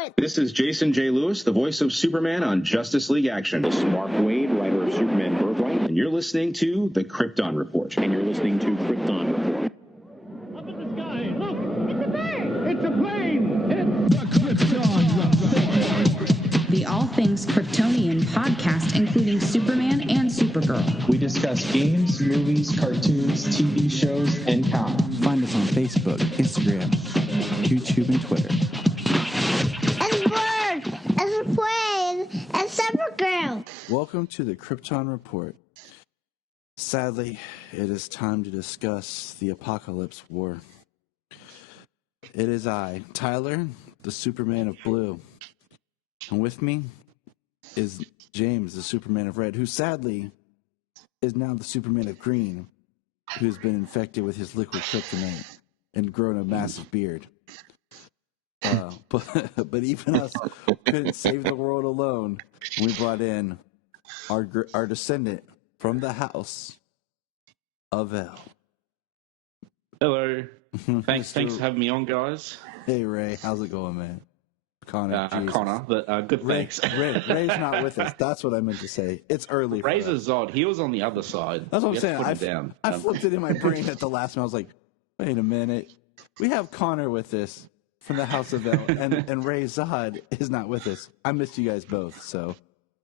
Report. This is Jason J. Lewis, the voice of Superman on Justice League Action. This is Mark Waid, writer of Superman Birthright. And you're listening to the Krypton Report. And you're listening to Krypton Report. Up in the sky, look! It's a bird! It's a plane! It's the Krypton Report! The All Things Kryptonian podcast, including Superman and Supergirl. We discuss games, movies, cartoons, TV shows, and comics. Find us on Facebook, Instagram, YouTube, and Twitter. It's a bird! It's a plane! It's Supergirl! Welcome to the Krypton Report. Sadly, it is time to discuss the Apokolips War. It is I, Tyler, the Superman of Blue. And with me is James, the Superman of Red, who sadly is now the Superman of Green, who's been infected with his liquid kryptonite and grown a massive beard. But even us couldn't save the world alone. We brought in our descendant from the house of El. Hello. Thanks for having me on, guys. Hey, Ray. How's it going, man? Connor, but good thanks. Ray's not with us. That's what I meant to say. It's early. Ray's a Zod. He was on the other side. That's what I'm saying. I flipped it in my brain at the last minute. I was like, wait a minute. We have Connor with us from the House of El, and Ray Zod is not with us. I missed you guys both, so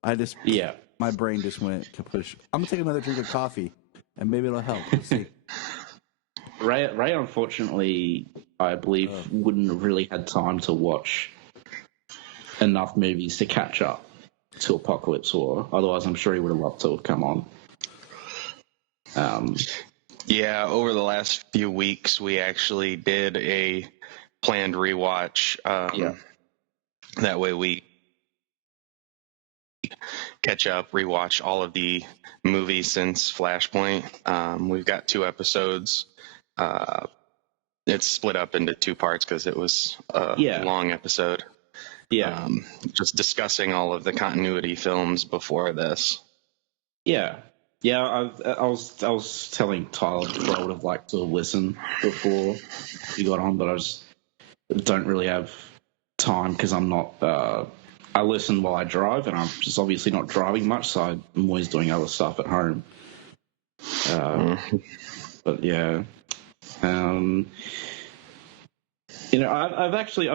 my brain just went kapush. I'm gonna take another drink of coffee, and maybe it'll help. We'll see. Ray, unfortunately, I believe, wouldn't have really had time to watch enough movies to catch up to Apokolips War. Otherwise, I'm sure he would have loved to have come on. Over the last few weeks, we actually did a planned rewatch. That way we catch up, rewatch all of the movies since Flashpoint. We've got 2 episodes. It's split up into 2 parts because it was a long episode. Just discussing all of the continuity films before this. I was telling Tyler that I would have liked to listen before you got on, but I just don't really have time because I'm not. I listen while I drive, and I'm just obviously not driving much, so I'm always doing other stuff at home. But yeah. I've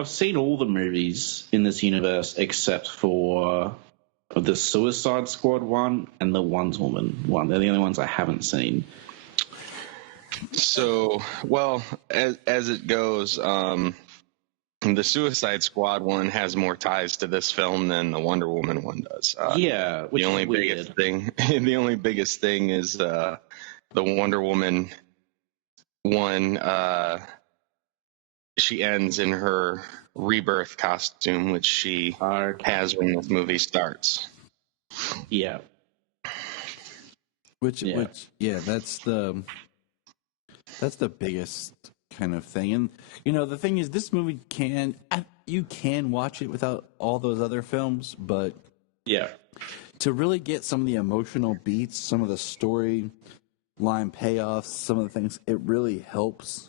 seen all the movies in this universe except for the Suicide Squad one and the Wonder Woman one. They're the only ones I haven't seen. So, well, as it goes, the Suicide Squad one has more ties to this film than the Wonder Woman one does. Which the only biggest thing is the Wonder Woman one. She ends in her rebirth costume, which she has when this movie starts. That's the biggest kind of thing. And the thing is, this movie you can watch it without all those other films, but to really get some of the emotional beats, some of the storyline payoffs, some of the things, it really helps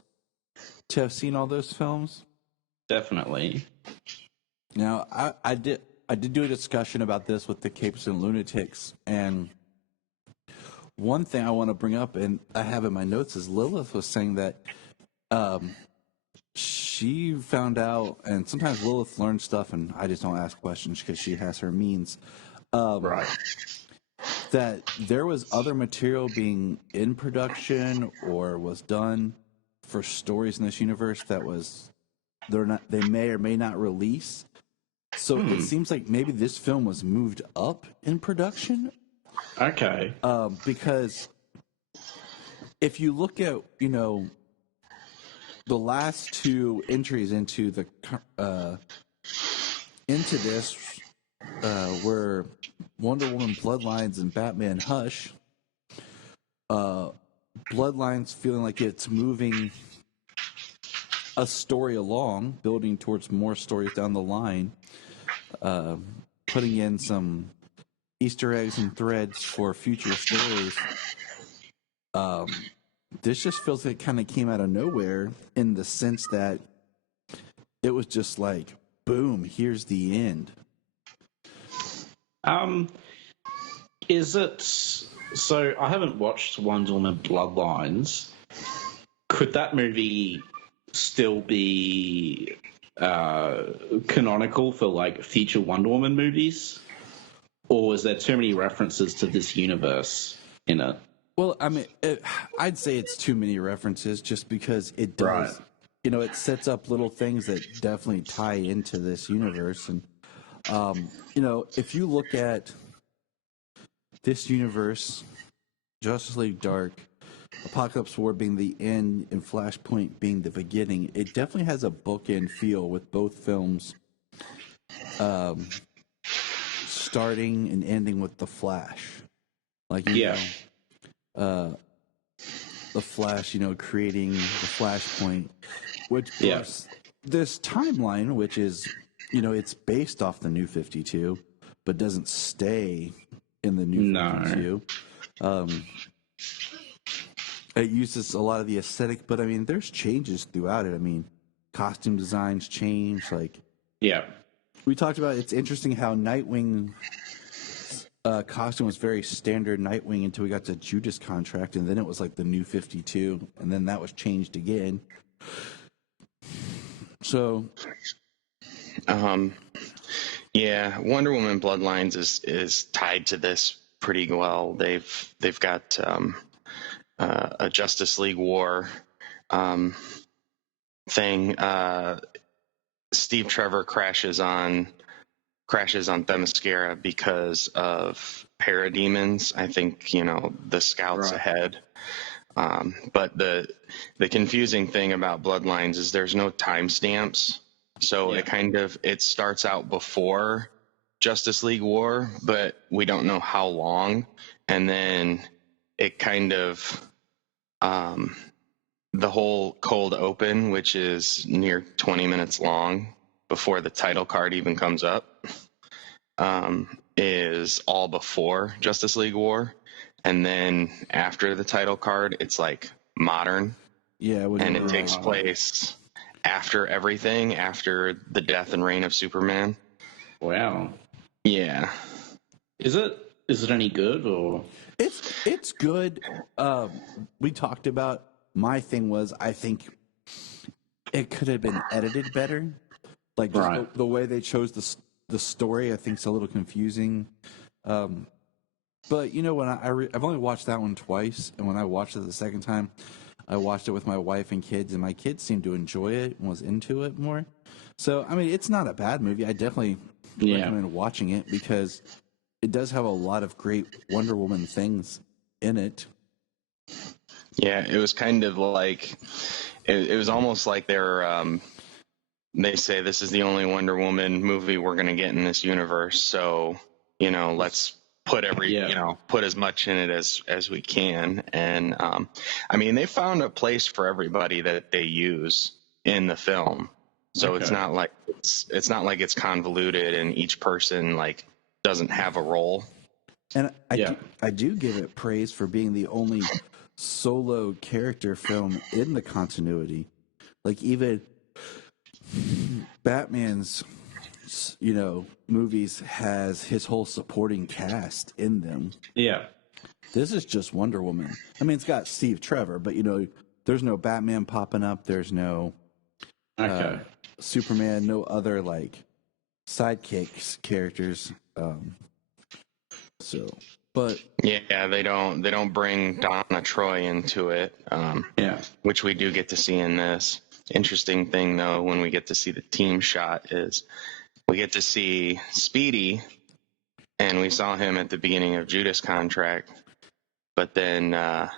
to have seen all those films. Definitely. Now, I did do a discussion about this with the Capes and Lunatics, and one thing I want to bring up, and I have in my notes, is Lilith was saying that she found out, and sometimes Lilith learns stuff, and I just don't ask questions because she has her means. Right. That there was other material being in production or was done for stories in this universe that they may or may not release. So it seems like maybe this film was moved up in production. Okay. Because if you look at, the last 2 entries into this were Wonder Woman Bloodlines and Batman Hush. Bloodlines feeling like it's moving a story along, building towards more stories down the line, putting in some Easter eggs and threads for future stories. This just feels like it kind of came out of nowhere in the sense that it was just like, boom, here's the end. Is it so? I haven't watched Wonder Woman Bloodlines. Could that movie still be canonical for like future Wonder Woman movies, or is there too many references to this universe in it? Well, I mean, I'd say it's too many references, just because it does. Right. You know, it sets up little things that definitely tie into this universe, and you know, if you look at this universe, Justice League Dark, Apokolips War being the end, and Flashpoint being the beginning, it definitely has a bookend feel with both films starting and ending with the Flash. Like, you know, the Flash, you know, creating the Flashpoint, which this timeline, which is, you know, it's based off the New 52, but doesn't stay in the New 52. It uses a lot of the aesthetic, but I mean, there's changes throughout it. I mean, costume designs change. Like, we talked about. It's interesting how Nightwing costume was very standard Nightwing until we got to Judas Contract, and then it was like the New 52, and then that was changed again. So, yeah, Wonder Woman Bloodlines is tied to this pretty well. They've got a Justice League War thing. Steve Trevor crashes on Themyscira because of parademons. I think, you know, the scouts ahead. But the confusing thing about Bloodlines is there's no timestamps, so it starts out before Justice League War, but we don't know how long, and then it kind of the whole cold open, which is near 20 minutes long before the title card even comes up, is all before Justice League War. And then after the title card, it's like modern. Yeah. And it takes place after everything, after the death and reign of Superman. Wow. Yeah. Is it any good, or? It's good. We talked about, my thing was, I think it could have been edited better. Like, just the way they chose the story, I think, is a little confusing. But, you know, when I've only watched that one twice, and when I watched it the second time, I watched it with my wife and kids, and my kids seemed to enjoy it and was into it more. So, I mean, it's not a bad movie. I definitely recommend watching it, because it does have a lot of great Wonder Woman things in it. Yeah, it was kind of like, it was almost like they say this is the only Wonder Woman movie we're going to get in this universe. So, you know, let's put put as much in it as we can. And, I mean, they found a place for everybody that they use in the film. So it's not like it's convoluted and each person like doesn't have a role. And I do give it praise for being the only solo character film in the continuity. Like, even Batman's, you know, movies has his whole supporting cast in them. Yeah. This is just Wonder Woman. I mean, it's got Steve Trevor, but, you know, there's no Batman popping up. There's no Superman, no other, like, sidekicks characters. But yeah, they don't bring Donna Troy into it, which we do get to see in this. Interesting thing, though, when we get to see the team shot is we get to see Speedy, and we saw him at the beginning of Judas Contract, but then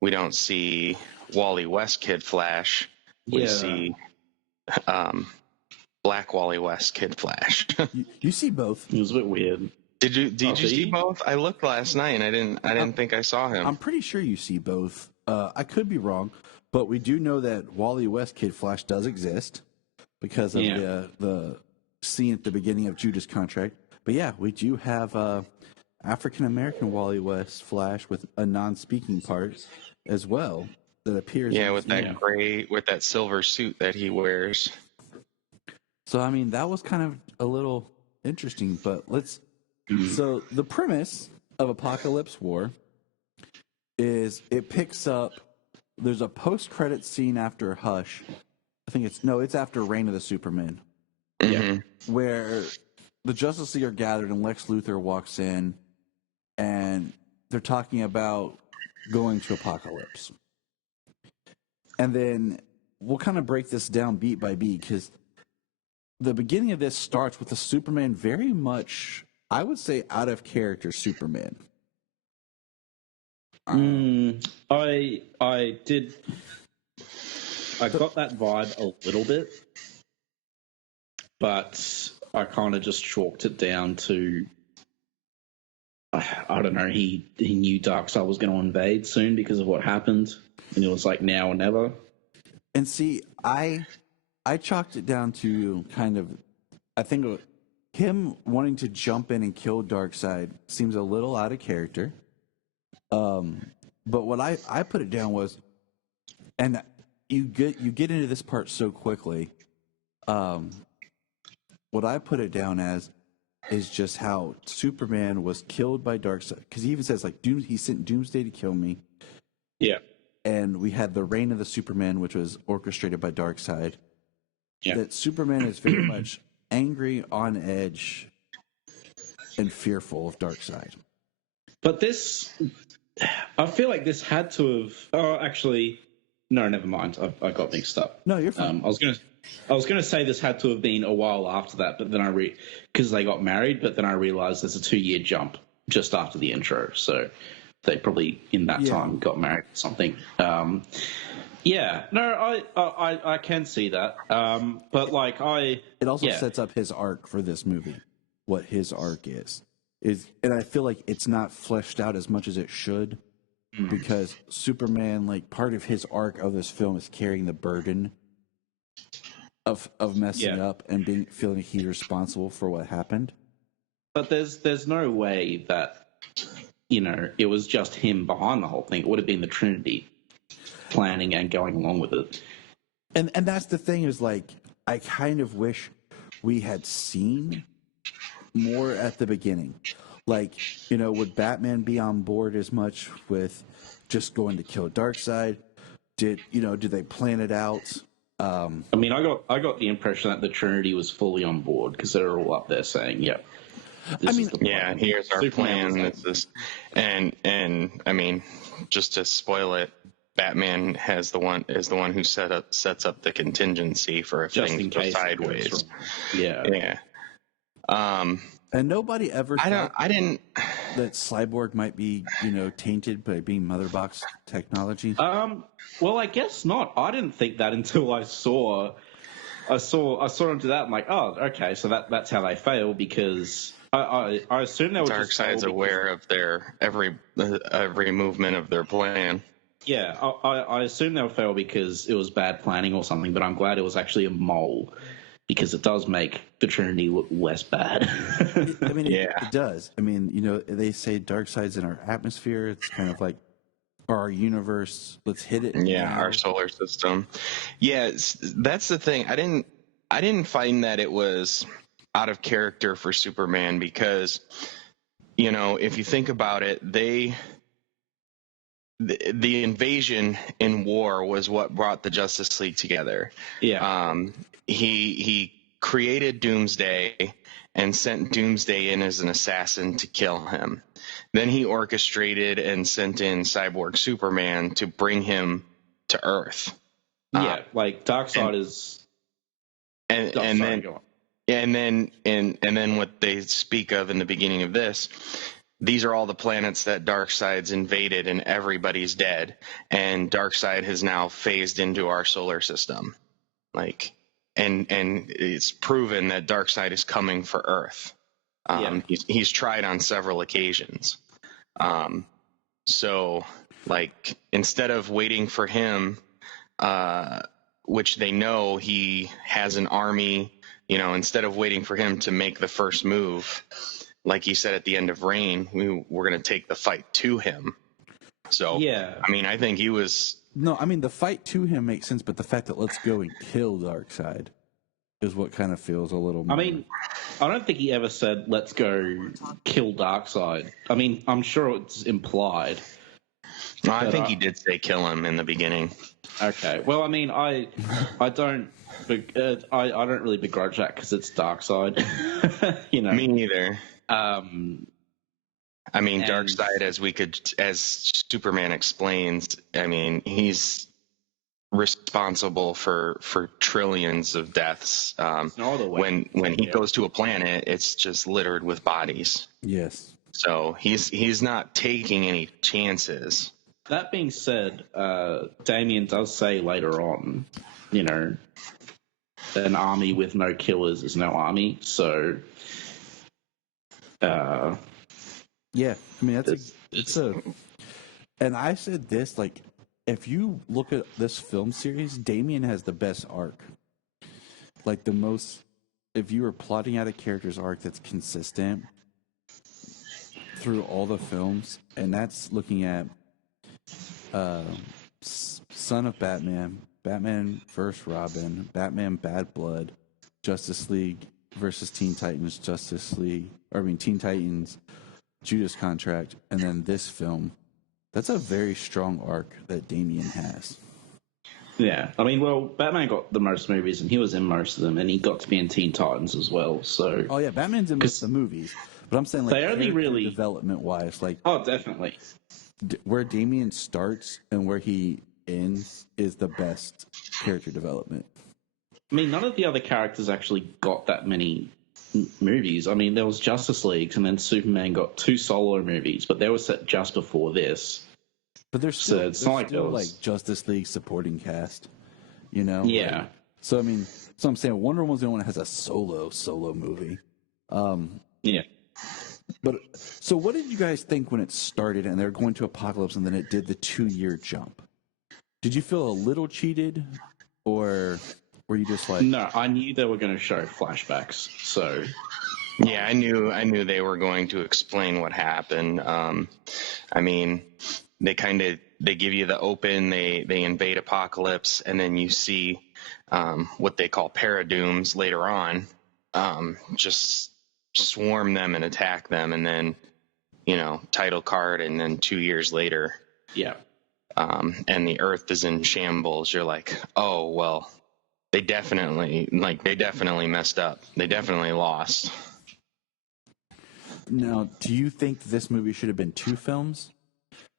we don't see Wally West Kid Flash. We see Black Wally West Kid Flash. you see both. It was a bit weird. Did you see both? I looked last night and I didn't think I saw him. I'm pretty sure you see both. I could be wrong, but we do know that Wally West Kid Flash does exist because of the scene at the beginning of Judas Contract. But yeah, we do have African American Wally West Flash with a non-speaking part as well that appears. With that gray, with that silver suit that he wears. So, I mean, that was kind of a little interesting, but let's. So, the premise of Apocalypse War is it picks up. There's a post-credit scene after Hush. I think it's after Reign of the Superman. Yeah. Where the Justice League are gathered and Lex Luthor walks in and they're talking about going to Apokolips. And then we'll kind of break this down beat by beat because the beginning of this starts with the Superman very much, I would say, out of character Superman. I got that vibe a little bit, but I kind of just chalked it down to, I don't know, he knew Darkseid was going to invade soon because of what happened, and it was like now or never. And see, I chalked it down to kind of, I think him wanting to jump in and kill Darkseid seems a little out of character. But what I put it down was, and you get into this part so quickly. What I put it down as is just how Superman was killed by Darkseid, because he even says like he sent Doomsday to kill me. Yeah. And we had the Reign of the Superman, which was orchestrated by Darkseid. Yeah. That Superman is very much angry, on edge, and fearful of Darkseid. But this, I feel like this had to have. Oh, actually, no, never mind. I got mixed up. No, you're fine. I was gonna say this had to have been a while after that, but then because they got married, but then I realized there's a 2-year jump just after the intro, so they probably in that time got married or something. Yeah, no, I can see that, but like it also sets up his arc for this movie, what his arc is, and I feel like it's not fleshed out as much as it should, because Superman, like part of his arc of this film is carrying the burden of messing up and feeling he's responsible for what happened. But there's no way that, you know, it was just him behind the whole thing. It would have been the Trinity planning and going along with it. And that's the thing is, like, I kind of wish we had seen more at the beginning. Like, you know, would Batman be on board as much with just going to kill Darkseid? Did they plan it out? I mean, I got the impression that the Trinity was fully on board because they're all up there saying, "Yeah, here's our plan." This is, and I mean, just to spoil it, Batman is the one who sets up the contingency for if just things go sideways. Yeah. And nobody ever thought I didn't that Cyborg might be, tainted by being Mother Box technology. Well, I guess not. I didn't think that until I saw him do that. I'm like, oh, okay, so that's how they fail, because I assume they were Darkseid's aware of their every movement of their plan. Yeah, I assume they'll fail because it was bad planning or something, but I'm glad it was actually a mole, because it does make the Trinity look less bad. I mean, it does. I mean, they say Darkseid's in our atmosphere. It's kind of like our universe. Let's hit it. Yeah, our solar system. Yeah, that's the thing. I didn't find that it was out of character for Superman, because, if you think about it, the invasion in war was what brought the Justice League together. Yeah. He created Doomsday and sent Doomsday in as an assassin to kill him. Then he orchestrated and sent in Cyborg Superman to bring him to Earth. Yeah, like Darkseid is. And then what they speak of in the beginning of this, these are all the planets that Darkseid's invaded, and everybody's dead, and Darkseid has now phased into our solar system. Like, and it's proven that Darkseid is coming for Earth. He's tried on several occasions. So, like, instead of waiting for him, which they know he has an army, instead of waiting for him to make the first move, like he said at the end of Reign, we're going to take the fight to him. So, I mean, I think he was... No, I mean, the fight to him makes sense, but the fact that let's go and kill Darkseid. is what kind of feels a little more. I mean, I don't think he ever said, let's go kill Darkseid. I mean, I'm sure it's implied. No, I think he did say kill him in the beginning. Okay. Well, I mean, I don't really begrudge that because it's Darkseid. You know. Me neither. I mean, and- Darkseid, as Superman explains, I mean, he's responsible for trillions of deaths. When he goes to a planet, it's just littered with bodies. Yes. So he's not taking any chances. That being said, Damian does say later on, you know, an army with no killers is no army. So, yeah, I mean and I said this, like, if you look at this film series, Damian has the best arc. Like if you were plotting out a character's arc that's consistent through all the films, and that's looking at Son of Batman, Batman vs. Robin, Batman Bad Blood, Justice League versus Teen Titans, Teen Titans, Judas Contract, and then this film. That's a very strong arc that Damian has. Yeah, I mean, well, Batman got the most movies, and he was in most of them, and he got to be in Teen Titans as well. So, oh yeah, Batman's in most of the movies, but I'm saying like they only really development wise, like definitely where Damian starts and where he ends is the best character development. I mean, none of the other characters actually got that many movies. I mean, there was Justice League, and then Superman got 2 solo movies, but they were set just before this. But there's still, like Justice League supporting cast, you know? Yeah. Like, so I mean, so I'm saying Wonder Woman's the only one that has a solo movie. Yeah. But so what did you guys think when it started and they're going to Apokolips and then it did the 2-year jump? Did you feel a little cheated, or were you just like? No, I knew they were going to show flashbacks, so. Yeah, I knew they were going to explain what happened. I mean, they give you the open, they invade Apokolips, and then you see what they call paradooms later on, just swarm them and attack them, and then, you know, title card, and then 2 years later, yeah, and the Earth is in shambles. You're like, oh well, they definitely messed up. They definitely lost. Now, do you think this movie should have been 2 films?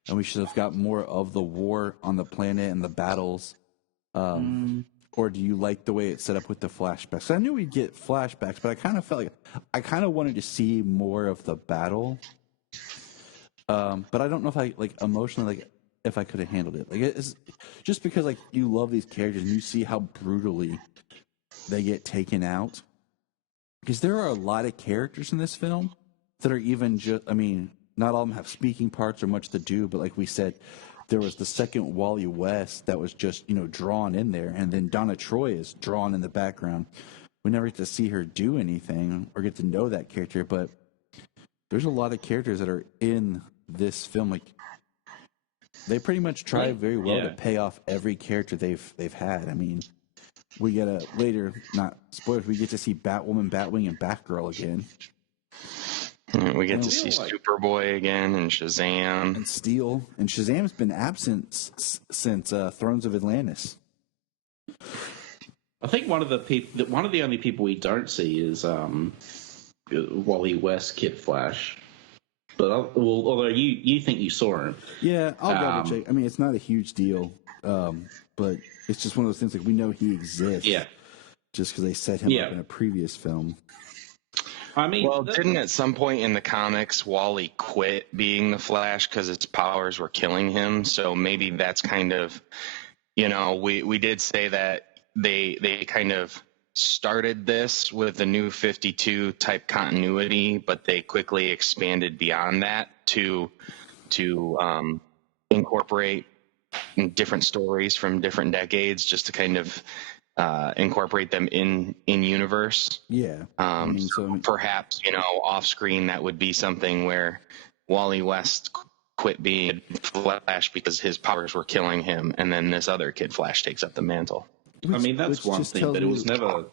And we should have got more of the war on the planet and the battles? Or do you like the way it's set up with the flashbacks? I knew we'd get flashbacks, but I kind of felt like I kind of wanted to see more of the battle. But I don't know if I, like, emotionally, like, if I could have handled it. Like, it's just because, like, you love these characters and you see how brutally they get taken out. Because there are a lot of characters in this film that are even just, I mean, not all of them have speaking parts or much to do, but like we said, there was the second Wally West that was just, you know, drawn in there, and then Donna Troy is drawn in the background. We never get to see her do anything or get to know that character, but there's a lot of characters that are in this film. Like, they pretty much try very well to pay off every character they've had. I mean, we get not spoilers, we get to see Batwoman, Batwing, and Batgirl again. We get to see Superboy again, and Shazam, and Steel, and Shazam's been absent since Thrones of Atlantis. I think one of the only people we don't see is Wally West, Kid Flash. But although you think you saw him, yeah, I'll double check. I mean, it's not a huge deal, but it's just one of those things, like, we know he exists. Yeah, just because they set him up in a previous film. I mean, well, didn't at some point in the comics Wally quit being the Flash because his powers were killing him? So maybe that's kind of, you know, we did say that they kind of started this with the New 52 type continuity, but they quickly expanded beyond that to incorporate different stories from different decades, just to kind of incorporate them in universe. Yeah. Perhaps, you know, off screen that would be something where Wally West quit being Flash because his powers were killing him, and then this other Kid Flash takes up the mantle. I mean, that's one thing, but it was never.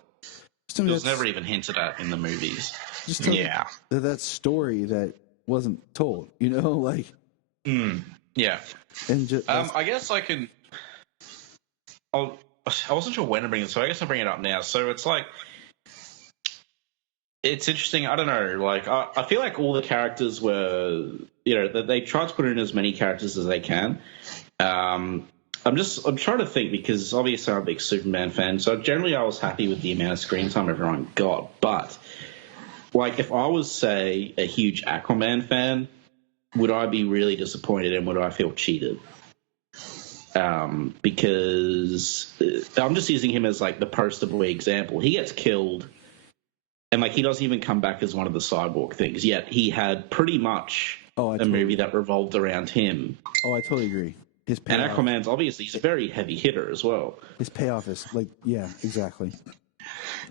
It was never even hinted at in the movies. Just that story that wasn't told, like. Yeah. And I guess I can. I wasn't sure when to bring it, so I guess I'll bring it up now. So it's like, it's interesting. I don't know. Like, I feel like all the characters were, they tried to put in as many characters as they can. I'm trying to think, because obviously I'm a big Superman fan, so generally I was happy with the amount of screen time everyone got. But, like, if I was, say, a huge Aquaman fan, would I be really disappointed and would I feel cheated? Because I'm just using him as, like, the poster boy example. He gets killed, and, like, he doesn't even come back as one of the cyborg things, yet he had pretty much a movie that revolved around him. Oh, I totally agree. His payoff, and Aquaman's obviously, he's a very heavy hitter as well. His payoff is like, yeah, exactly.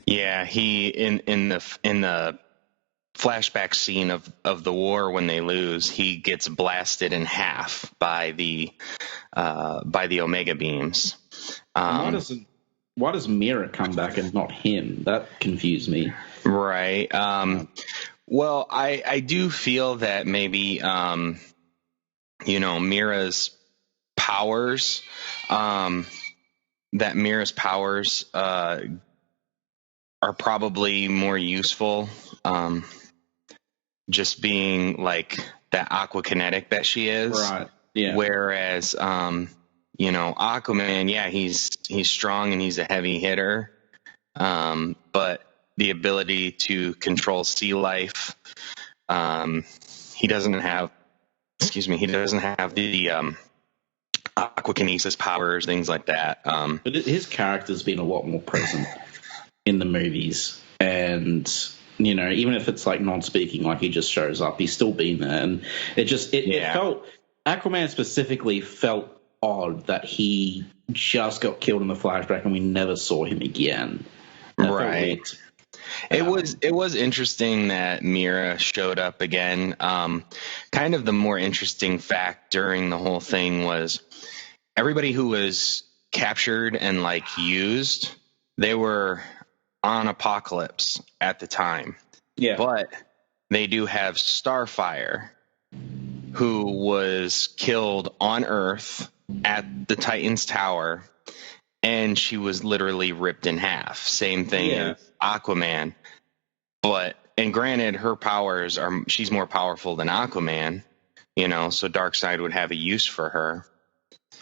Yeah, he in the flashback scene of the war when they lose, he gets blasted in half by the Omega beams. Why does Mira come back and not him? That confused me. Right. Well, I do feel that maybe Mira's powers, are probably more useful, just being like that aquakinetic that she is. Right. Yeah. Whereas, Aquaman, yeah, he's strong and he's a heavy hitter, but the ability to control sea life, he doesn't have the aquakinesis powers, things like that. But his character's been a lot more present in the movies, and even if it's like non-speaking, like he just shows up, he's still been there, and it felt, Aquaman specifically felt odd that he just got killed in the flashback and we never saw him again. Right. It was interesting that Mira showed up again. Kind of the more interesting fact during the whole thing was everybody who was captured and like used, they were on Apokolips at the time. Yeah. But they do have Starfire, who was killed on Earth at the Titan's Tower, and she was literally ripped in half. Same thing as Aquaman. And granted, her powers she's more powerful than Aquaman, so Darkseid would have a use for her.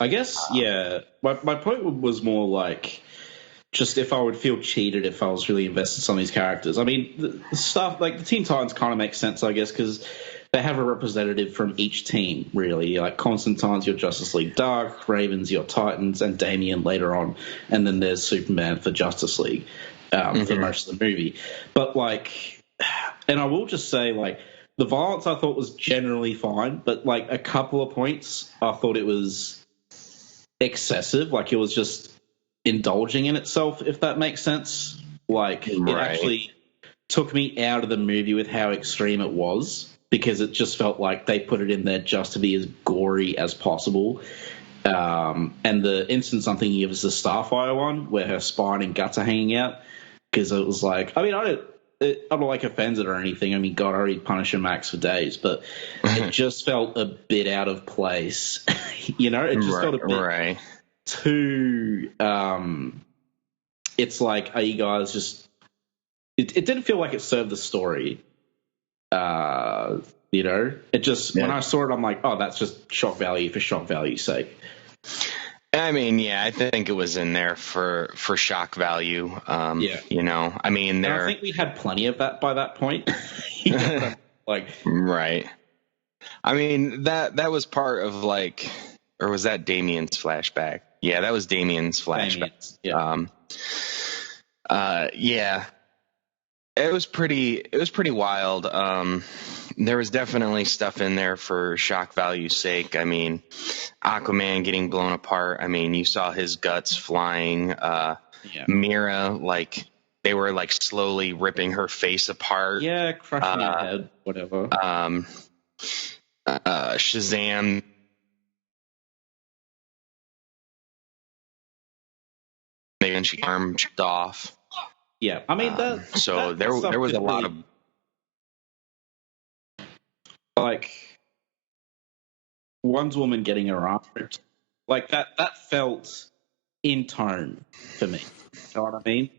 I guess, yeah. My point was more like, just if I would feel cheated if I was really invested in some of these characters. I mean, the stuff like the Teen Titans kind of makes sense, I guess, because they have a representative from each team, really. Like Constantine's your Justice League Dark, Raven's your Titans, and Damian later on, and then there's Superman for Justice League for most of the movie. But like, and I will just say, like, the violence I thought was generally fine, but like a couple of points I thought it was excessive. Like it was just indulging in itself, if that makes sense. Like it actually took me out of the movie with how extreme it was, because it just felt like they put it in there just to be as gory as possible. And the instance I'm thinking of is the Starfire one, where her spine and guts are hanging out, because it was like, I mean, I'm not like offended or anything. I mean, God, I already punish Max for days, but it just felt a bit out of place. It just felt a bit too. It's like, are you guys just? It didn't feel like it served the story. It just, when I saw it, I'm like, oh, that's just shock value for shock value's sake. I mean, yeah, I think it was in there for shock value. I mean, I think we had plenty of that by that point. Right. I mean, that was part of like, or was that Damien's flashback? Yeah, that was Damien's flashback. Yeah. It was pretty wild. There was definitely stuff in there for shock value's sake. I mean, Aquaman getting blown apart. I mean, you saw his guts flying. Mira, like, they were like slowly ripping her face apart. Yeah, crushing her head, whatever. Shazam. And she arm chipped off. Yeah, I mean there was a lot of like Wonder Woman getting her arm ripped, like that felt in tone for me. You know what I mean?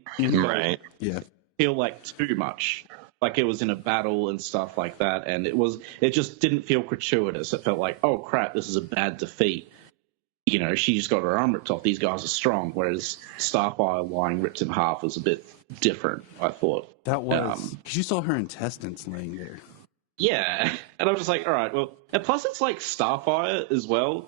right. Yeah. Feel like too much. Like it was in a battle and stuff like that, and it just didn't feel gratuitous. It felt like, oh crap, this is a bad defeat. You know, she just got her arm ripped off. These guys are strong. Whereas Starfire lying ripped in half was a bit different, I thought. That was because you saw her intestines laying there. Yeah, and I was just like, all right, well, and plus it's like Starfire as well.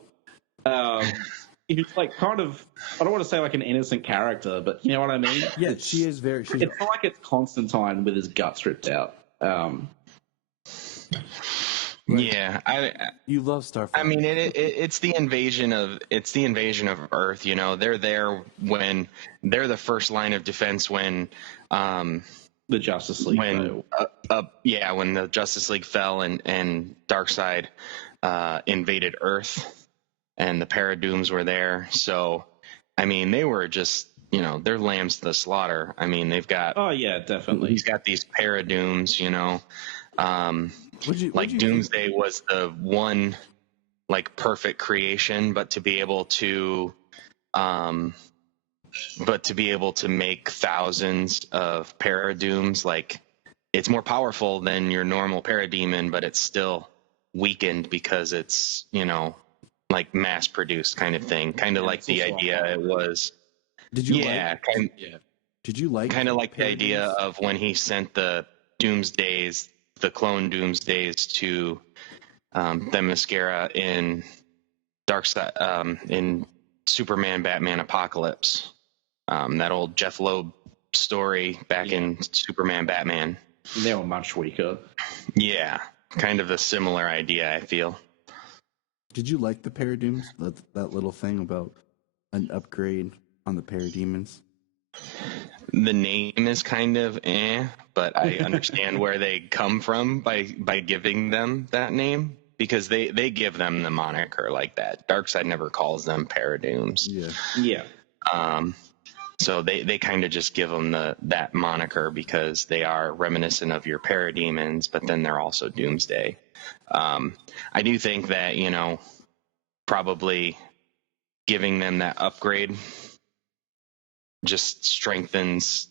It's like kind of, I don't want to say like an innocent character, but you know what I mean? Yeah, she is very. It's not like it's Constantine with his guts ripped out. Yeah, you love Starfire. I mean, it's the invasion of Earth. You know, they're there when they're the first line of defense when the Justice League when the Justice League fell and Darkseid invaded Earth. And the Paradooms were there. So, I mean, they were just, you know, they're lambs to the slaughter. I mean, they've got... Oh, yeah, definitely. He's got these Paradooms, you know. Doomsday was the one, like, perfect creation, but to be able to... make thousands of Paradooms, like, it's more powerful than your normal Parademon, but it's still weakened because it's, you know... like mass produced kind of thing, kind of like the idea it was. Did you Did you like kind of like the idea of when he sent the Doomsdays, the clone Doomsdays to Themyscira in in Superman, Batman, Apokolips, that old Jeff Loeb story back in Superman, Batman. They were much weaker. Yeah, kind of a similar idea, I feel. Did you like the Paradooms? That little thing about an upgrade on the Parademons? The name is kind of but I understand where they come from by giving them that name, because they give them the moniker like that. Darkseid never calls them Paradooms. Yeah. So they kind of just give them that moniker because they are reminiscent of your Parademons, but then they're also Doomsday. I do think that, you know, probably giving them that upgrade just strengthens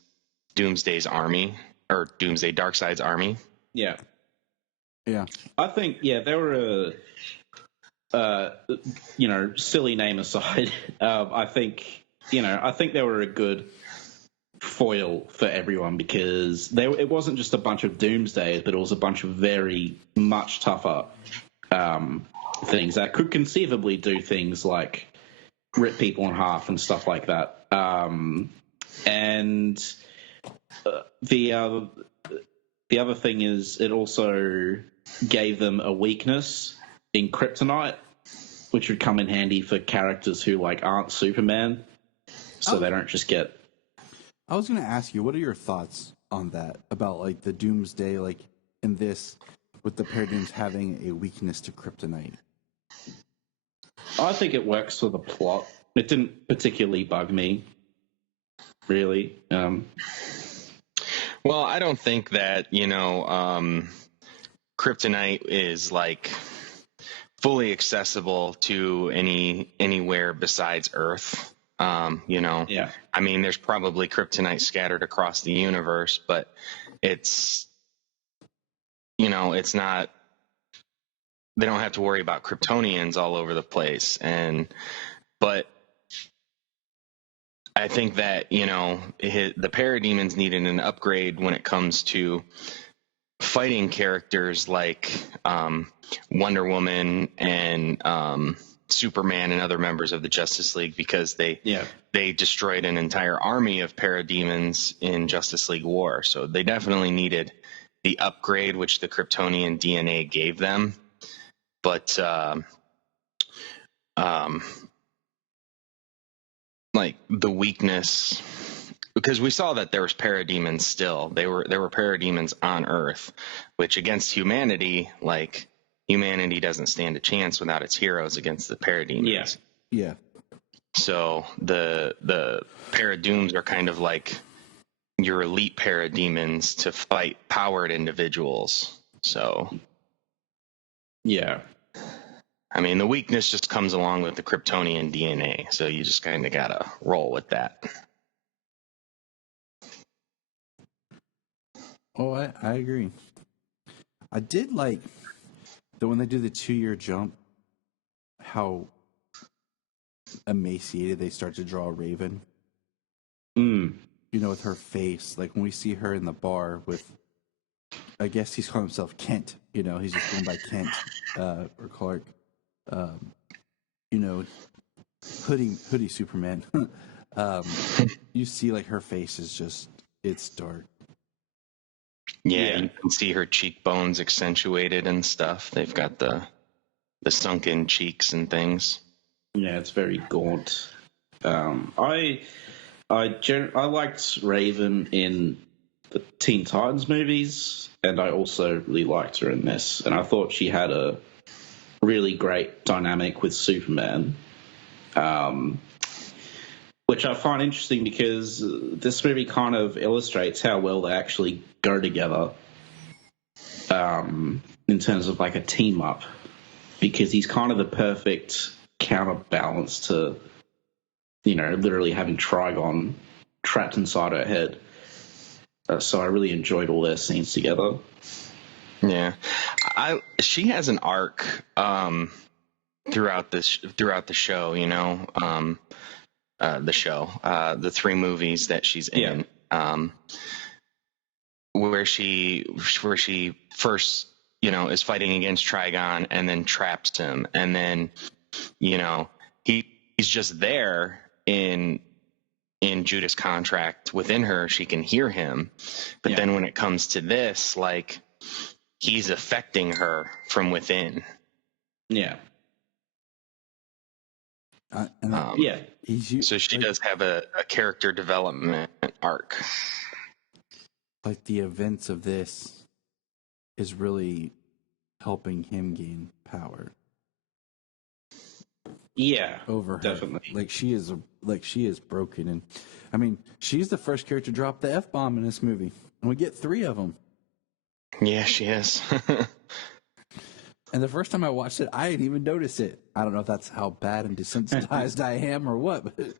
Doomsday's army, or Doomsday Darkseid's army. Yeah. Yeah. I think, they were silly name aside, I think they were a good foil for everyone, because it wasn't just a bunch of Doomsdays, but it was a bunch of very much tougher things that could conceivably do things like rip people in half and stuff like that. And the other thing is, it also gave them a weakness in kryptonite, which would come in handy for characters who like aren't Superman, so they don't just get... I was going to ask you, what are your thoughts on that, about like the Doomsday, like in this, with the Paradooms having a weakness to kryptonite? I think it works for the plot. It didn't particularly bug me, really. Well, I don't think that, kryptonite is like fully accessible to anywhere besides Earth. Yeah. I mean, there's probably kryptonite scattered across the universe, but it's not, they don't have to worry about Kryptonians all over the place. But I think that, the Parademons needed an upgrade when it comes to fighting characters like Wonder Woman and Superman and other members of the Justice League, because they destroyed an entire army of Parademons in Justice League War. So they definitely needed the upgrade, which the Kryptonian DNA gave them. But like the weakness, because we saw that there was Parademons still. There were Parademons on Earth, which against humanity, like humanity doesn't stand a chance without its heroes against the Parademons. Yeah. So the Paradooms are kind of like, your elite parademons to fight powered individuals. So, yeah. I mean, the weakness just comes along with the Kryptonian DNA, so you just kind of gotta roll with that. Oh, I agree. I did like that when they do the 2-year jump, how emaciated they start to draw Raven. You know, with her face, like when we see her in the bar with, I guess he's calling himself Kent. You know, he's just going by Kent or Clark. You know, hoodie Superman. You see, like her face is just, it's dark. Yeah, you can see her cheekbones accentuated and stuff. They've got the sunken cheeks and things. Yeah, it's very gaunt. I liked Raven in the Teen Titans movies, and I also really liked her in this. And I thought she had a really great dynamic with Superman, which I find interesting because this movie kind of illustrates how well they actually go together in terms of like a team up, because he's kind of the perfect counterbalance to, you know, literally having Trigon trapped inside her head. So I really enjoyed all their scenes together. Yeah, she has an arc throughout the show. You know, the 3 movies that she's in, where she first, you know, is fighting against Trigon and then traps him, and then, you know, he's just there in Judas Contract within her. She can hear him, but then when it comes to this, like, he's affecting her from within. Yeah. So she does have a character development arc. Like the events of this is really helping him gain power. Yeah, over her. Definitely. Like she is broken, and I mean, she's the first character to drop the F-bomb in this movie, and we get 3 of them. Yeah, she is. And the first time I watched it, I didn't even notice it. I don't know if that's how bad and desensitized I am or what. But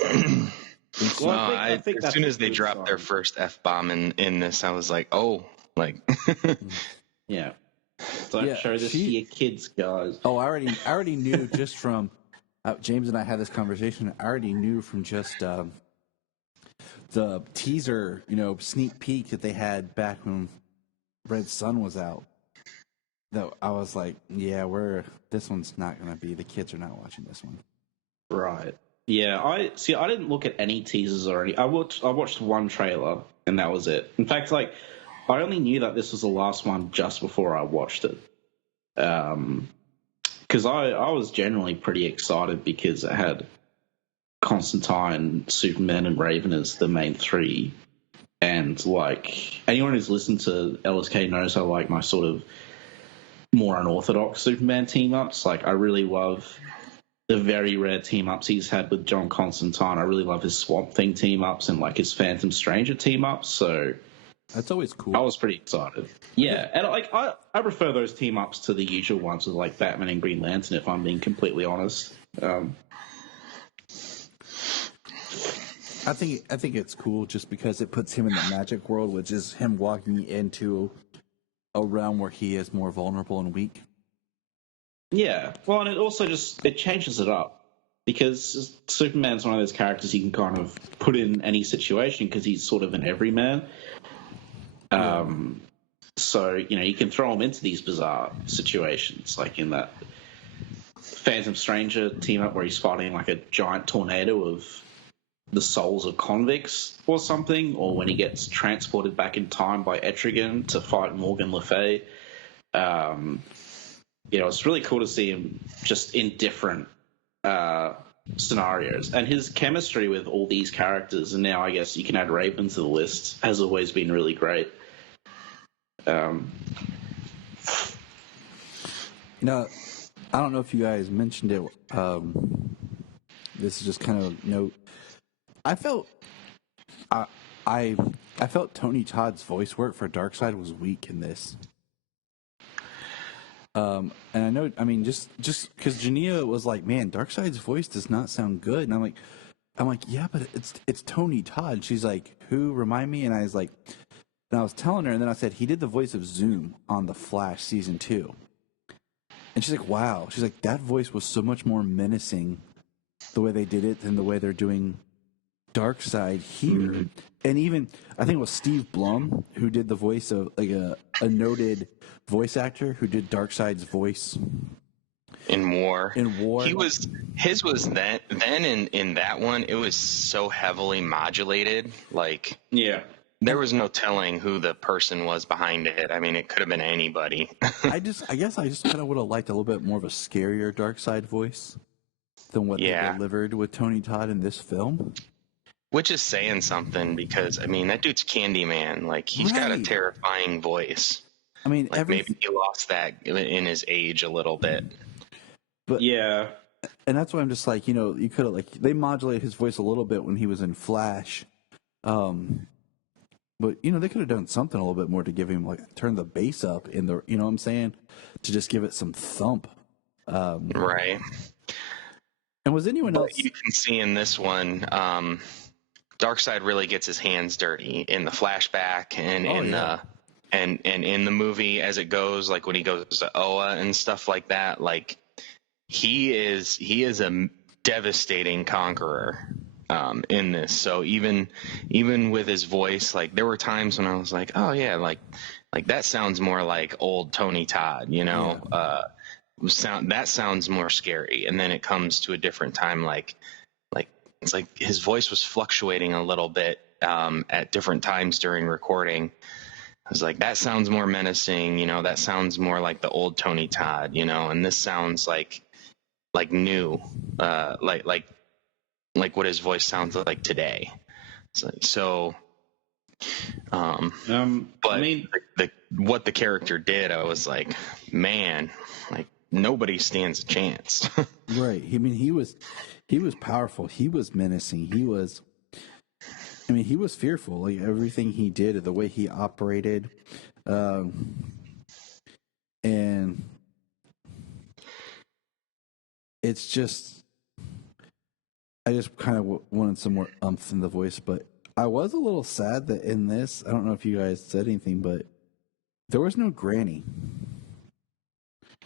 I think as soon as they dropped their first F-bomb in this, I was like, oh, like. Yeah. Don't show this to your kids, guys. Oh, I already knew just from James and I had this conversation. I already knew from just the teaser, you know, sneak peek that they had back when Red Sun was out. That I was like, yeah, this one's not going to be. The kids are not watching this one. Right. Yeah. I didn't look at any teasers or any. I watched one trailer and that was it. In fact, like, I only knew that this was the last one just before I watched it. Because I was generally pretty excited because it had Constantine, Superman, and Raven as the main 3. And, like, anyone who's listened to LSK knows I like my sort of more unorthodox Superman team-ups. Like, I really love the very rare team-ups he's had with John Constantine. I really love his Swamp Thing team-ups and, like, his Phantom Stranger team-ups, so... That's always cool. I was pretty excited. Yeah, and like I prefer those team ups to the usual ones with like Batman and Green Lantern, if I'm being completely honest. I think it's cool just because it puts him in the magic world, which is him walking into a realm where he is more vulnerable and weak. Yeah, well, and it also it changes it up because Superman's one of those characters you can kind of put in any situation because he's sort of an everyman. So, you know, you can throw him into these bizarre situations, like in that Phantom Stranger team up where he's fighting like a giant tornado of the souls of convicts or something, or when he gets transported back in time by Etrigan to fight Morgan Le Fay. You know, it's really cool to see him just in different scenarios. And his chemistry with all these characters, and now I guess you can add Raven to the list, has always been really great. You know, I don't know if you guys mentioned it. This is just kind of note. I felt I felt Tony Todd's voice work for Darkseid was weak in this. And I know, I mean, just because Jania was like, man, Darkseid's voice does not sound good, and I'm like, yeah, but it's Tony Todd. She's like, who? Remind me? And I was like, and I was telling her, and then I said he did the voice of Zoom on The Flash season 2, and she's like, wow. She's like, that voice was so much more menacing the way they did it than the way they're doing Darkseid here. Mm-hmm. And even I think it was Steve Blum who did the voice of like a noted voice actor who did Darkseid's voice in War. His was then in that one, it was so heavily modulated. Like, yeah, there was no telling who the person was behind it. I mean, it could have been anybody. I guess I just kind of would have liked a little bit more of a scarier Darkseid voice than what they delivered with Tony Todd in this film. Which is saying something, because I mean, that dude's Candyman. Like, he's got a terrifying voice. I mean, like, maybe he lost that in his age a little bit. But yeah, and that's why I'm just like, you could have they modulated his voice a little bit when he was in Flash, but they could have done something a little bit more to give him turn the bass up in the, what I'm saying, to just give it some thump. Right. And was anyone else? You can see in this one, Darkseid really gets his hands dirty in the flashback and in the movie as it goes, like when he goes to Oa and stuff like that. Like, he is a devastating conqueror in this. So even with his voice, like, there were times when I was like, oh yeah, like that sounds more like old Tony Todd, that sounds more scary. And then it comes to a different time, like it's like his voice was fluctuating a little bit at different times during recording. I was like, that sounds more menacing, that sounds more like the old Tony Todd, and this sounds like new, like what his voice sounds like today. So, but I mean, what the character did, I was like, man, like, nobody stands a chance. Right. I mean, he was powerful. He was menacing. He was fearful. Like, everything he did, the way he operated, and it's just, I just kind of wanted some more umph in the voice. But I was a little sad that in this, I don't know if you guys said anything, but there was no Granny.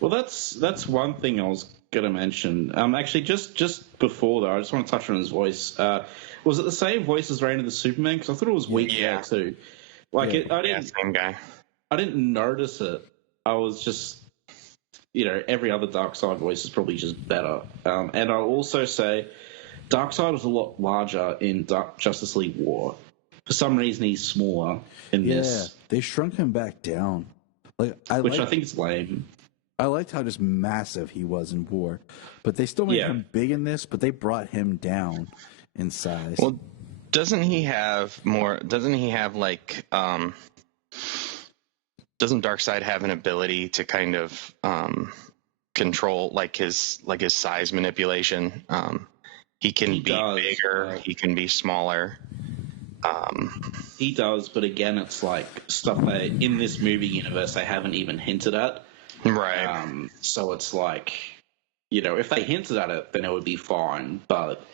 Well, that's one thing I was going to mention. Actually, just before that, I just want to touch on his voice. Was it the same voice as Reign of the Superman? Because I thought it was weak there too. Same guy. I didn't notice it. I was just, every other Darkseid voice is probably just better. And I'll also say, Darkseid was a lot larger in Justice League War. For some reason, he's smaller in this. Yeah, they shrunk him back down. I think is lame. I liked how just massive he was in War, but they still made him big in this, but they brought him down in size. Well, doesn't he have doesn't Darkseid have an ability to kind of control his size manipulation? He can be bigger, he can be smaller. He does, but again, it's like stuff that in this movie universe they haven't even hinted at. Right. So it's like, if they hinted at it, then it would be fine. But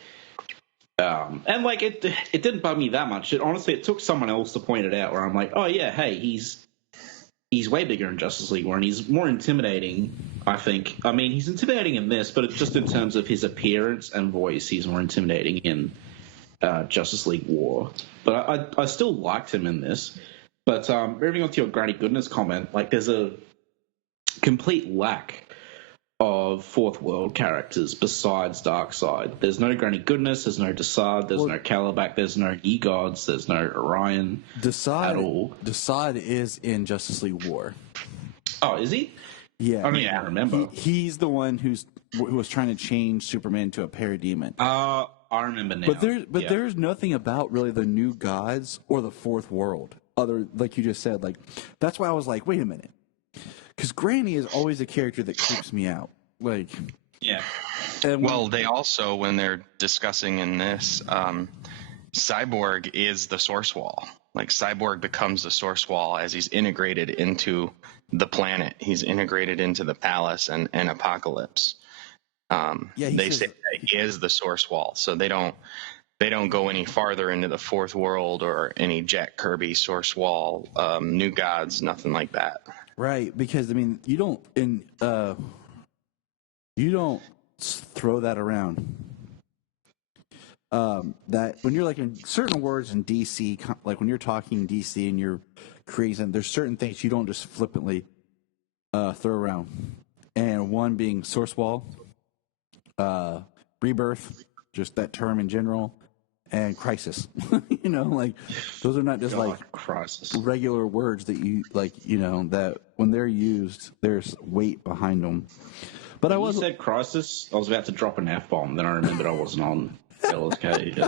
and like it didn't bug me that much. It took someone else to point it out. Where I'm like, oh yeah, hey, he's way bigger in Justice League War, and he's more intimidating. I think. I mean, he's intimidating in this, but it's just in terms of his appearance and voice, he's more intimidating in Justice League War. But I still liked him in this. But moving on to your Granny Goodness comment, like, there's a complete lack of fourth world characters besides Darkseid. There's no Granny Goodness, there's no Desaad, there's no Calabac, there's no E-Gods, there's no Orion at all. Desaad is in Justice League War. Oh, is he? Yeah. I don't even remember. He's the one who was trying to change Superman to a parademon. I remember now. But there's nothing about really the new gods or the fourth world. Other, like you just said, like, that's why I was like, wait a minute. Because Granny is always a character that creeps me out. Like, yeah. Well, they also, when they're discussing in this, Cyborg is the source wall. Like, Cyborg becomes the source wall as he's integrated into the planet. He's integrated into the palace and Apokolips. They say that he is the source wall, so they don't go any farther into the fourth world or any Jack Kirby source wall, new gods, nothing like that. Right, because I mean, you don't throw that around. That when you're like in certain words in DC, like when you're talking DC and you're creating, there's certain things you don't just flippantly throw around. And one being source wall, rebirth, just that term in general, and crisis. Like those are not just like crisis regular words that you like. That when they're used, there's weight behind them. But when you said crisis, I was about to drop an F-bomb. Then I remembered I wasn't on LSK.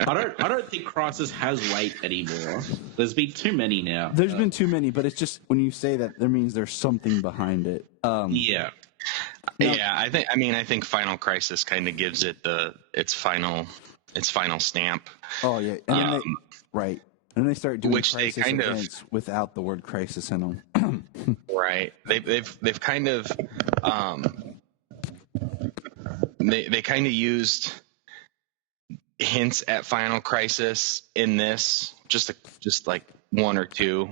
I don't think crisis has weight anymore. There's been too many now. There's been too many, but it's just when you say that, that means there's something behind it. Yeah. Yeah, I think Final Crisis kind of gives it its final stamp. Oh yeah, and right. And then they start doing which crisis they kind events of without the word crisis in them. Right. They've kind of they kind of used hints at Final Crisis in this, just like one or two.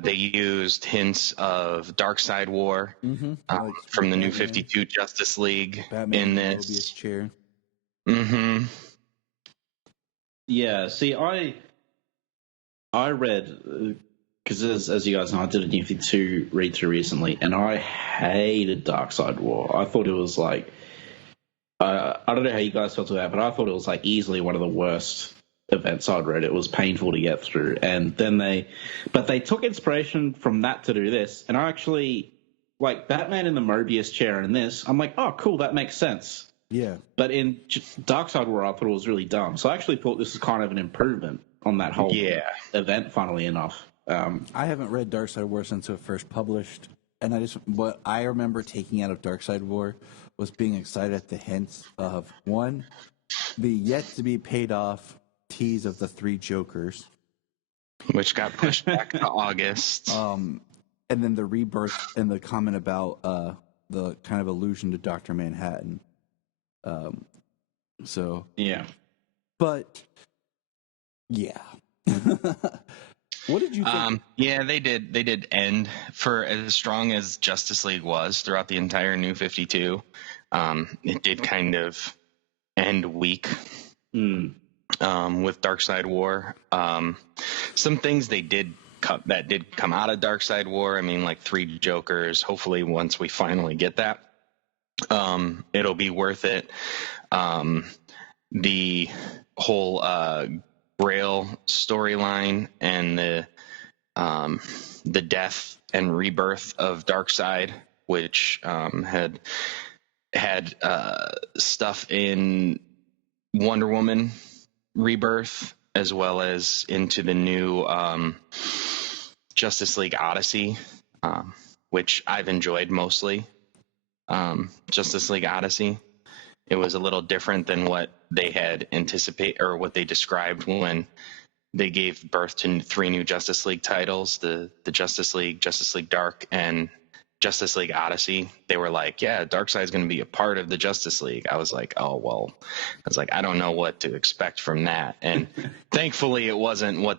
They used hints of Darkseid War from the New 52 Justice League Batman in Mobius this. chair. Mm-hmm. Yeah. See, I read because as you guys know, I did a New 52 read through recently, and I hated Darkseid War. I thought it was like I don't know how you guys felt about it, but I thought it was like easily one of the worst events I'd read. It was painful to get through, and then they took inspiration from that to do this, and I actually like Batman in the Mobius chair in this. I'm like, oh, cool, that makes sense. Yeah. But in Darkseid War, I thought it was really dumb. So I actually thought this was kind of an improvement on that whole event. Funnily enough, I haven't read Darkseid War since it first published, and what I remember taking out of Darkseid War was being excited at the hints of one, the yet to be paid off tease of the 3 Jokers, which got pushed back to August. And then the rebirth and the comment about the kind of allusion to Dr. Manhattan. So yeah, but yeah. What did you think? Yeah, they did end for as strong as Justice League was throughout the entire New 52. It did kind of end weak. With Darkseid War. Some things they did that did come out of Darkseid War. I mean, like 3 Jokers. Hopefully, once we finally get that, it'll be worth it. The whole Grail storyline and the death and rebirth of Darkseid, which had stuff in Wonder Woman Rebirth, as well as into the new Justice League Odyssey, which I've enjoyed mostly. Justice League Odyssey. It was a little different than what they had anticipated or what they described when they gave birth to 3 new Justice League titles, the Justice League Dark, and Justice League Odyssey. They were like, yeah, Darkseid's going to be a part of the Justice League. I was like, oh, well, I don't know what to expect from that. And thankfully it wasn't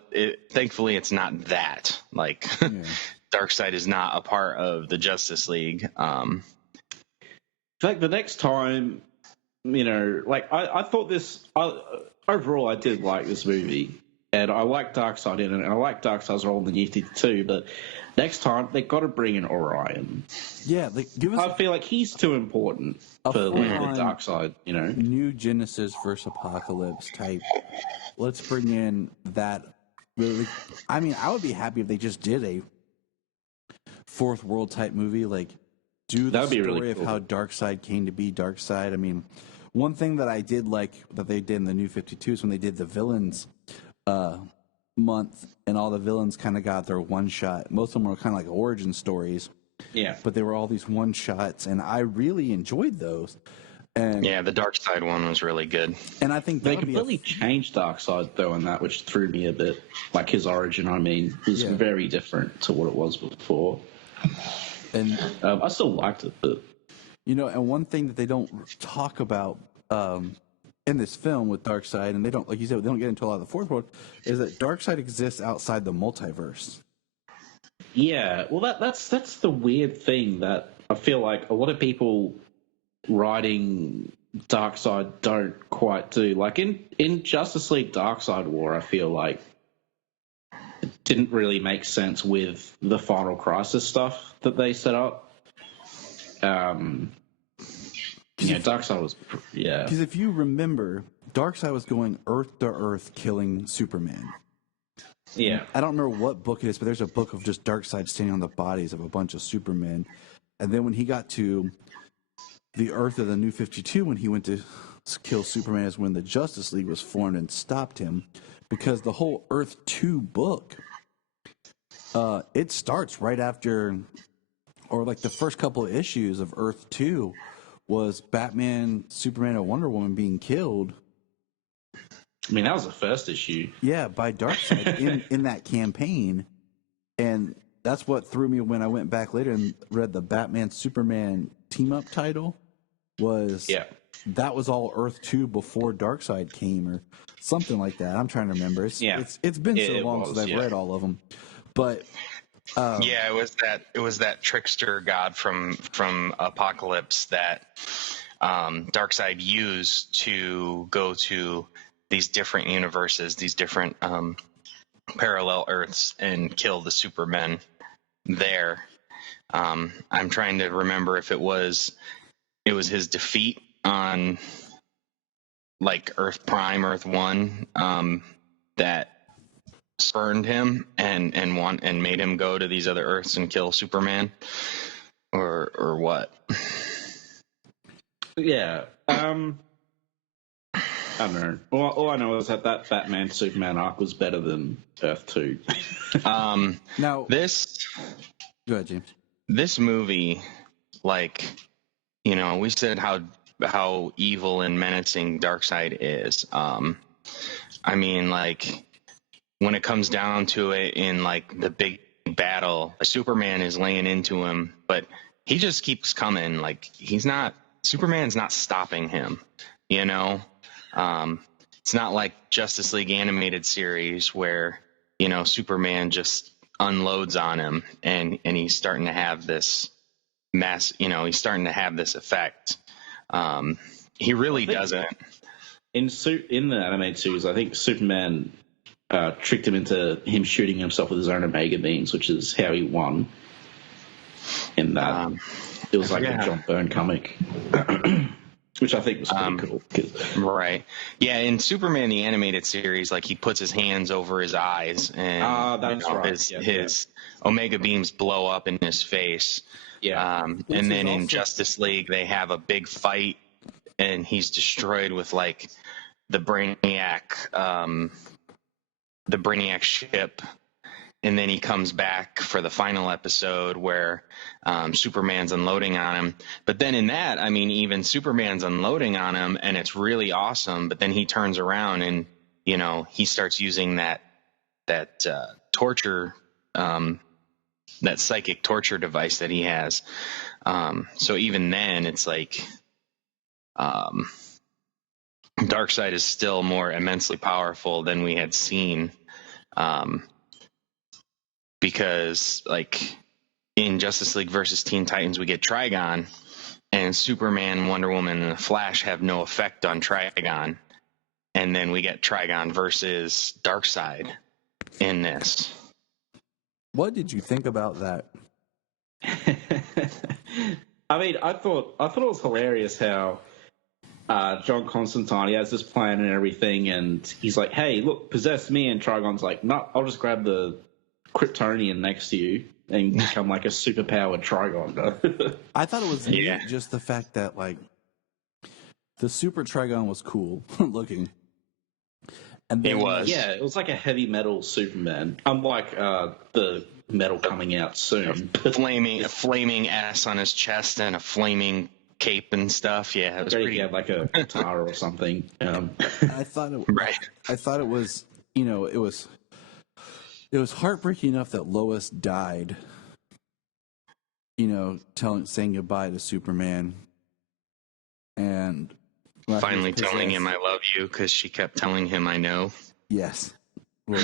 thankfully it's not that. Like, Darkseid is not a part of the Justice League. Like the next time, I thought this, overall I did like this movie. And I like Darkseid in it, and I like Darkseid's role in the New 52, but next time they got to bring in Orion. Yeah, give us. I feel like he's too important for the Darkseid. New Genesis versus Apocalypse type. Let's bring in that. I mean, I would be happy if they just did a fourth world type movie, like do the story really cool. Of how Darkseid came to be Darkseid. I mean, one thing that I did like that they did in the New 52 is when they did the villains month, and all the villains kind of got their one shot. Most of them were kind of like origin stories. Yeah. But they were all these one shots, and I really enjoyed those. And yeah, the Dark Side one was really good. And I think they completely changed Darkseid though in that, which threw me a bit. Like his origin, I mean, was very different to what it was before. And I still liked it, but and one thing that they don't talk about in this film with Darkseid, and they don't, like you said, they don't get into a lot of the fourth world, is that Darkseid exists outside the multiverse. Yeah, well, that's the weird thing that I feel like a lot of people writing Darkseid don't quite do. Like in Justice League Darkseid War, I feel like it didn't really make sense with the Final Crisis stuff that they set up. Darkseid was, Because if you remember, Darkseid was going Earth to Earth killing Superman. Yeah. I don't remember what book it is, but there's a book of just Darkseid standing on the bodies of a bunch of Supermen. And then when he got to the Earth of the New 52, when he went to kill Superman, is when the Justice League was formed and stopped him. Because the whole Earth 2 book, it starts right after, or like the first couple of issues of Earth 2 was Batman, Superman, and Wonder Woman being killed. I mean, that was the first issue. Yeah, by Darkseid in that campaign. And that's what threw me when I went back later and read the Batman Superman team-up title. That was all Earth 2 before Darkseid came, or something like that. I'm trying to remember. It's been so long since I've read all of them. But it was that trickster god from Apokolips that Darkseid used to go to these different universes, these different parallel Earths, and kill the Supermen there. I'm trying to remember if it was his defeat on like Earth Prime, Earth 1, that spurned him and made him go to these other Earths and kill Superman, or what? Yeah. I don't know. All I know is that Batman Superman arc was better than Earth 2. Now this. Go ahead, James. This movie, like, we said how evil and menacing Darkseid is. I mean, like, when it comes down to it, in like the big battle, Superman is laying into him, but he just keeps coming. Like, Superman's not stopping him. It's not like Justice League animated series where Superman just unloads on him and he's starting to have this he's starting to have this effect. He really doesn't. In the animated series, I think Superman tricked him into him shooting himself with his own Omega beams, which is how he won. In that, it was like a John Byrne comic. Which I think was pretty cool. Right. Yeah, in Superman the animated series, like, he puts his hands over his eyes and that's right. his Omega beams blow up in his face. Yeah. And then in Justice League they have a big fight and he's destroyed with like the Brainiac ship. And then he comes back for the final episode where Superman's unloading on him. But then in that, I mean, even Superman's unloading on him, and it's really awesome. But then he turns around and, he starts using that torture, that psychic torture device that he has. So even then, it's like Darkseid is still more immensely powerful than we had seen. Because, like, in Justice League versus Teen Titans, we get Trigon, and Superman, Wonder Woman, and the Flash have no effect on Trigon. And then we get Trigon versus Darkseid in this. What did you think about that? I mean, I thought it was hilarious how John Constantine, he has this plan and everything, and he's like, "Hey, look, possess me," and Trigon's like, "No, I'll just grab the Kryptonian next to you and become like a superpowered Trigon." I thought it was neat, just the fact that, like, the Super Trigon was cool looking. And then, it was like a heavy metal Superman, unlike the metal coming out soon. A flaming S on his chest and a flaming cape and stuff. Yeah, it was pretty. He had like a guitar or something. I thought it Right. I thought it was, you know, it was heartbreaking enough that Lois died. You know, saying goodbye to Superman, and Finally telling him I love you because she kept telling him I know. Yes. Well,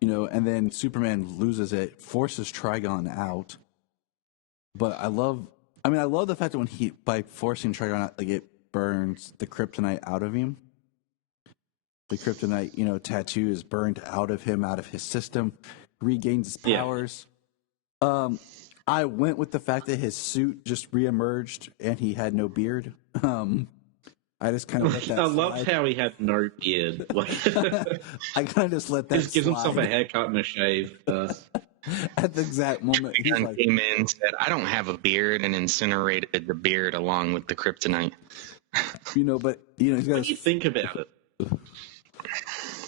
you know, and then Superman loses it, forces Trigon out. But I love the fact that by forcing Trigon out, like, it burns the kryptonite out of him. The kryptonite, you know, tattoo is burned out of him, out of his system, regains his powers. Yeah. I went with the fact that his suit just reemerged and he had no beard. I just kind of let that I loved how he had no beard. Like, I kind of just let that just gives himself a haircut and a shave. At the exact moment, he came in and said, I don't have a beard, and incinerated the beard along with the kryptonite. You know, but, you know, when you think about it,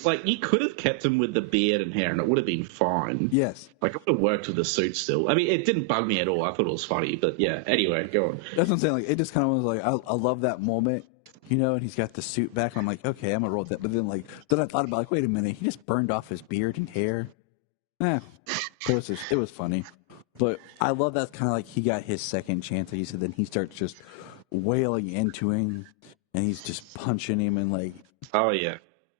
like, you could have kept him with the beard and hair and it would have been fine. Yes. Like, it would have worked with the suit still. I mean, it didn't bug me at all. I thought it was funny. But, yeah, anyway, go on. That's what I'm saying. Like, it just kind of was like, I love that moment, you know, and he's got the suit back. I'm like, okay, I'm going to roll with that. But then, like, I thought about, like, wait a minute. He just burned off his beard and hair. It was funny. But I love that kind of like he got his second chance. Like you said, then he starts just wailing into him and he's just punching him and, like, oh, yeah.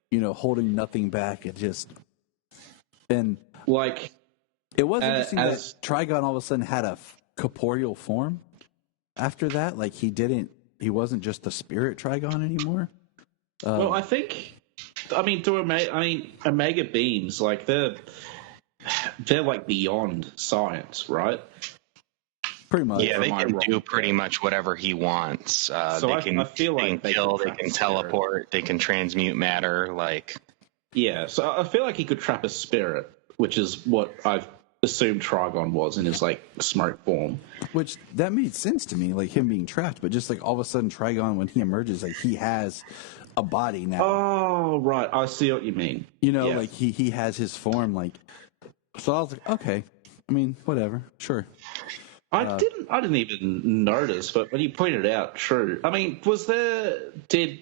You know, holding nothing back. It just, and like, it was interesting that Trigon all of a sudden had a corporeal form after that. Like, he wasn't just the spirit Trigon anymore. Well, I think, Omega beams, like, they're like beyond science, right? Pretty much. Yeah, they can do pretty much whatever he wants. So I feel like they can teleport, they can transmute matter, like. Yeah, so I feel like he could trap a spirit, which is what I've assumed Trigon was in his, like, smoke form. Which, that made sense to me, like him being trapped, but just like all of a sudden Trigon, when he emerges, like, he has a body now. Oh, right, I see what you mean. You know, like he has his form, like, so I was like, okay, I mean, whatever, sure. I didn't even notice, but when you pointed it out, true. I mean, did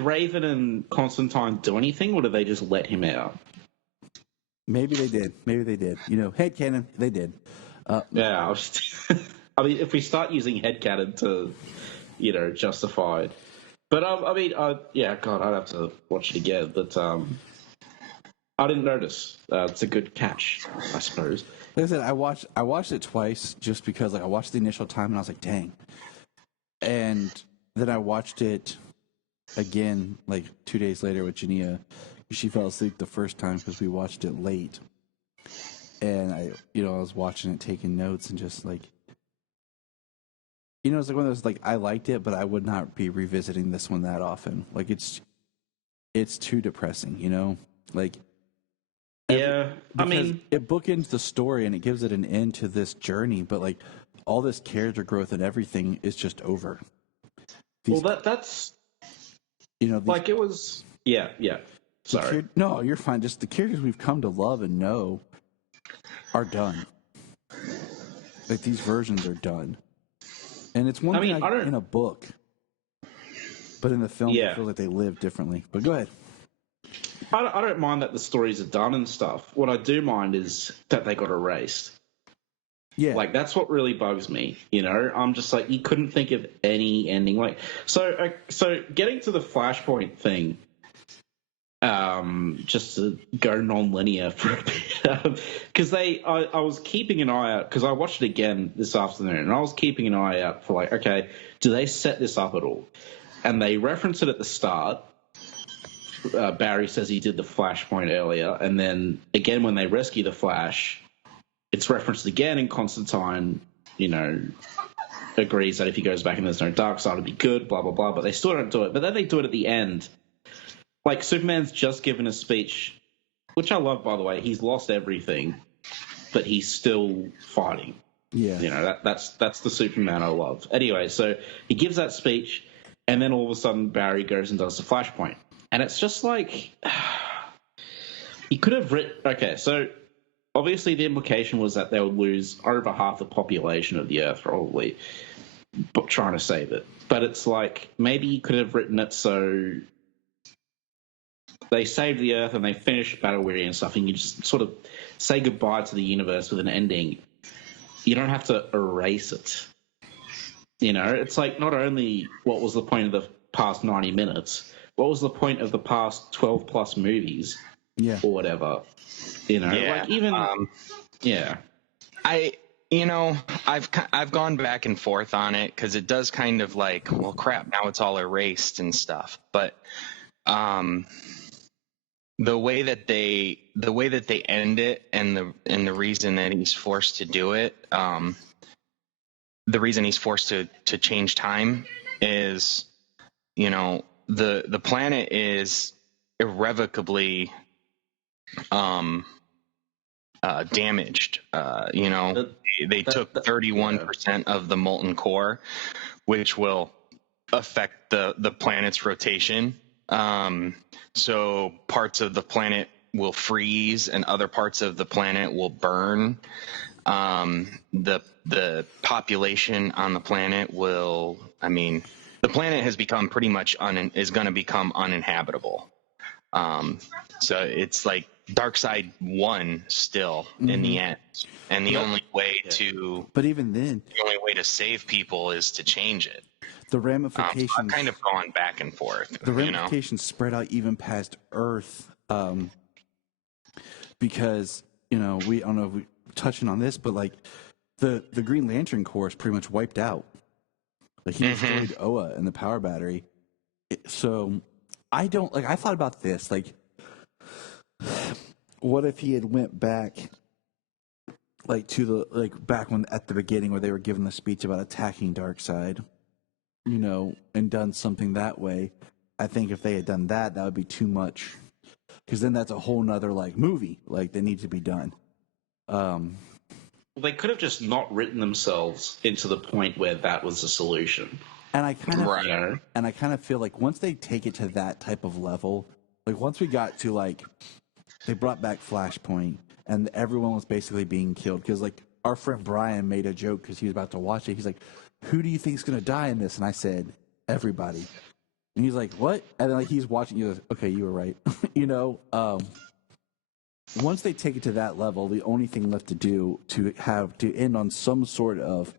Raven and Constantine do anything, or did they just let him out? Maybe they did. You know, headcanon, they did. Yeah, I mean, if we start using headcanon to, you know, justify it. But, yeah, God, I'd have to watch it again, but I didn't notice. It's a good catch, I suppose. Like I said, I watched it twice just because, like, I watched the initial time and I was like, dang. And then I watched it again, like, 2 days later with Jania. She fell asleep the first time because we watched it late. And I was watching it, taking notes, and just, like, you know, it's like one of those, like, I liked it, but I would not be revisiting this one that often. Like, it's too depressing, you know? Like, yeah, I mean, it bookends the story and it gives it an end to this journey, but, like, all this character growth and everything is just over. That's, you know, like, it was, yeah. Sorry. No, you're fine. Just the characters we've come to love and know are done. Like, these versions are done. And it's one thing in a book, but in the film, I feel like they live differently. But go ahead. I don't mind that the stories are done and stuff. What I do mind is that they got erased. Yeah. Like, that's what really bugs me, you know? I'm just like, you couldn't think of any ending. Like, so getting to the Flashpoint thing, just to go non-linear for a bit, because I was keeping an eye out, because I watched it again this afternoon, and I was keeping an eye out for, like, okay, do they set this up at all? And they reference it at the start. Barry says he did the Flashpoint earlier, and then again when they rescue the Flash, it's referenced again, and Constantine, you know, agrees that if he goes back and there's no dark side, it'd be good, blah, blah, blah, but they still don't do it. But then they do it at the end. Like, Superman's just given a speech, which I love, by the way. He's lost everything, but he's still fighting. Yeah. You know, that's the Superman I love. Anyway, so he gives that speech, and then all of a sudden Barry goes and does the Flashpoint. And it's just like, he could have written... Okay, so obviously the implication was that they would lose over half the population of the Earth, probably, but trying to save it. But it's like, maybe you could have written it so they saved the Earth and they finished Battle Weary and stuff, and you just sort of say goodbye to the universe with an ending. You don't have to erase it. You know, it's like, not only what was the point of the past 90 minutes, what was the point of the past 12 plus movies, or whatever. You know, like even I've gone back and forth on it because it does kind of like, well, crap, now it's all erased and stuff. But the way that they end it, and the reason that he's forced to do it, the reason he's forced to change time is, the planet is irrevocably damaged. They took 31% of the molten core, which will affect the planet's rotation. So parts of the planet will freeze and other parts of the planet will burn. The population on the planet the planet has become pretty much is going to become uninhabitable. So it's like Darkseid won still in the end, and the only way to save people is to change it. The ramifications. I've kind of gone back and forth. The ramifications spread out even past Earth, because I don't know if we're touching on this, but like the Green Lantern Corps is pretty much wiped out. Like he destroyed Oa and the power battery. So I thought about this, like, what if he had went back, like back when at the beginning where they were giving the speech about attacking Darkseid, and done something that way. I think if they had done that, that would be too much, because then that's a whole nother like movie like that needs to be done. They could have just not written themselves into the point where that was the solution. And I kind of feel like once they take it to that type of level, like once we got to like they brought back Flashpoint and everyone was basically being killed, because like our friend Brian made a joke because he was about to watch it. He's like, "Who do you think's gonna die in this?" And I said, "Everybody." And he's like, "What?" And then like he's watching. He goes, "Okay, you were right." Once they take it to that level, the only thing left to do to end on some sort of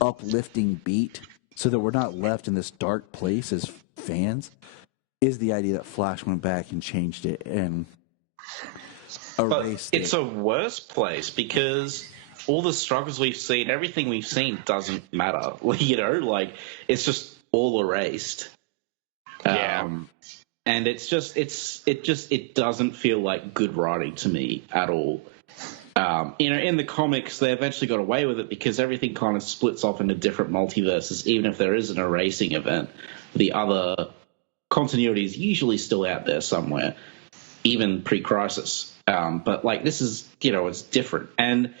uplifting beat, so that we're not left in this dark place as fans, is the idea that Flash went back and changed it and erased it. It's a worse place because all the struggles we've seen, everything we've seen doesn't matter. Like it's just all erased. And it doesn't feel like good writing to me at all. In the comics, they eventually got away with it because everything kind of splits off into different multiverses. Even if there is an erasing event, the other continuity is usually still out there somewhere, even pre-Crisis. But like this is, it's different. And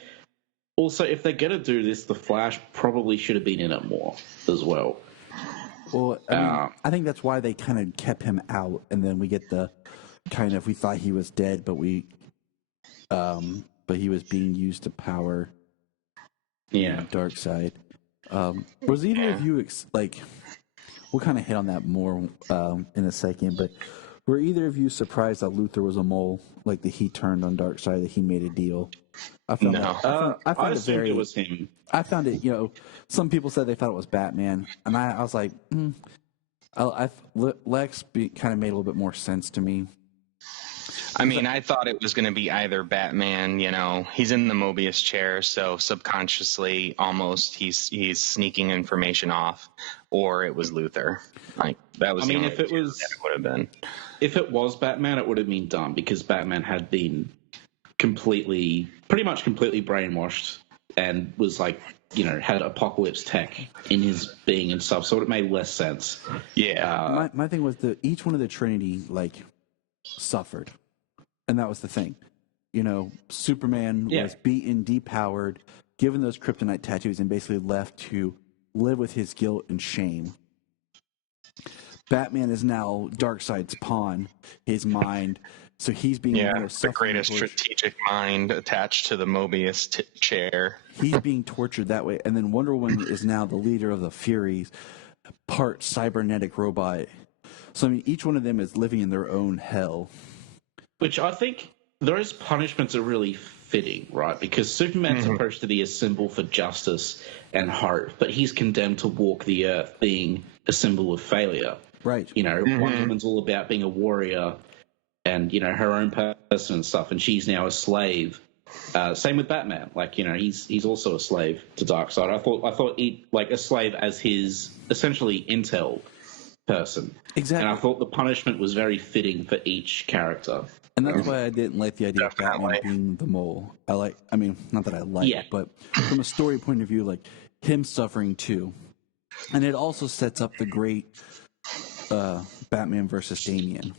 also, if they're gonna do this, the Flash probably should have been in it more as well. Well, I think that's why they kind of kept him out, and then we get the kind of, we thought he was dead, but but he was being used to power Darkseid. Was either of you we'll kind of hit on that more in a second, but were either of you surprised that Luthor was a mole, like that he turned on Darkseid, that he made a deal? I found it was him. I found it, some people said they thought it was Batman, and I was like, Lex kind of made a little bit more sense to me. I thought it was going to be either Batman, he's in the Mobius chair, so subconsciously almost he's sneaking information off, or it was Luthor. Like that was. If it was, it would have been. If it was Batman, it would have been dumb because Batman had been pretty much completely brainwashed and was like, had Apokolips tech in his being and stuff, so it made less sense. Yeah. My thing was each one of the Trinity suffered, and that was the thing. Superman was beaten, depowered, given those kryptonite tattoos, and basically left to live with his guilt and shame. Batman is now Darkseid's pawn, his mind. So he's being the greatest strategic mind attached to the Mobius chair. He's being tortured that way. And then Wonder Woman is now the leader of the Furies, part cybernetic robot. So, I mean, each one of them is living in their own hell. Which I think those punishments are really fitting, right? Because Superman's supposed to be a symbol for justice and hope, but he's condemned to walk the earth being a symbol of failure. Right. You know, Wonder Woman's all about being a warrior and, you know, her own person and stuff, and she's now a slave. Same with Batman. Like, you know, he's also a slave to Darkseid. I thought he, like, a slave as his essentially intel person. Exactly. And I thought the punishment was very fitting for each character. And that's why I didn't like the idea of Batman being the mole. I mean, not that I like it, but from a story point of view, like, him suffering too. And it also sets up the great Batman versus Damian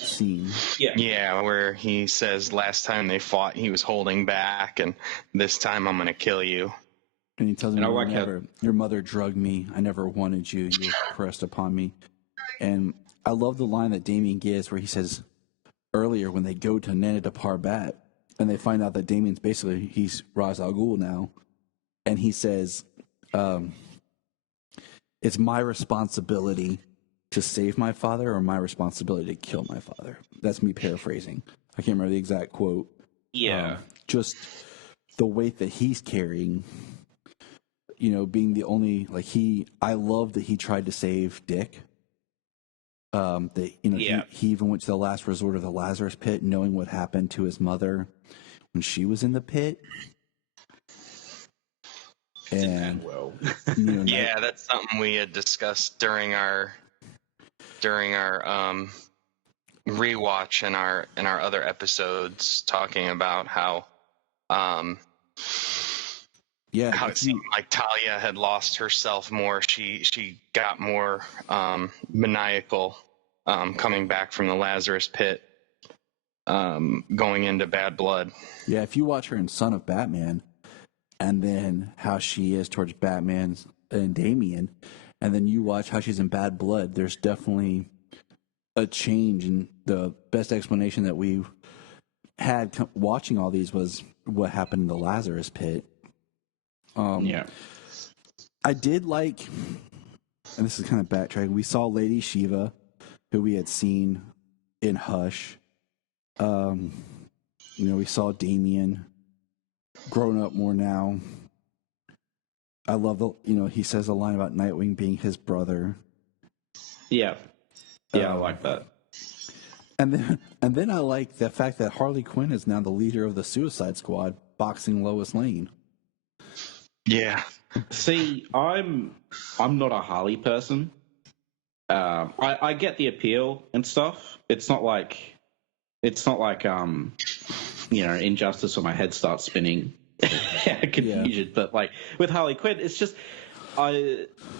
scene. Yeah, where he says last time they fought, he was holding back, and this time I'm going to kill you. And he tells him, your mother drugged me. I never wanted you. You pressed upon me. And I love the line that Damian gives where he says earlier when they go to Nana de Parbat and they find out that Damian's basically, he's Ra's al Ghul now. And he says, it's my responsibility to save my father or my responsibility to kill my father. That's me paraphrasing. I can't remember the exact quote. Yeah. Just the weight that he's carrying, you know, being the only, like, I love that he tried to save Dick. That, you know, he even went to the last resort of the Lazarus pit, knowing what happened to his mother when she was in the pit. And you know, yeah, that's something we had discussed during our rewatch and our other episodes, talking about how how it seemed like Talia had lost herself more. She got more maniacal coming back from the Lazarus pit, going into Bad Blood. Yeah, if you watch her in Son of Batman, and then how she is towards Batman and Damian, and then you watch how she's in Bad Blood, there's definitely a change. And the best explanation that we had watching all these was what happened in the Lazarus pit. I did like, and this is kind of backtracking, we saw Lady Shiva, who we had seen in Hush. You know, we saw Damian grown up more now. I love he says a line about Nightwing being his brother. Yeah. Yeah, I like that. And then I like the fact that Harley Quinn is now the leader of the Suicide Squad, boxing Lois Lane. Yeah. See, I'm not a Harley person. I get the appeal and stuff. It's not like you know, Injustice, or my head starts spinning. Confusion. Yeah. But like with Harley Quinn, it's just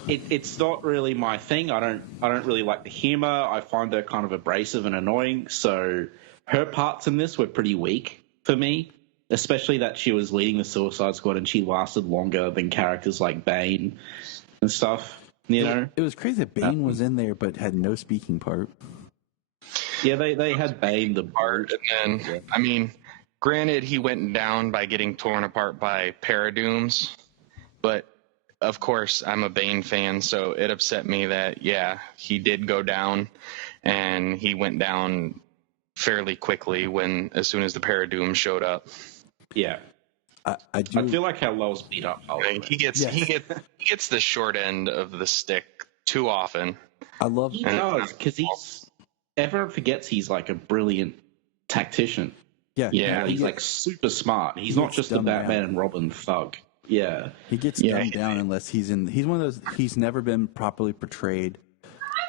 it's not really my thing. I don't really like the humor. I find her kind of abrasive and annoying. So her parts in this were pretty weak for me, especially that she was leading the Suicide Squad and she lasted longer than characters like Bane and stuff. You know, it was crazy that Bane was in there but had no speaking part. Yeah, they had Bane the part, and then I mean, granted, he went down by getting torn apart by Paradooms, but of course, I'm a Bane fan, so it upset me that, he did go down, and he went down fairly quickly as soon as the Paradooms showed up. Yeah. I feel like how Lowe's beat up. I mean, he gets the short end of the stick too often. He does, because everyone forgets he's like a brilliant tactician. Yeah. He's like super smart. He's not just a Batman and Robin thug. Yeah. He gets dumbed down unless he's one of those, he's never been properly portrayed.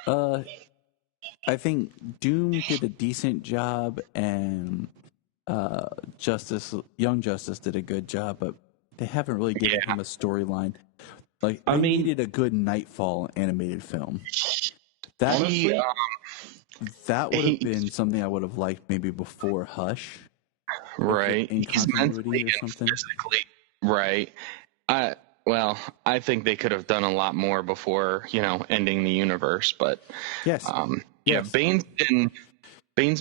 I think Doom did a decent job, and Young Justice did a good job, but they haven't really given him a storyline. Like, I needed a good Nightfall animated film. That would have been something I would have liked maybe before Right. He's mentally and physically right. Well, I think they could have done a lot more before, ending the universe. But Yes. yeah, Bane's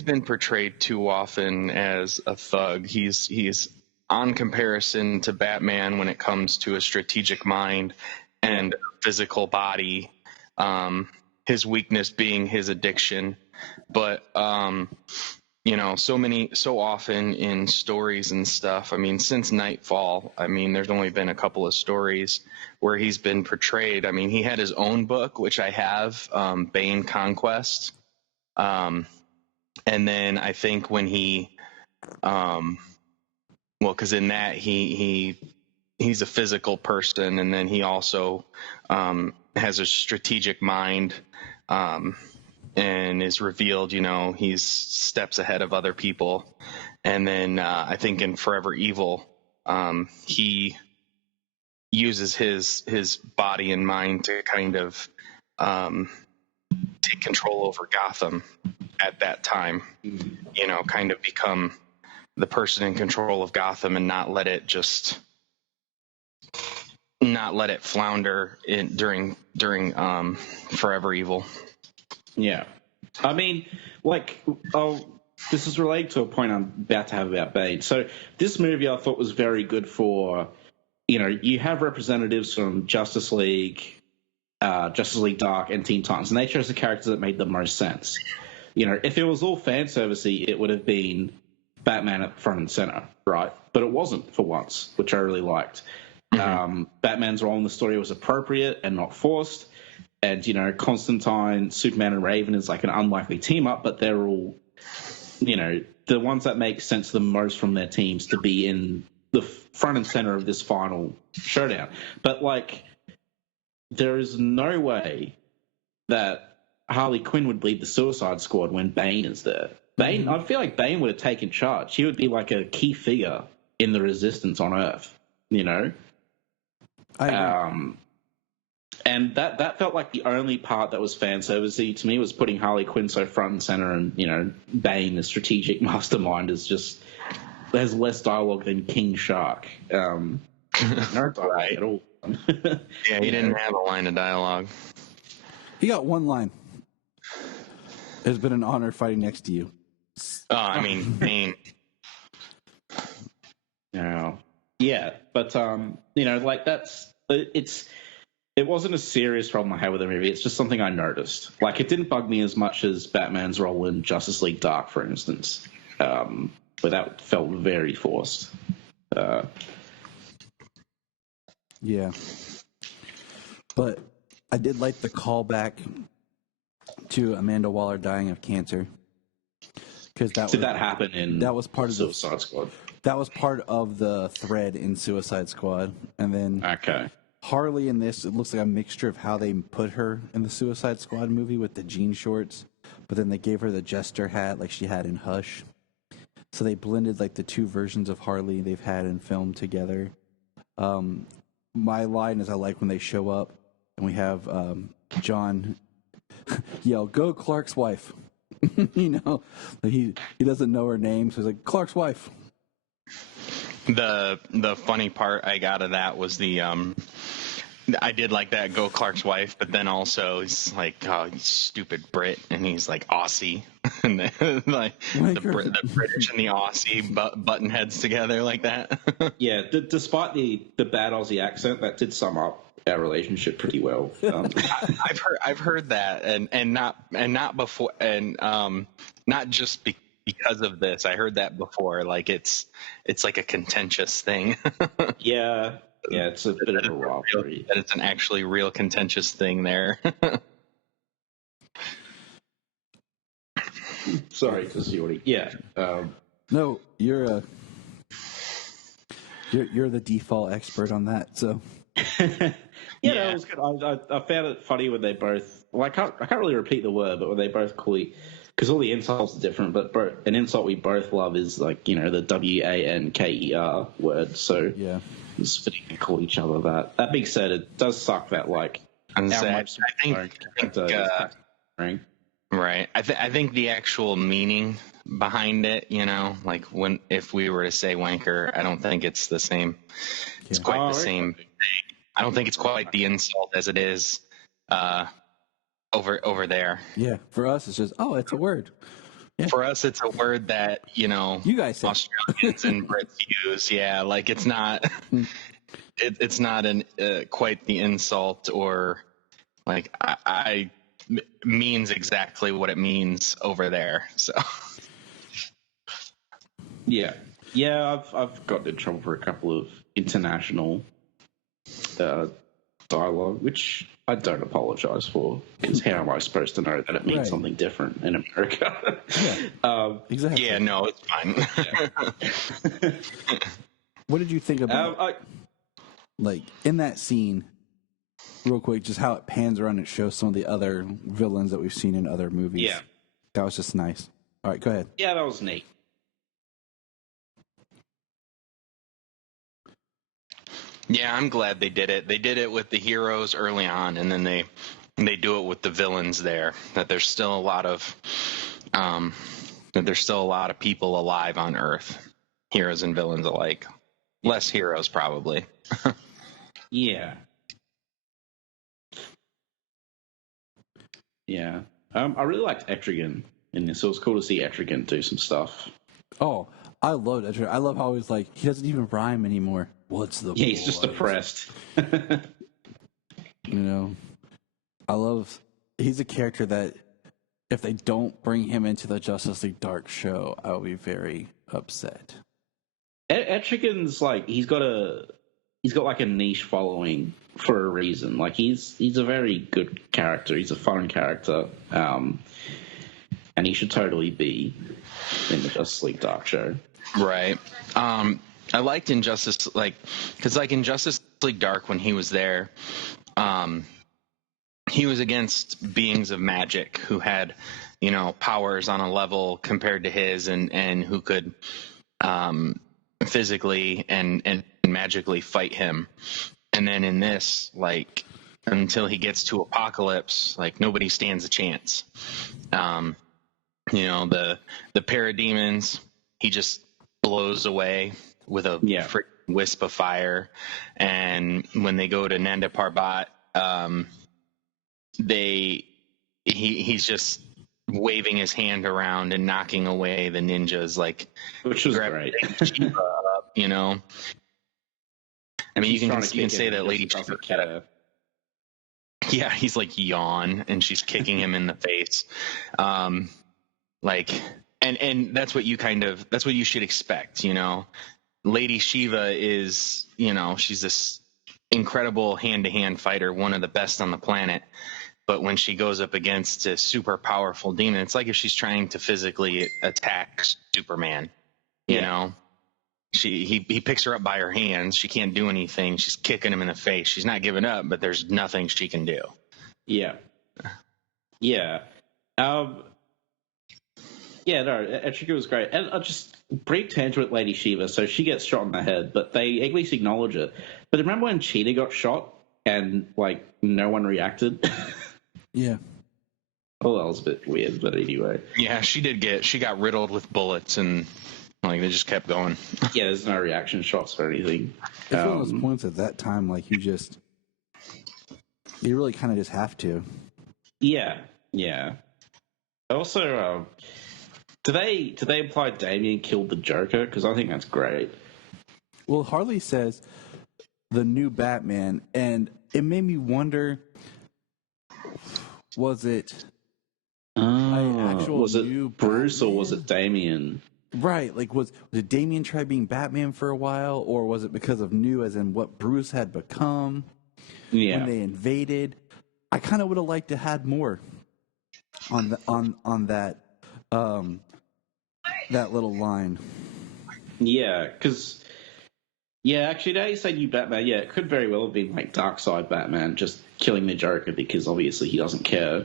been portrayed too often as a thug. He's on comparison to Batman when it comes to a strategic mind and a physical body. His weakness being his addiction, but so often in stories and stuff. I mean, since Nightfall, there's only been a couple of stories where he's been portrayed. I mean, he had his own book, which I have, Bane Conquest. And then I think when because in that he's a physical person, and then he also has a strategic mind. And is revealed, he's steps ahead of other people. And then I think in Forever Evil, he uses his body and mind to kind of take control over Gotham at that time, kind of become the person in control of Gotham and not let it flounder during Forever Evil. Yeah. I mean, this is related to a point I'm about to have about Bane. So this movie I thought was very good for, you have representatives from Justice League Dark, and Teen Titans, and they chose the characters that made the most sense. If it was all fan servicey, it would have been Batman at front and center, right? But it wasn't for once, which I really liked. Mm-hmm. Batman's role in the story was appropriate and not forced. And, Constantine, Superman, and Raven is like an unlikely team up, but they're all, the ones that make sense the most from their teams to be in the front and center of this final showdown. But, there is no way that Harley Quinn would lead the Suicide Squad when Bane is there. Bane, I feel like Bane would have taken charge. He would be like a key figure in the resistance on Earth, I agree. And that felt like the only part that was fan servicey to me, was putting Harley Quinn so front and center, and Bane, the strategic mastermind, has less dialogue than King Shark. No dialogue at all. Yeah, he didn't have a line of dialogue. He got one line. It's been an honor fighting next to you. Bane. No. Yeah, but it wasn't a serious problem I had with the movie. It's just something I noticed. It didn't bug me as much as Batman's role in Justice League Dark, for instance, where that felt very forced. Yeah. But I did like the callback to Amanda Waller dying of cancer. Did that happen in Suicide Squad? That was part of the thread in Suicide Squad. And then Harley in this, it looks like a mixture of how they put her in the Suicide Squad movie with the jean shorts, but then they gave her the jester hat like she had in Hush. So they blended the two versions of Harley they've had in film together. My line is I like when they show up and we have John yell, "Go Clark's wife." He doesn't know her name, so he's like, "Clark's wife." The funny part I got of that was I did like that, "Go Clark's wife," but then also he's like, "Oh, you stupid Brit," and he's like Aussie, and then, the British and the Aussie button heads together like that. Yeah, despite the bad Aussie accent, that did sum up our relationship pretty well. I've heard that, and not before, and not just because of this. I heard that before. It's like a contentious thing. Yeah, it's a bit of a robbery. That it's an actually real contentious thing there. Sorry to see what he. Yeah. No, you're the default expert on that. So. It was good. I found it funny when they both. Well, I can't really repeat the word, but when they both call because all the insults are different. But an insult we both love is the WANKER word. So yeah, it's fitting to call each other that. That being said, it does suck that Right. I think the actual meaning behind it, if we were to say wanker, I don't think it's the same. It's quite the same thing. I don't think it's quite the insult as it is over there. Yeah, for us, it's just, it's a word. Yeah. For us, it's a word that, you guys say. Australians and Brits use. Yeah, like it's not it's not an quite the insult, or like I means exactly what it means over there. So yeah, I've gotten in trouble for a couple of international dialogue, which I don't apologize for, because how am I supposed to know that it means something different in America? Exactly. Yeah, no, it's fine. What did you think about, like, in that scene, real quick, just how it pans around and shows some of the other villains that we've seen in other movies? Yeah. That was just nice. All right, go ahead. Yeah, that was neat. Yeah, I'm glad they did it. They did it with the heroes early on, and then they do it with the villains there. That there's still a lot of people alive on Earth, heroes and villains alike. Less heroes, probably. Yeah. Yeah. I really liked Etrigan in this. It was cool to see Etrigan do some stuff. Oh, I loved Etrigan. I love how he's like, he doesn't even rhyme anymore. What's the he's just depressed. I love, he's a character that if they don't bring him into the Justice League Dark show, I will be very upset. Etrigan's like, he's got like a niche following for a reason. Like he's a very good character. He's a fun character. And he should totally be in the Justice League Dark show. Right. I liked Injustice, because in Justice League Dark, when he was there, he was against beings of magic who had, powers on a level compared to his, and who could physically and magically fight him. And then in this, until he gets to Apokolips, nobody stands a chance. The parademons, he just blows away with a freaking wisp of fire. And when they go to Nanda Parbat, he's just waving his hand around and knocking away the ninjas, which was great. Shiva up, I mean, you can say that Lady Shiva. Yeah, he's yawn, and she's kicking him in the face. And that's what you should expect, Lady Shiva is, she's this incredible hand-to-hand fighter, one of the best on the planet. But when she goes up against a super powerful demon, it's like if she's trying to physically attack Superman, you know? He picks her up by her hands. She can't do anything. She's kicking him in the face. She's not giving up, but there's nothing she can do. Yeah. Yeah. Etrigan was great. And I'll just brief tangent with Lady Shiva. So she gets shot in the head, but they at least acknowledge it. But remember when Cheetah got shot and, no one reacted? Yeah. Oh, that was a bit weird, but anyway. Yeah, she got riddled with bullets, and they just kept going. Yeah, there's no reaction shots or anything. It's one of those points at that time, you really kind of just have to. Yeah. Also, do they imply Damian killed the Joker? Because I think that's great. Well, Harley says the new Batman, and it made me wonder, was it Bruce Batman? Or was it Damian? Right, was it Damian try being Batman for a while, or was it because of new, as in what Bruce had become when they invaded? I kind of would have liked to had more on that that little line. Yeah, because actually, now you say new Batman. Yeah, it could very well have been Darkseid Batman just killing the Joker, because obviously he doesn't care.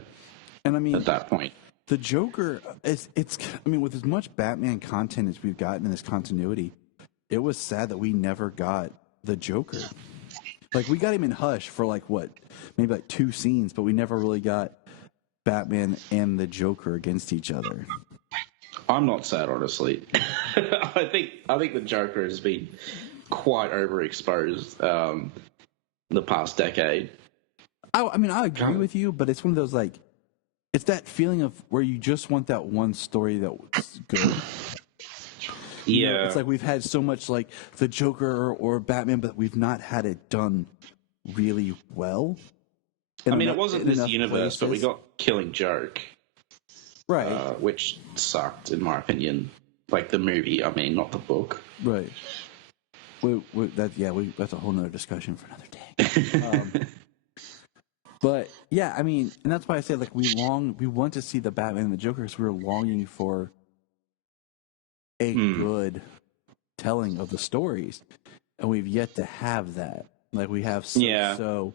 And I mean, at that point, the Joker, with as much Batman content as we've gotten in this continuity, it was sad that we never got the Joker. We got him in Hush for maybe 2 scenes, but we never really got Batman and the Joker against each other. I'm not sad, honestly. I think the Joker has been quite overexposed. the past decade. I mean, I agree with you, but it's one of those, like, it's that feeling of where you just want that one story that was good. You know, it's like we've had so much, like, the Joker or Batman, but we've not had it done really well. I mean, it wasn't this universe, but we got Killing Joke. Right. Which sucked, in my opinion. Like, the movie, I mean, not the book. Right. That's a whole nother discussion for another day. But yeah, I mean, and that's why I say, like, we want to see the Batman and the Joker because we're longing for a good telling of the stories, and we've yet to have that. Like, we have so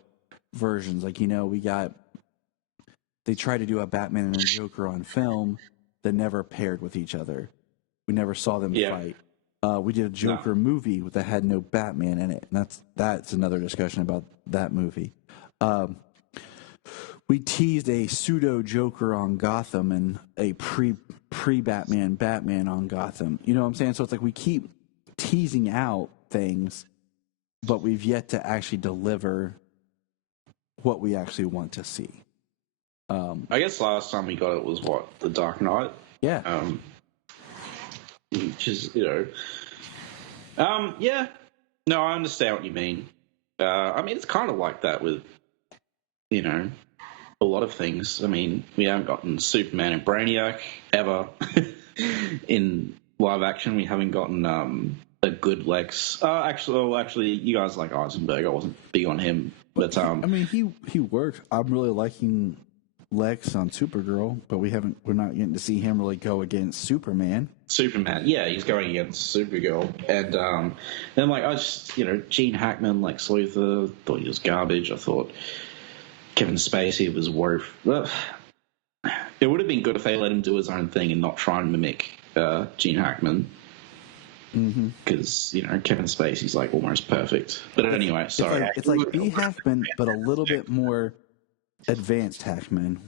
versions. Like, you know, they tried to do a Batman and a Joker on film that never paired with each other. We never saw them fight. We did a Joker movie that had no Batman in it, and that's another discussion about that movie. We teased a pseudo Joker on Gotham and a pre-Batman Batman on Gotham. You know what I'm saying? So it's like we keep teasing out things, but we've yet to actually deliver what we actually want to see. I guess last time we got it was The Dark Knight. Yeah. Which is, you know, yeah. No, I understand what you mean. I mean, it's kind of like that with, you know, a lot of things. I mean, we haven't gotten Superman and Brainiac ever in live action. We haven't gotten a good Lex. Actually, you guys like Eisenberg. I wasn't big on him, but I mean, he worked. I'm really liking Lex on Supergirl, but we're not getting to see him really go against Superman. Yeah, he's going against Supergirl, and then, like, I just, you know, Gene Hackman, Lex Luthor, thought he was garbage. I thought Kevin Spacey was worth. It would have been good if they let him do his own thing and not try and mimic Gene Hackman, because you know, Kevin Spacey's like almost perfect. But anyway, sorry, it's like B. Hackman, but a little bit more advanced Hackman.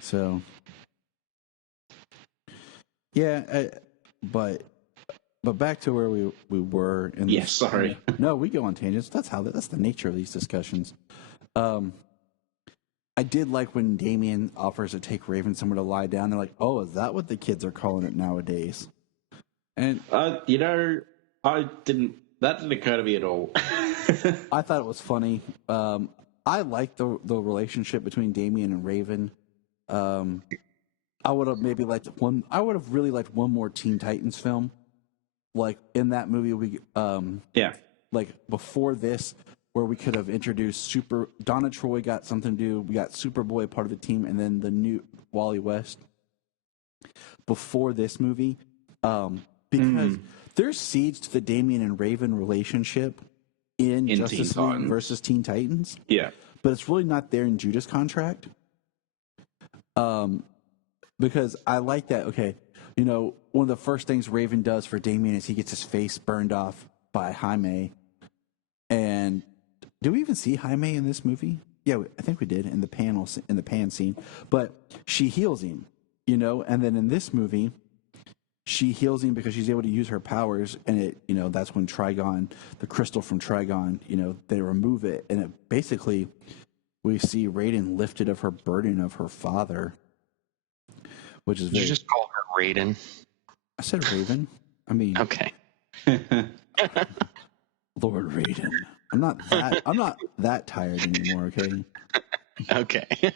So, yeah, but back to where we were. Sorry. No, we go on tangents. That's the nature of these discussions. I did like when Damian offers to take Raven somewhere to lie down. They're like, "Oh, is that what the kids are calling it nowadays?" And you know, that didn't occur to me at all. I thought it was funny. I like the relationship between Damian and Raven. I would have really liked one more Teen Titans film. Like, in that movie, like before this, where we could have introduced Donna Troy got something to do. We got Superboy part of the team, and then the new Wally West. Before this movie, because there's seeds to the Damian and Raven relationship in Justice League versus Teen Titans. Yeah, but it's really not there in Judas Contract. Because I like that. Okay, you know, one of the first things Raven does for Damian is he gets his face burned off by Jaime. And do we even see Jaime in this movie? Yeah, I think we did in the pan scene. But she heals him, you know. And then in this movie, she heals him because she's able to use her powers, and that's when Trigon, the crystal from Trigon, you know, they remove it, and it basically we see Raiden lifted of her burden of her father. Which is Did you just call her Raiden? I said Raven. I mean, okay. Lord Raiden. I'm not that tired anymore. Okay. Okay.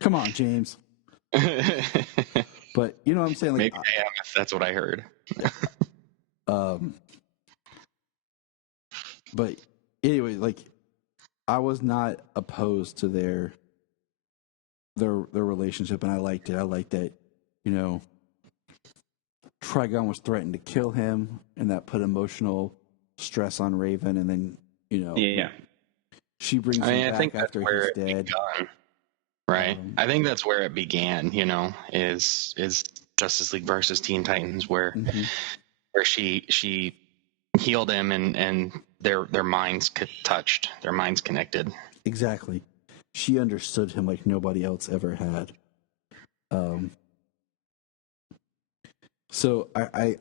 Come on, James. But you know what I'm saying? Like, maybe I am if that's what I heard. But anyway, like, I was not opposed to their relationship, and I liked it. I liked that, you know, Trigon was threatened to kill him, and that put emotional stress on Raven, and then, you know, she brings him back after he's dead. Begun, right? I think that's where it began, you know, is Justice League versus Teen Titans, where she healed him and their minds touched, their minds connected. Exactly. She understood him like nobody else ever had. So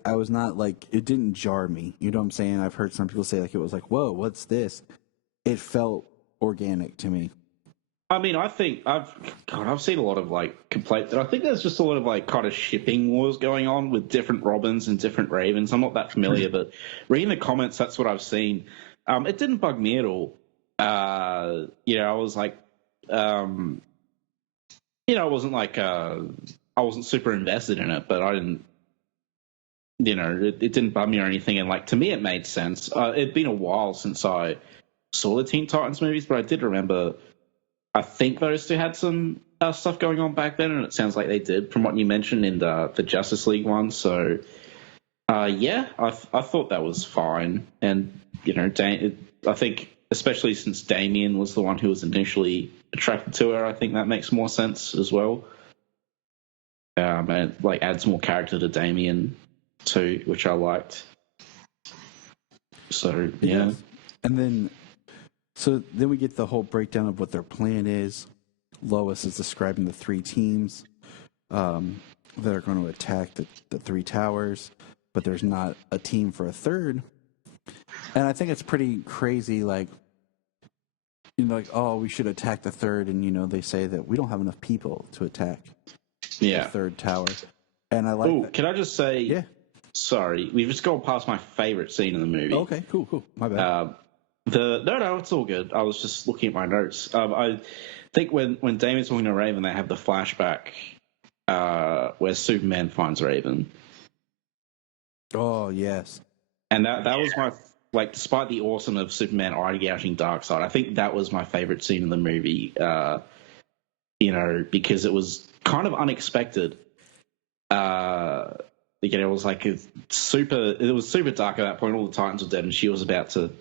I was not like, it didn't jar me. You know what I'm saying? I've heard some people say like it was like, whoa, what's this? It felt organic to me. I mean, I think I've seen a lot of like complaints, and I think there's just a lot of like kind of shipping wars going on with different Robins and different Ravens. I'm not that familiar, but reading the comments, that's what I've seen. It didn't bug me at all. I was like, I wasn't like, I wasn't super invested in it, but I didn't, it didn't bug me or anything. And like to me, it made sense. It'd been a while since I saw the Teen Titans movies, but I did remember. I think those two had some stuff going on back then, and it sounds like they did from what you mentioned in the Justice League one. So, I thought that was fine. And, I think especially since Damian was the one who was initially attracted to her, I think that makes more sense as well. And it, like, adds more character to Damian too, which I liked. So, yeah. And then... So then we get the whole breakdown of what their plan is. Lois is describing the three teams that are going to attack the three towers, but there's not a team for a third. And I think it's pretty crazy, like, oh, we should attack the third, and, they say that we don't have enough people to attack the third tower. And I like that. Can I just say, yeah. Sorry, we've just gone past my favorite scene in the movie. Okay, cool. My bad. No, it's all good. I was just looking at my notes. I think when Damian's talking to Raven, they have the flashback where Superman finds Raven. Oh, yes. And that was my, like, despite the awesome of Superman already gouging Darkseid, I think that was my favorite scene in the movie, because it was kind of unexpected. It was like it was super dark at that point. All the Titans were dead, and she was about to,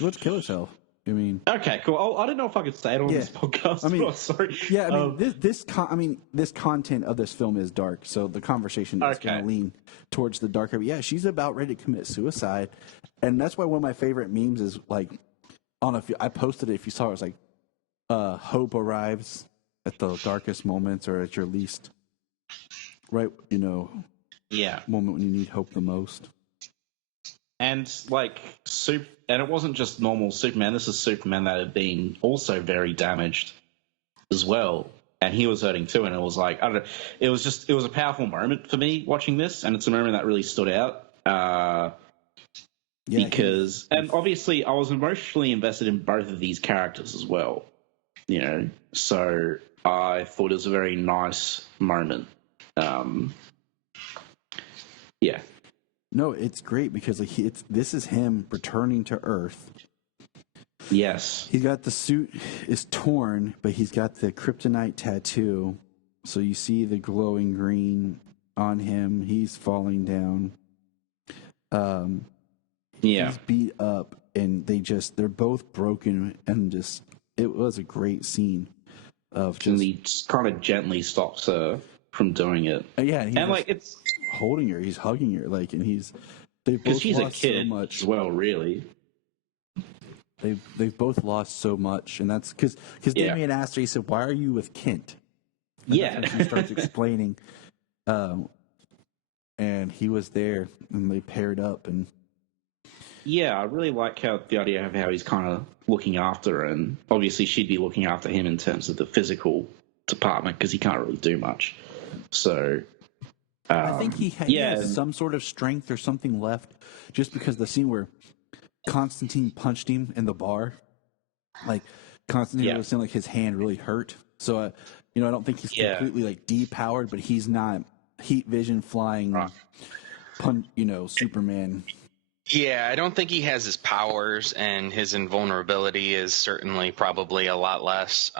let's kill herself. I mean, okay, cool. I don't know if I could say it on this podcast. I mean, sorry. Yeah, I mean, this content of this film is dark, so the conversation is going to lean towards the darker. Yeah, she's about ready to commit suicide, and that's why one of my favorite memes is like, I posted it. If you saw it, was like, hope arrives at the darkest moments or at your least, right? Moment when you need hope the most. And like and it wasn't just normal Superman. This is Superman that had been also very damaged as well, and he was hurting too. And it was like, I don't know, it was a powerful moment for me watching this, and it's a moment that really stood out. Because and obviously I was emotionally invested in both of these characters as well, So I thought it was a very nice moment. Yeah. No, it's great because this is him returning to Earth. Yes. He's got the suit is torn, but he's got the kryptonite tattoo. So you see the glowing green on him. He's falling down. He's beat up, and they're both broken, and just it was a great scene of just. And he just kind of gently stops her from doing it. Yeah, and like it's. Holding her, he's hugging her, like, and because she's a kid so much. Well, really, they've both lost so much, and that's because Damian asked her. He said, "Why are you with Kent?" And she starts explaining, and he was there, and they paired up, and I really like the idea of how he's kind of looking after her, and obviously she'd be looking after him in terms of the physical department because he can't really do much, so. I think he has some sort of strength or something left, just because the scene where Constantine punched him in the bar, like Constantine was saying, like his hand really hurt. So, I don't think he's completely like depowered, but he's not heat vision flying, Superman. Yeah, I don't think he has his powers, and his invulnerability is certainly probably a lot less.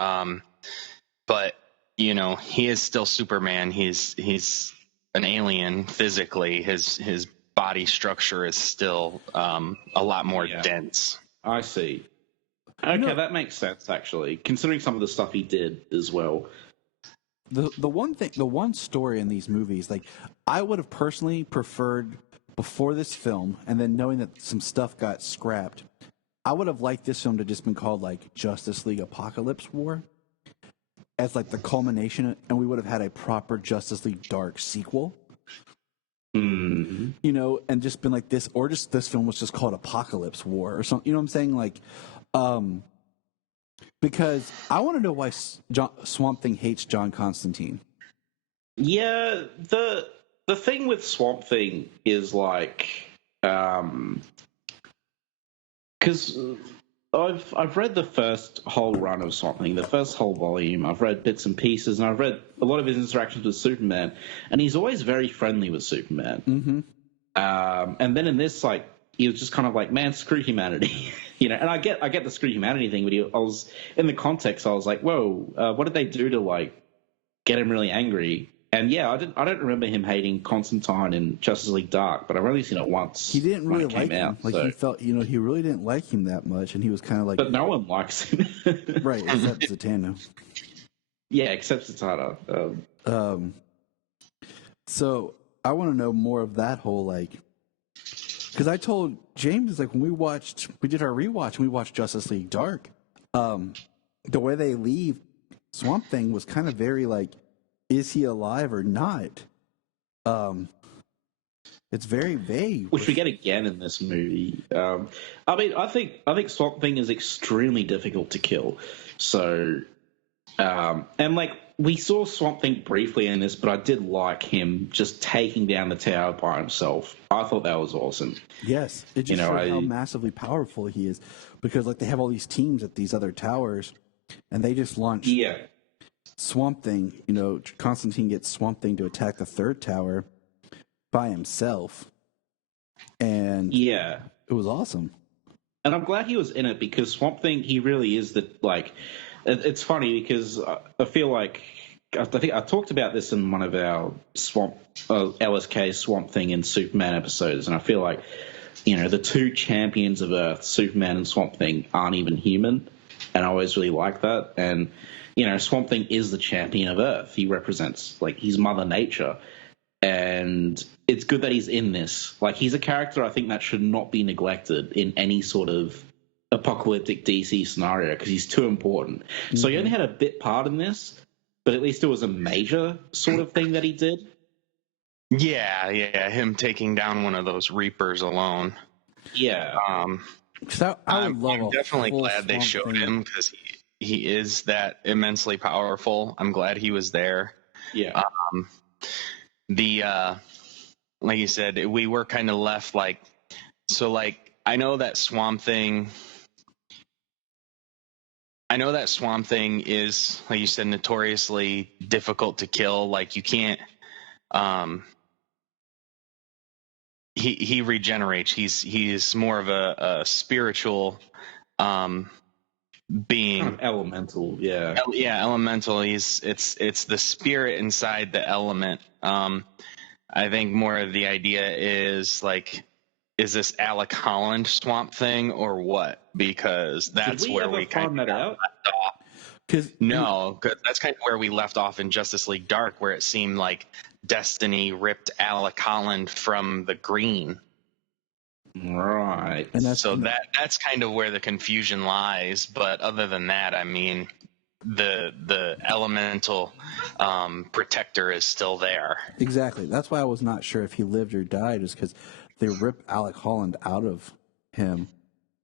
But he is still Superman. He's an alien physically. His body structure is still a lot more dense. I see. Okay, that makes sense actually, considering some of the stuff he did as well. The one story in these movies, like I would have personally preferred before this film, and then knowing that some stuff got scrapped, I would have liked this film to just been called like Justice League Apokolips War. as like the culmination, and we would have had a proper Justice League Dark sequel. Mm-hmm. You know, and just been like this, or just this film was just called Apokolips War or something. You know what I'm saying? Like, because I want to know why Swamp Thing hates John Constantine. Yeah, the thing with Swamp Thing is like, because I've read the first whole run of Swamp Thing, the first whole volume. I've read bits and pieces, and I've read a lot of his interactions with Superman, and he's always very friendly with Superman. Mm-hmm. And then in this, like, he was just kind of like, man, screw humanity, you know. And I get the screw humanity thing, but I was in the context. I was like, whoa, what did they do to like get him really angry? And yeah, I don't remember him hating Constantine in Justice League Dark, but I've only seen it once. He didn't really like him. Out, like so. He felt, you know, he really didn't like him that much, and he was kind of like. But no one likes him, right? Except Zatanna. Yeah, except Zatanna. So I want to know more of that whole like, because I told James like when we did our rewatch and we watched Justice League Dark, the way they leave Swamp Thing was kind of very like, is he alive or not? It's very vague. Which we get again in this movie. I mean, I think Swamp Thing is extremely difficult to kill. So, and like we saw Swamp Thing briefly in this, but I did like him just taking down the tower by himself. I thought that was awesome. Yes, it just showed how massively powerful he is, because like they have all these teams at these other towers, and they just launch. Yeah. Swamp Thing, you know, Constantine gets Swamp Thing to attack the third tower by himself. And yeah, it was awesome. And I'm glad he was in it, because Swamp Thing, he really is the, like, it's funny because I feel like, I think I talked about this in one of our LSK Swamp Thing and Superman episodes, and I feel like, you know, the two champions of Earth, Superman and Swamp Thing, aren't even human, and I always really like that. And you know, Swamp Thing is the champion of Earth. He represents, like, he's Mother Nature. And it's good that he's in this. Like, he's a character I think that should not be neglected in any sort of apocalyptic DC scenario, because he's too important. Mm-hmm. So he only had a bit part in this, but at least it was a major sort of thing that he did. Yeah, him taking down one of those Reapers alone. Yeah. I'm definitely glad they showed him, because he is that immensely powerful. I'm glad he was there. Yeah. Like you said, we were kind of left like, so like, I know that Swamp Thing is, like you said, notoriously difficult to kill. Like you can't, he regenerates. He's more of a spiritual, being, kind of elemental. Yeah. Elemental. It's the spirit inside the element. I think more of the idea is like, is this Alec Holland Swamp Thing or what? Because that's where we kind of left off. Because that's kind of where we left off in Justice League Dark, where it seemed like Destiny ripped Alec Holland from the Green. Right. And that's kind of where the confusion lies. But other than that, I mean, the elemental protector is still there. Exactly. That's why I was not sure if he lived or died, is because they rip Alec Holland out of him,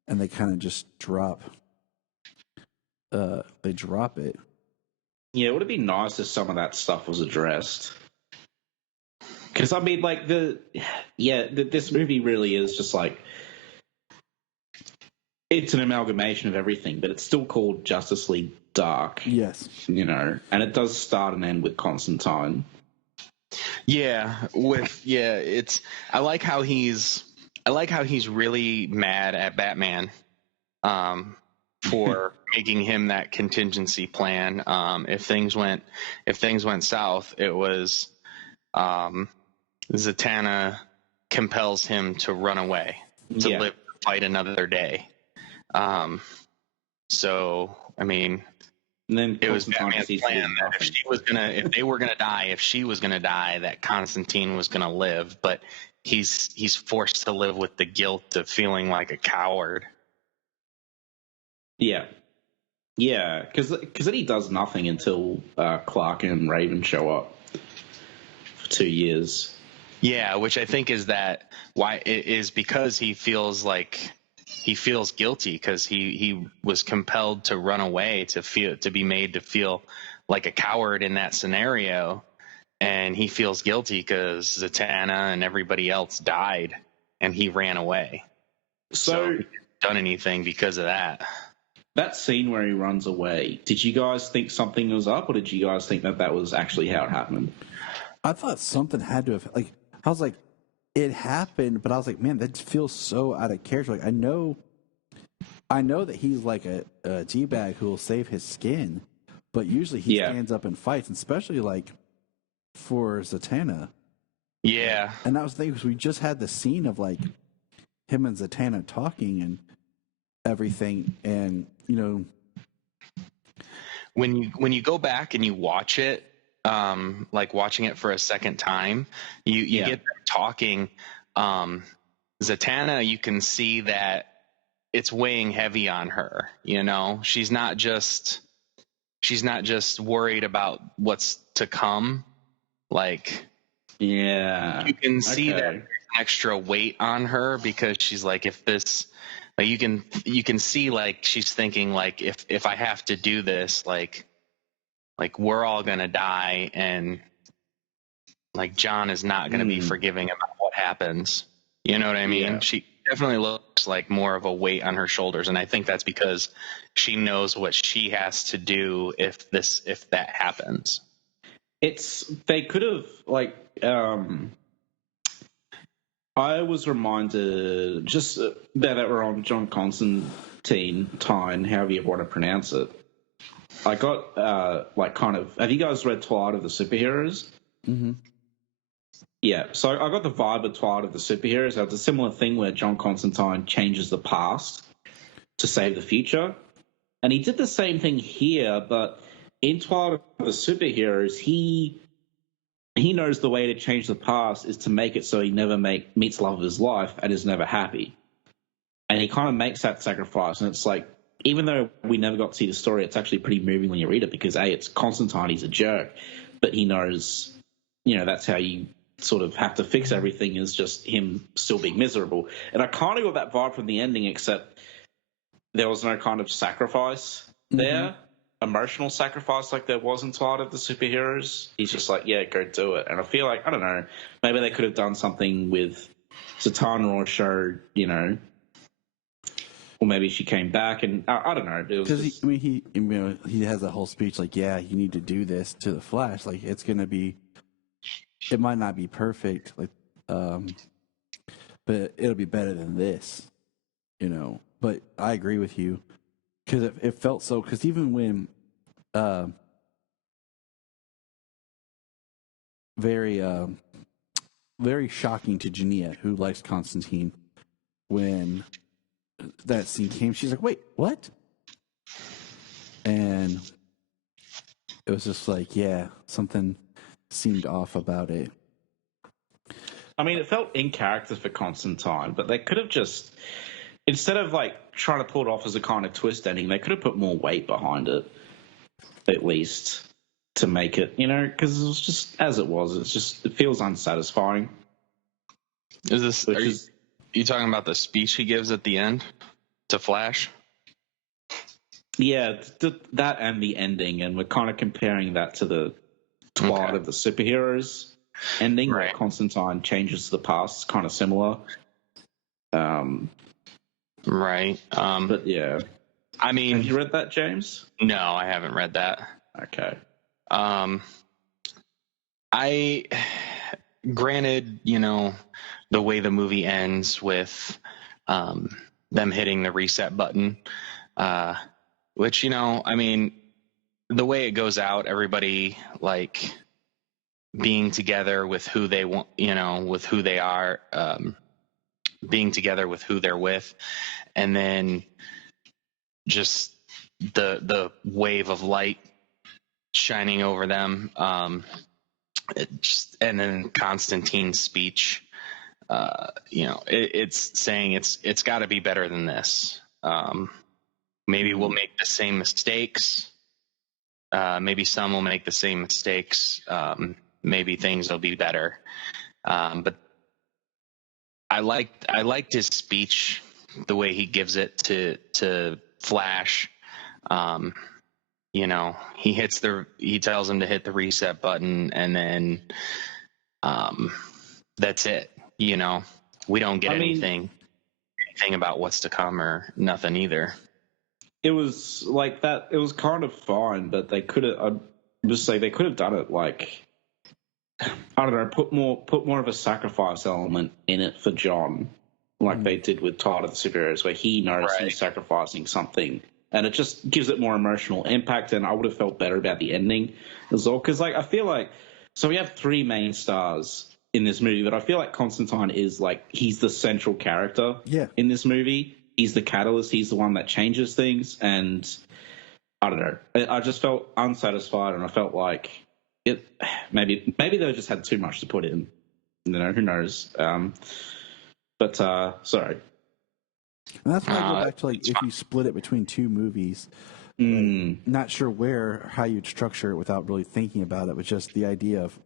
and they kind of just drop. They drop it. Yeah, it would have been nice if some of that stuff was addressed. Because I mean, like this movie really is just like, it's an amalgamation of everything, but it's still called Justice League Dark. Yes, you know, and it does start and end with Constantine. It's. I like how he's really mad at Batman, for making him that contingency plan. If things went south, it was, Zatanna compels him to run away, to fight another day. So I mean, and then it was Batman's plan that if they were gonna die, if she was gonna die, that Constantine was gonna live. But he's forced to live with the guilt of feeling like a coward. Yeah. Yeah, because then he does nothing until Clark and Raven show up for 2 years. Yeah, which I think is that why it is because he feels guilty because he was compelled to run away to be made to feel like a coward in that scenario, and he feels guilty because Zatanna and everybody else died and he ran away. So he hasn't done anything because of that. That scene where he runs away, did you guys think something was up, or did you guys think that was actually how it happened? I thought something had to have, like, I was like, it happened, but I was like, man, that feels so out of character. Like, I know that he's like a G-bag who will save his skin, but usually he stands up and fights, especially like for Zatanna. Yeah. And that was the thing, because we just had the scene of like him and Zatanna talking and everything, and you know, when you go back and you watch it, like watching it for a second time, you get them talking. Zatanna, you can see that it's weighing heavy on her. You know, she's not just worried about what's to come. Like, yeah, you can see that there's an extra weight on her because she's like, if this, like, you can see like she's thinking like, if I have to do this, like we're all gonna die, and like John is not gonna be forgiving about what happens. You know what I mean? Yeah. She definitely looks like more of a weight on her shoulders, and I think that's because she knows what she has to do if that happens. They could have like I was reminded just that we're on John Constantine, however you want to pronounce it. I got like kind of. Have you guys read Twilight of the Superheroes? Mm-hmm. Yeah, so I got the vibe of Twilight of the Superheroes. It's a similar thing where John Constantine changes the past to save the future, and he did the same thing here. But in Twilight of the Superheroes, he knows the way to change the past is to make it so he never meets love of his life and is never happy. And he kind of makes that sacrifice. And it's like, even though we never got to see the story, it's actually pretty moving when you read it because, A, it's Constantine, he's a jerk, but he knows, you know, that's how you sort of have to fix everything is just him still being miserable. And I kind of got that vibe from the ending, except there was no kind of sacrifice there. Emotional sacrifice like there was in Twilight of the Superheroes. He's just like, yeah, go do it. And I feel like, I don't know, maybe they could have done something with Zatanna or showed, you know, or maybe she came back and I don't know. Because he has a whole speech like, yeah, you need to do this to the Flash. Like, it's going to be, it might not be perfect, like, but it'll be better than this, you know. But I agree with you. Because it felt so. Because even when, very shocking to Jania, who likes Constantine, when that scene came, she's like, "Wait, what?" And it was just like, yeah, something seemed off about it. I mean, it felt in character for Constantine, but they could have just, instead of like trying to pull it off as a kind of twist ending, they could have put more weight behind it, at least, to make it, you know, because it was just as it was. It feels unsatisfying. Are you talking about the speech he gives at the end to Flash? Yeah, that and the ending, and we're kind of comparing that to the Twilight of the Superheroes ending, where Constantine changes the past. It's kind of similar. Right. But yeah. I mean, have you read that, James? No, I haven't read that. Okay. Granted, you know, the way the movie ends with them hitting the reset button, which, you know, I mean, the way it goes out, everybody like being together with who they want, you know, with who they are, being together with who they're with, and then just the wave of light shining over them, and then Constantine's speech, you know, it's saying it's got to be better than this. Maybe we'll make the same mistakes. Maybe some will make the same mistakes. Maybe things will be better. But I liked his speech, the way he gives it to Flash. You know, he tells him to hit the reset button, and then that's it. You know, we don't get anything about what's to come or nothing either. It was like that. It was kind of fine, but they could have. They could have done it like, I don't know, put more of a sacrifice element in it for John, like they did with Tide of the Superheroes, where he knows he's sacrificing something, and it just gives it more emotional impact. And I would have felt better about the ending as well, because I feel like, so we have three main stars in this movie, but I feel like Constantine is he's the central character in this movie. He's the catalyst. He's the one that changes things. And I don't know. I just felt unsatisfied, and I felt like it. Maybe they just had too much to put in. You know, who knows? But sorry. And that's why I go back to if you split it between two movies. Not sure how you'd structure it without really thinking about it, but just the idea of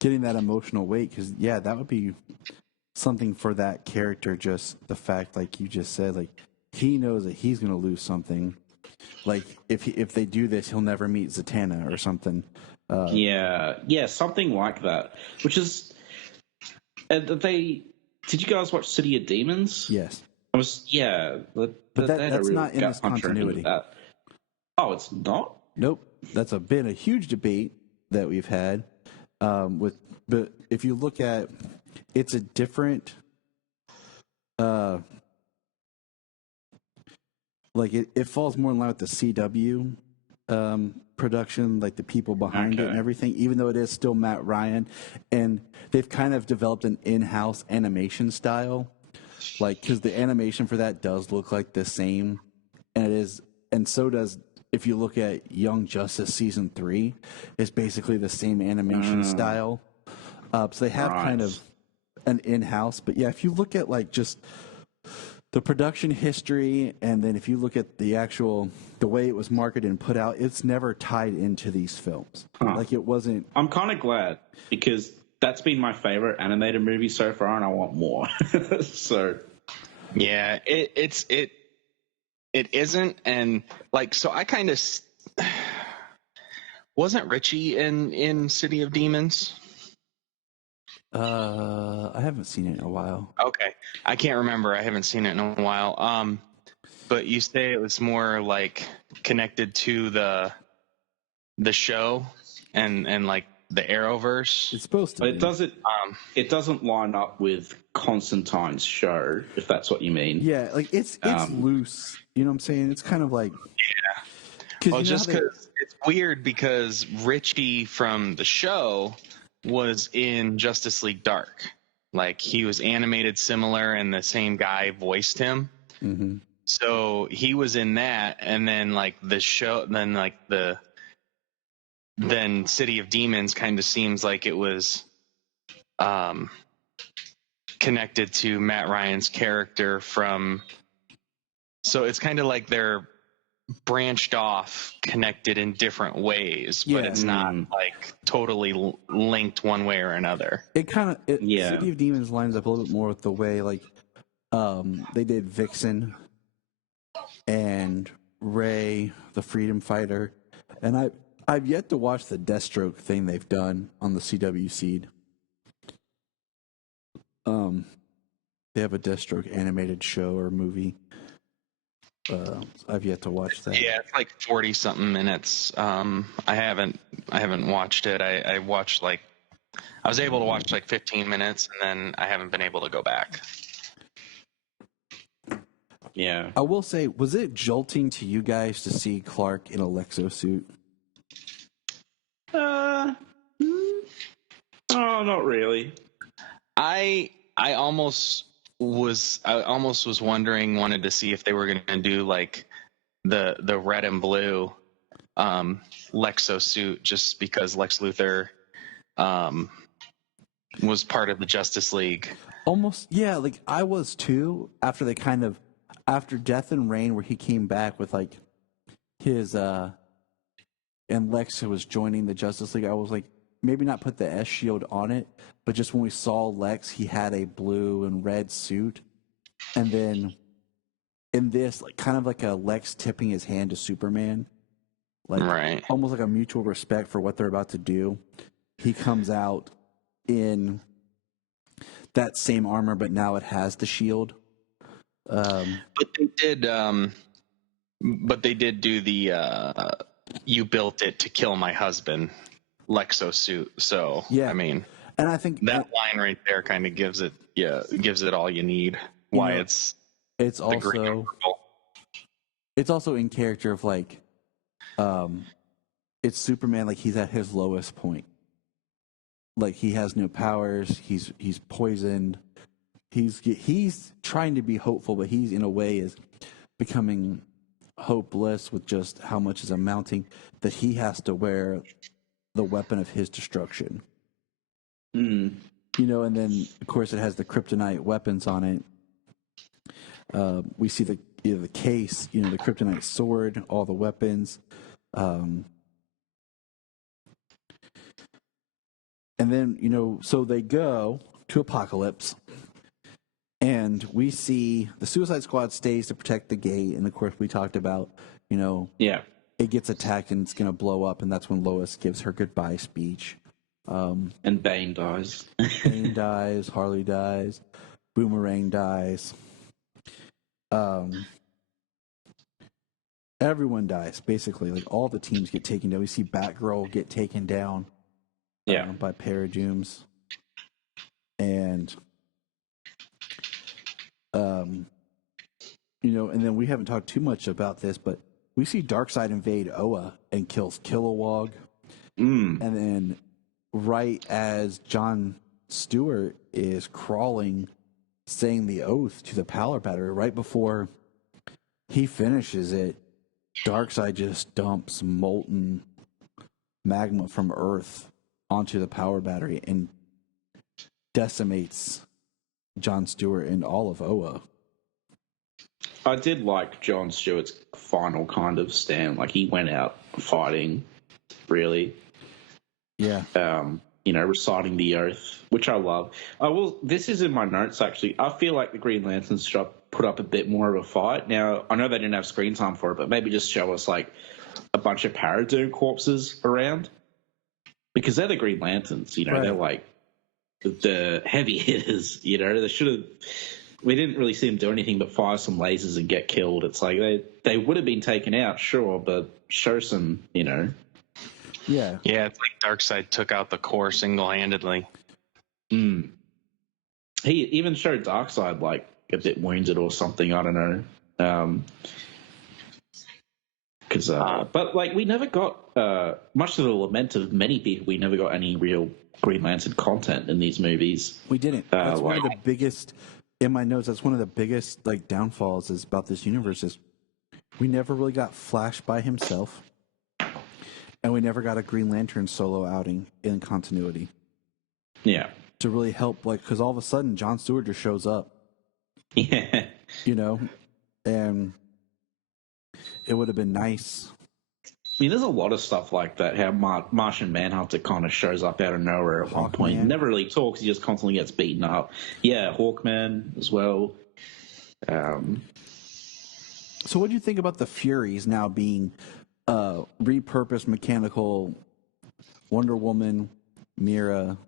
getting that emotional weight, because that would be something for that character. Just the fact, like you just said, he knows that he's going to lose something. Like if they do this, he'll never meet Zatanna or something. Something like that. Which is, did you guys watch City of Demons? Yes. But that's not in this continuity. Oh, it's not? Nope. That's been a huge debate that we've had. But if you look at, it's a different, it falls more in line with the CW production, like the people behind it and everything, even though it is still Matt Ryan, and they've kind of developed an in-house animation style, because the animation for that does look like the same, and so does. If you look at Young Justice Season 3, it's basically the same animation style. So they have kind of an in-house. But if you look at just the production history, and then if you look at the way it was marketed and put out, it's never tied into these films. It wasn't. I'm kind of glad, because that's been my favorite animated movie so far, and I want more. So. Yeah, it isn't, and so I kind of wasn't Richie in City of Demons. I haven't seen it in a while. Okay, I can't remember. I haven't seen it in a while. But you say it was more connected to the show and the Arrowverse. It's supposed to, but it doesn't line up with Constantine's show, if that's what you mean. Yeah, it's loose. You know what I'm saying? It's kind of Well, just because it's weird, because Richie from the show was in Justice League Dark. He was animated similar, and the same guy voiced him. Mm-hmm. So he was in that, and then the show, then City of Demons kind of seems like it was connected to Matt Ryan's character from. So it's kind of like they're branched off, connected in different ways, but it's not totally linked one way or another. It kind of City of Demons lines up a little bit more with the way they did Vixen and Ray, the Freedom Fighter, and I've yet to watch the Deathstroke thing they've done on the CW Seed. They have a Deathstroke animated show or movie. I've yet to watch that. Yeah, it's 40 something minutes. I haven't watched it. I watched I was able to watch 15 minutes, and then I haven't been able to go back. Yeah. I will say, was it jolting to you guys to see Clark in a Lexo suit? Oh, not really. I almost was wanted to see if they were going to do the red and blue Lexo suit, just because Lex Luthor was part of the Justice League. Almost, yeah. I was too. After they kind of, after Death and Reign, where he came back with like his and Lex was joining the Justice League, I was like, maybe not put the S shield on it, but just when we saw Lex, he had a blue and red suit, and then in this, like kind of like a Lex tipping his hand to Superman, like almost like a mutual respect for what they're about to do. He comes out in that same armor, but now it has the shield. But they did do the "you built it to kill my husband" Lexo suit. So yeah, I mean, and I think that line right there kind of gives it all you need. Why it's also in character of like, it's Superman, like he's at his lowest point. Like he has no powers. He's poisoned. He's trying to be hopeful, but he's in a way is becoming hopeless with just how much is amounting that he has to wear the weapon of his destruction. You know, and then of course it has the kryptonite weapons on it. We see the case, the kryptonite sword, all the weapons. And then, so they go to Apokolips, and we see the Suicide Squad stays to protect the gate, and of course we talked about, it gets attacked and it's going to blow up, and that's when Lois gives her goodbye speech. And Bane dies. Bane dies, Harley dies, Boomerang dies. Everyone dies, basically. Like, all the teams get taken down. We see Batgirl get taken down. By Paradooms. And, and then we haven't talked too much about this, but we see Darkseid invade Oa and kills Kilowog. And then right as John Stewart is crawling, saying the oath to the power battery, right before he finishes it, Darkseid just dumps molten magma from Earth onto the power battery and decimates John Stewart and all of Oa. I did like John Stewart's final kind of stand. Like, he went out fighting, really. Yeah. Reciting the oath, which I love. This is in my notes, actually. I feel like the Green Lantern shop put up a bit more of a fight. Now, I know they didn't have screen time for it, but maybe just show us, like, a bunch of Paradoon corpses around. Because they're the Green Lanterns, right. They're like the heavy hitters, They should have. We didn't really see them do anything but fire some lasers and get killed. It's like they would have been taken out, sure, but show some, Yeah. Yeah, it's like Darkseid took out the Corps single-handedly. He even showed Darkseid like a bit wounded or something. I don't know. But like we never got, much to the lament of many people, we never got any real Green Lantern content in these movies. We didn't. That's one of the biggest, in my notes, that's one of the biggest like downfalls is about this universe is we never really got Flash by himself, and we never got a Green Lantern solo outing in continuity. Yeah. To really help, like, because all of a sudden John Stewart just shows up. Yeah. And it would have been nice. I mean, there's a lot of stuff like that, how Martian Manhunter kind of shows up out of nowhere at one point. He never really talks, he just constantly gets beaten up. Yeah, Hawkman as well. So what do you think about the Furies now being repurposed mechanical Wonder Woman, Mira,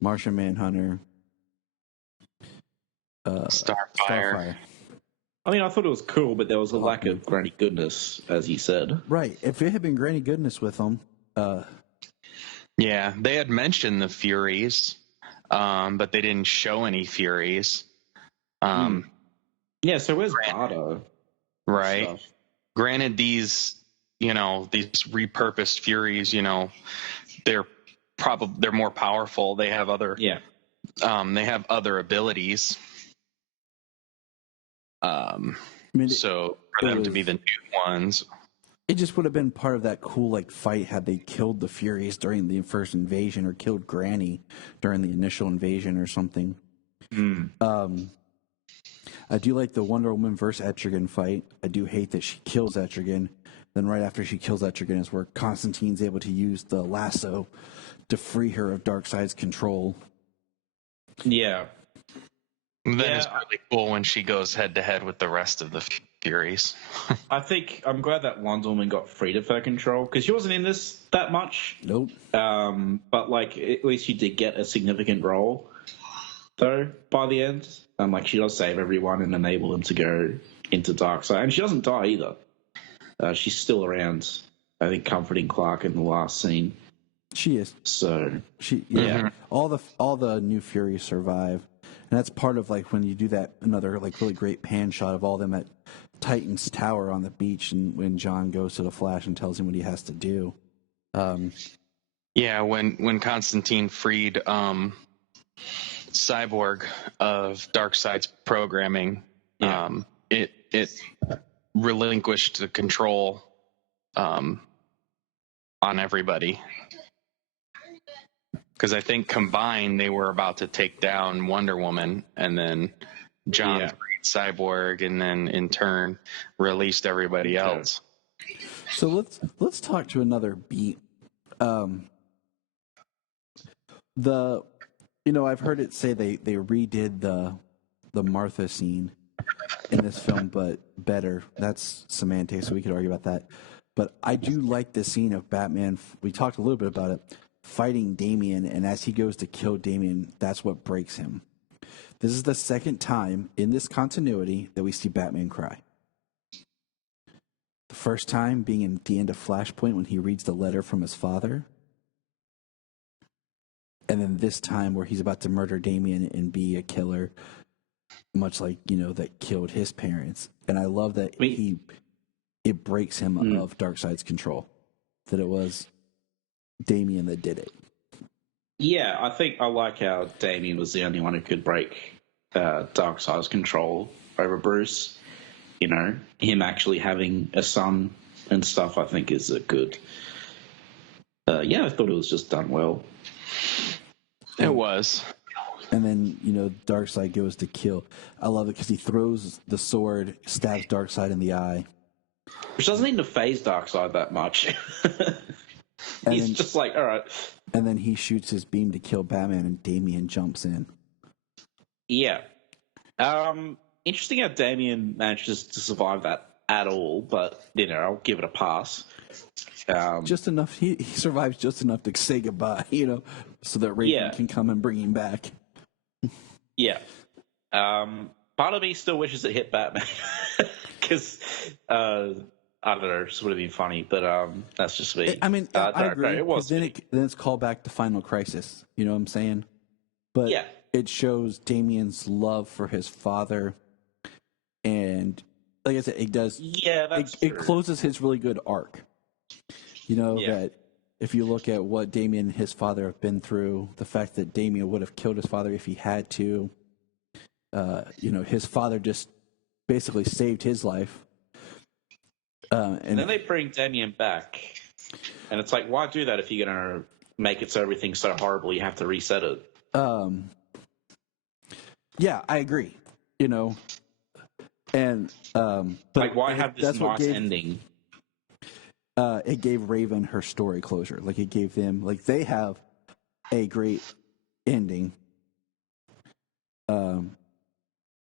Martian Manhunter, Starfire? I mean, I thought it was cool, but there was a lack of Granny Goodness, as you said. Right. If it had been Granny Goodness with them. Yeah, they had mentioned the Furies, but they didn't show any Furies. Yeah, so where's Bardo? Right. Stuff? Granted, these repurposed Furies, they're more powerful. They have other abilities. So for them to be the new ones, it just would have been part of that cool like fight had they killed the Furies during the first invasion or killed Granny during the initial invasion or something. I I do like the Wonder Woman versus Etrigan fight. I do hate that she kills Etrigan. Then right after she kills Etrigan is where Constantine's able to use the lasso to free her of Darkseid's control. Yeah. Then it's really cool when she goes head to head with the rest of the Furies. I'm glad that Wonder Woman got freed of her control, because she wasn't in this that much. Nope. But like, at least she did get a significant role, though, by the end. Like, she does save everyone and enable them to go into Darkseid, and she doesn't die either. She's still around, I think, comforting Clark in the last scene. She is. So yeah. All the new Furies survive, and that's part of like when you do that another like really great pan shot of all them at Titan's tower on the beach, and when John goes to the Flash and tells him what he has to do. Yeah, when Constantine freed Cyborg of Darkseid's programming, it relinquished the control on everybody. Because I think combined they were about to take down Wonder Woman, and then John freed Cyborg, and then in turn released everybody else. So let's talk to another beat. I've heard it say they redid the Martha scene in this film, but better. That's semantics, so we could argue about that. But I do like the scene of Batman. We talked a little bit about it, fighting Damian, and as he goes to kill Damian, that's what breaks him. This is the second time in this continuity that we see Batman cry. The first time being at the end of Flashpoint when he reads the letter from his father. And then this time where he's about to murder Damian and be a killer, much like, that killed his parents. And I love that it breaks him of Darkseid's control. That it was Damian that did it. Yeah, I think I like how Damian was the only one who could break Darkseid's control over Bruce. Him actually having a son and stuff, I think is a good... I thought it was just done well. It was. And then, Darkseid goes to kill. I love it because he throws the sword, stabs Darkseid in the eye. Which doesn't even phase Darkseid that much. He's just like, all right. And then he shoots his beam to kill Batman, and Damian jumps in. Yeah. Interesting how Damian manages to survive that at all, but, I'll give it a pass. Just enough. He survives just enough to say goodbye, so that Raven can come and bring him back. Yeah. Part of me still wishes it hit Batman because I don't know, it just would have been funny, but that's just me. I mean, I agree. It was. Then it's called back to Final Crisis. You know what I'm saying? But it shows Damian's love for his father, and like I said, it does. Yeah, it closes his really good arc. That if you look at what Damian and his father have been through, the fact that Damian would have killed his father if he had to, his father just basically saved his life. And then they bring Damian back, and it's like, why do that if you're going to make it so everything's so horrible you have to reset it? Yeah, I agree. And but why have this nice ending? It gave Raven her story closure. Like it gave them, they have a great ending. And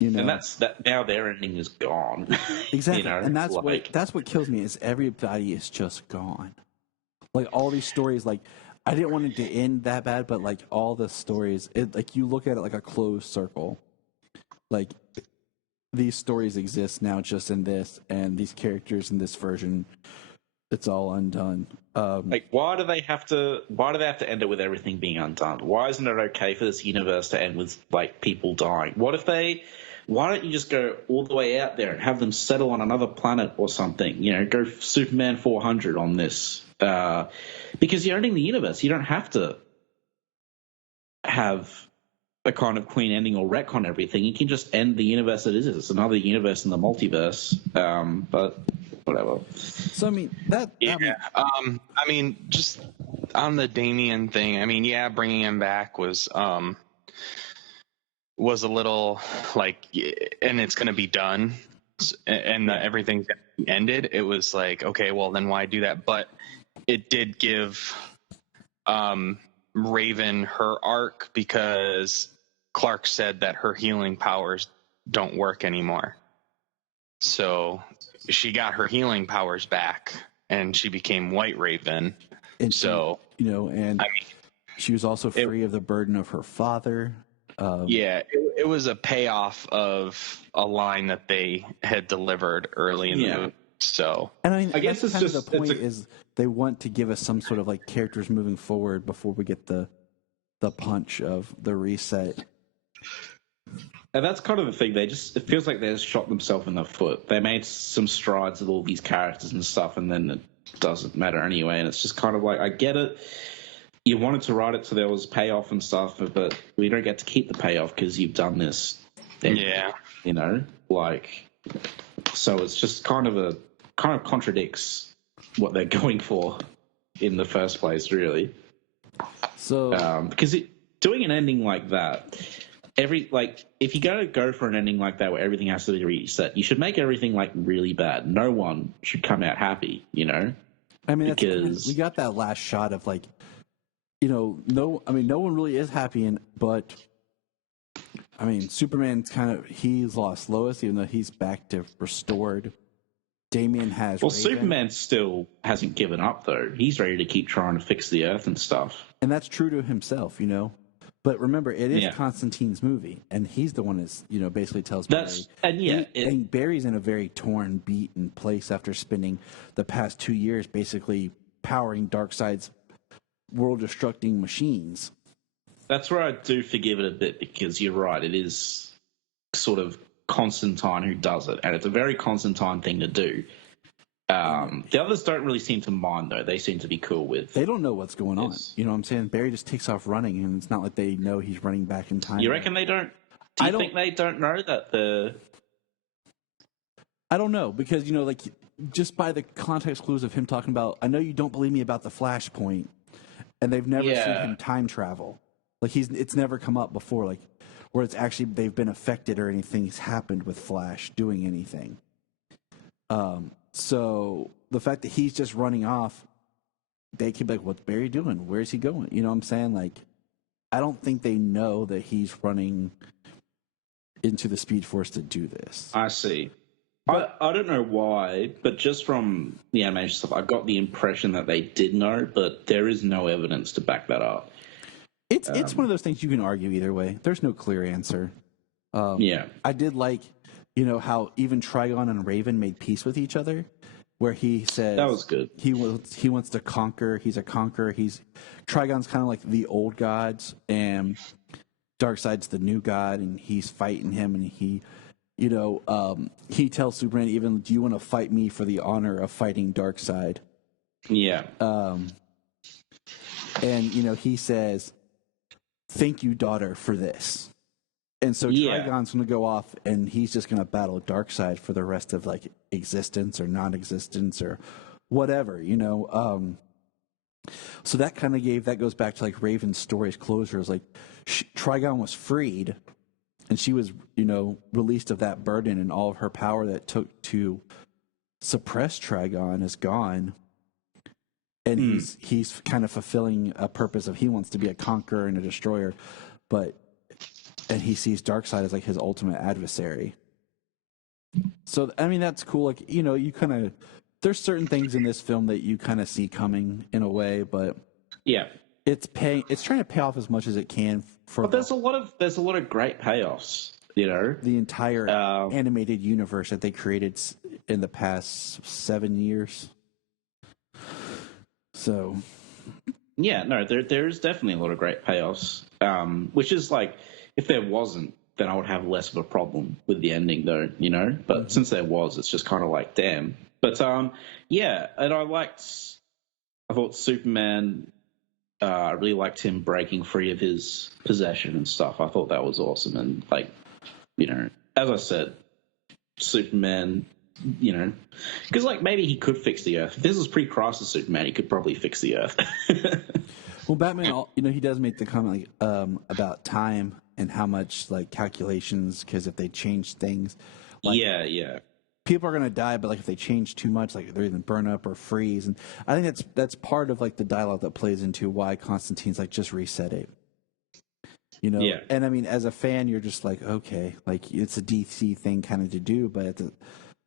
that's that. Now their ending is gone. Exactly, and that's what kills me is everybody is just gone. Like all these stories, I didn't want it to end that bad, but all the stories, you look at it like a closed circle. Like these stories exist now just in this, and these characters in this version. It's all undone. Why do they have to end it with everything being undone? Why isn't it okay for this universe to end with people dying? Why don't you just go all the way out there and have them settle on another planet or something? Go Superman 400 on this. Because you're ending the universe. You don't have to have a kind of clean ending or retcon everything. You can just end the universe that it is. It's another universe in the multiverse. But whatever. So just on the Damian thing. Bringing him back was was a little like, and it's going to be done, and everything ended. It was like, okay, well then why do that? But it did give Raven her arc, because Clark said that her healing powers don't work anymore. So she got her healing powers back, and she became White Raven. And so she, and she was also free of the burden of her father. It was a payoff of a line that they had delivered early in the movie. So, and I mean, I guess that's it's kind just of the point is they want to give us some sort of like characters moving forward before we get the punch of the reset. And that's kind of the thing. It feels like they just shot themselves in the foot. They made some strides with all these characters and stuff, and then it doesn't matter anyway. And it's just kind of like, I get it. You wanted to write it so there was payoff and stuff, but we don't get to keep the payoff because you've done this. Yeah. So it's just kind of contradicts what they're going for in the first place, really. So, because doing an ending like that, if you're going to go for an ending like that where everything has to be reset, you should make everything like really bad. No one should come out happy, I mean, because we got that last shot of like, no one really is happy, but I mean, Superman's he's lost Lois, even though he's back to restored. Damian has. Well, Raven. Superman still hasn't given up, though. He's ready to keep trying to fix the Earth and stuff. And that's true to himself, But remember, it is Constantine's movie, and he's the one that's, basically tells Barry. And Barry's in a very torn, beaten place after spending the past 2 years basically powering Darkseid's world-destructing machines. That's where I do forgive it a bit, because you're right, it is sort of Constantine who does it, and it's a very Constantine thing to do. The others don't really seem to mind, though. They seem to be cool with. They don't know what's going on. You know what I'm saying? Barry just takes off running, and it's not like they know he's running back in time. You reckon they don't? Do you think they don't know that the? I don't know, because just by the context clues of him talking about, I know you don't believe me about the Flashpoint, and they've never seen him time travel. Like it's never come up before, like where it's actually they've been affected or anything's happened with Flash doing anything. So the fact that he's just running off, they could be like, what's Barry doing? Where's he going? You know what I'm saying? Like, I don't think they know that he's running into the Speed Force to do this. I see. But I don't know why, but just from the animation stuff, I got the impression that they did know, but there is no evidence to back that up. It's one of those things you can argue either way. There's no clear answer. I did like, how even Trigon and Raven made peace with each other, where he says that was good. He wants to conquer. He's a conqueror. Trigon's kind of like the old gods, and Darkseid's the new god, and he's fighting him, and he tells Superman, even, do you want to fight me for the honor of fighting Darkseid? Yeah. And he says, thank you, daughter, for this. And so Trigon's going to go off, and he's just going to battle Darkseid for the rest of like existence or non-existence or whatever, So that kind of that goes back to like Raven's story's closure. Is like Trigon was freed, and she was released of that burden, and all of her power that took to suppress Trigon is gone. And he's kind of fulfilling a purpose of he wants to be a conqueror and a destroyer, and he sees Darkseid as like his ultimate adversary. So I mean that's cool. Like you kind of there's certain things in this film that you kind of see coming in a way, but it's trying to pay off as much as it can. But there's a lot of great payoffs. The entire animated universe that they created in the past 7 years. So, there's definitely a lot of great payoffs. Which is like, if there wasn't, then I would have less of a problem with the ending, though. But since there was, it's just kind of like, damn. But and I thought Superman. I really liked him breaking free of his possession and stuff. I thought that was awesome, and like, as I said, Superman. Because like maybe he could fix the Earth. If this was pre-Crisis Superman, he could probably fix the Earth. Well, Batman, he does make the comment about time and how much like calculations, because if they change things, like, yeah. people are going to die, but like if they change too much, like they're either burn up or freeze. And I think that's part of like the dialogue that plays into why Constantine's like, just reset it. You know, Yeah. And I mean, as a fan, you're just like, okay, like it's a DC thing kind of to do, but at the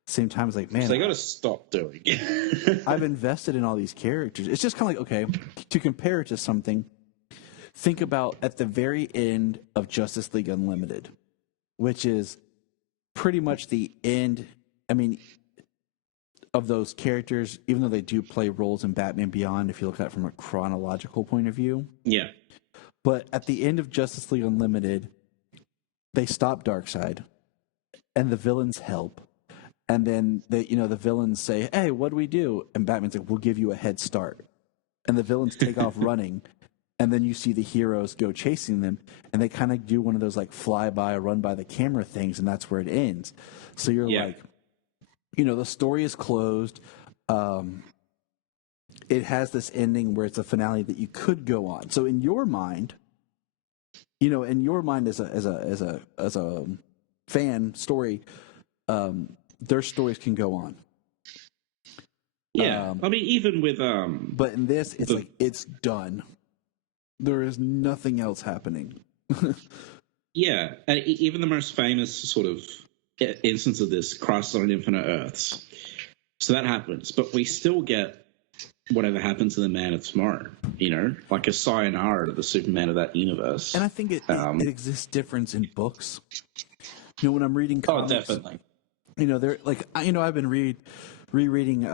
same time, it's like, man, so they got to stop doing it. I've invested in all these characters. It's just kind of like, okay, to compare it to something, think about at the very end of Justice League Unlimited, which is pretty much the end. I mean, of those characters, even though they do play roles in Batman Beyond, if you look at it from a chronological point of view. Yeah. But at the end of Justice League Unlimited, they stop Darkseid, and the villains help. And then the villains say, "Hey, what do we do?" And Batman's like, "We'll give you a head start." And the villains take off running, and then you see the heroes go chasing them, and they kind of do one of those like fly by, run by the camera things, and that's where it ends. So you're like, the story is closed. It has this ending where it's a finale that you could go on. So in your mind, as a fan story, their stories can go on. Yeah, I mean, even with but in this, it's like it's done. There is nothing else happening. Yeah, and even the most famous sort of instance of this, Crisis on Infinite Earths. So that happens, but we still get whatever happens to the Man of Tomorrow, like a sayonara to the Superman of that universe. And I think it exists difference in books. When I'm reading comics, definitely. They're like, I've been rereading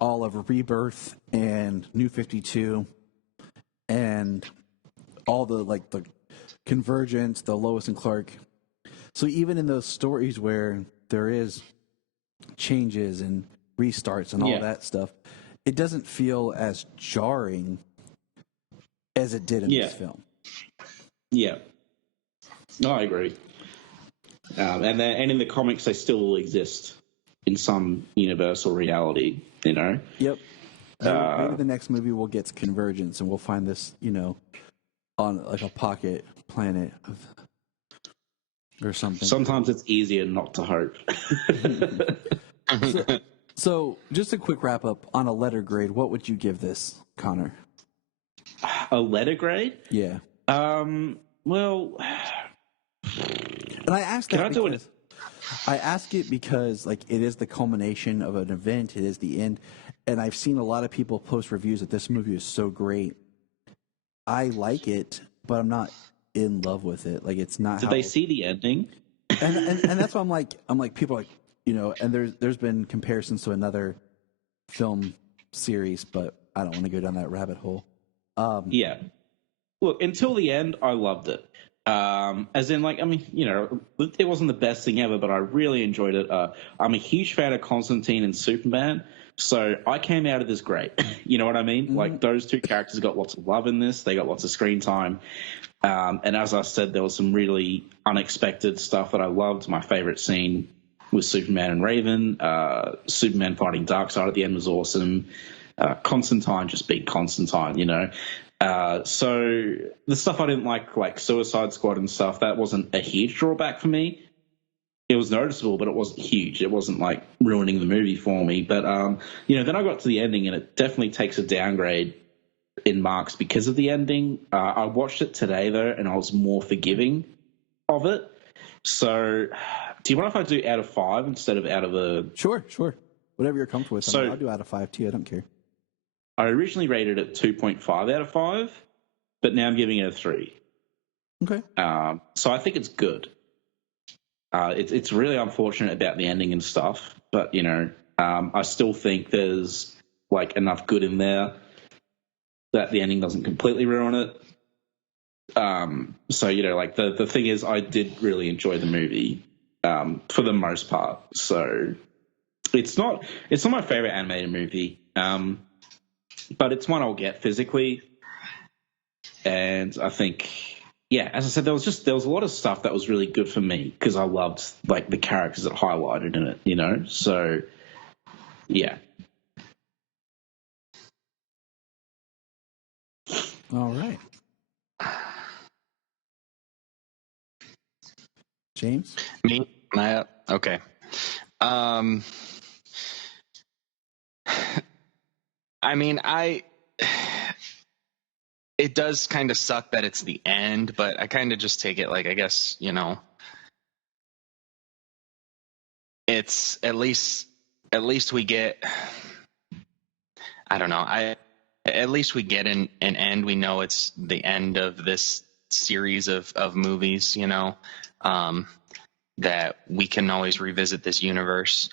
all of Rebirth and New 52 and all the Convergence, the Lois and Clark. So even in those stories where there is changes and restarts and all that stuff, it doesn't feel as jarring as it did in this film. Yeah. No, I agree. And in the comics, they still exist in some universal reality, Yep. Maybe the next movie will get Convergence, and we'll find this, on like a pocket planet or something. Sometimes it's easier not to hope. So, just a quick wrap up on a letter grade. What would you give this, Connor? A letter grade? Yeah. Well, and I asked that I ask it because like it is the culmination of an event. It is the end, and I've seen a lot of people post reviews that this movie is so great. I like it, but I'm not in love with it. Like it's not. Did they see the ending? And that's why I'm like people are like. And there's been comparisons to another film series, but I don't want to go down that rabbit hole. Yeah. Look, until the end, I loved it. As in, it wasn't the best thing ever, but I really enjoyed it. I'm a huge fan of Constantine and Superman, so I came out of this great. You know what I mean? Mm-hmm. Like, those two characters got lots of love in this. They got lots of screen time. And as I said, there was some really unexpected stuff that I loved. My favorite scene with Superman and Raven, Superman fighting Darkseid at the end was awesome. Constantine just being Constantine, So the stuff I didn't like Suicide Squad and stuff, that wasn't a huge drawback for me. It was noticeable, but it wasn't huge. It wasn't like ruining the movie for me. But, then I got to the ending and it definitely takes a downgrade in marks because of the ending. I watched it today though, and I was more forgiving of it. So, do you mind if I do out of 5 instead of out of a... Sure. Whatever you're comfortable with. I'll do out of 5 too. I don't care. I originally rated it 2.5 out of 5, but now I'm giving it a 3. Okay. So I think it's good. It's really unfortunate about the ending and stuff, but, I still think there's, enough good in there that the ending doesn't completely ruin it. So, the thing is, I did really enjoy the movie for the most part. So it's not my favorite animated movie, but it's one I'll get physically. And I think, as I said, there was a lot of stuff that was really good for me because I loved the characters that highlighted in it, So, yeah. All right. James? Me? Okay. I mean, it does kind of suck that it's the end, but I kind of just take it like, I guess, it's at least we get, I don't know, at least we get an end. We know it's the end of this series of movies, that we can always revisit this universe.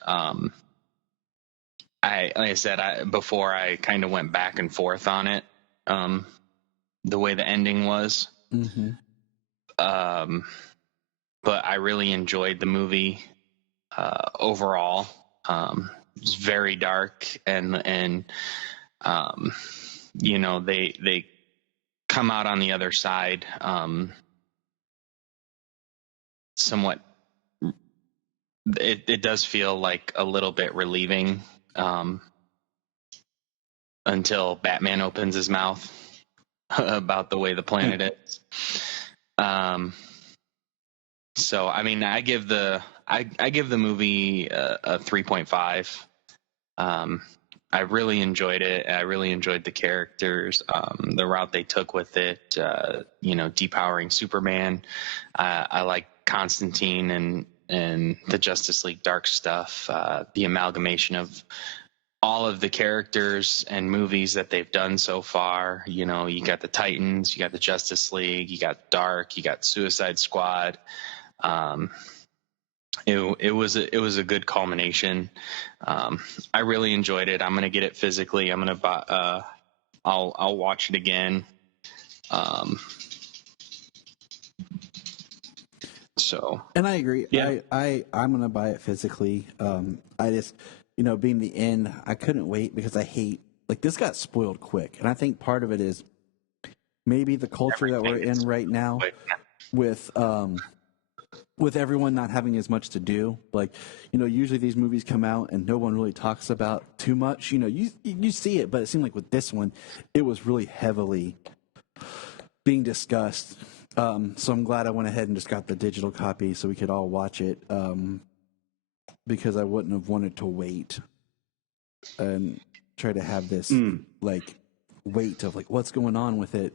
Like I said, before I kind of went back and forth on it, the way the ending was. Mm-hmm. But I really enjoyed the movie overall. It's very dark, and they come out on the other side somewhat. It does feel like a little bit relieving until Batman opens his mouth about the way the planet is. So I mean, I give the movie a 3.5. I really enjoyed it. I really enjoyed the characters, the route they took with it. Depowering Superman. I like Constantine and the Justice League Dark stuff. The amalgamation of all of the characters and movies that they've done so far. You got the Titans, you got the Justice League, you got Dark, you got Suicide Squad. It was a good culmination. I really enjoyed it. I'm gonna get it physically. I'm gonna buy. I'll watch it again. And I agree. Yeah. I'm gonna buy it physically. I just, being the end, I couldn't wait because I hate, like, this got spoiled quick, and I think part of it is maybe the culture that we're in right now with everyone not having as much to do. Like, usually these movies come out and no one really talks about too much. You see it, but it seemed like with this one, it was really heavily being discussed. So I'm glad I went ahead and just got the digital copy so we could all watch it, because I wouldn't have wanted to wait and try to have this weight of like what's going on with it.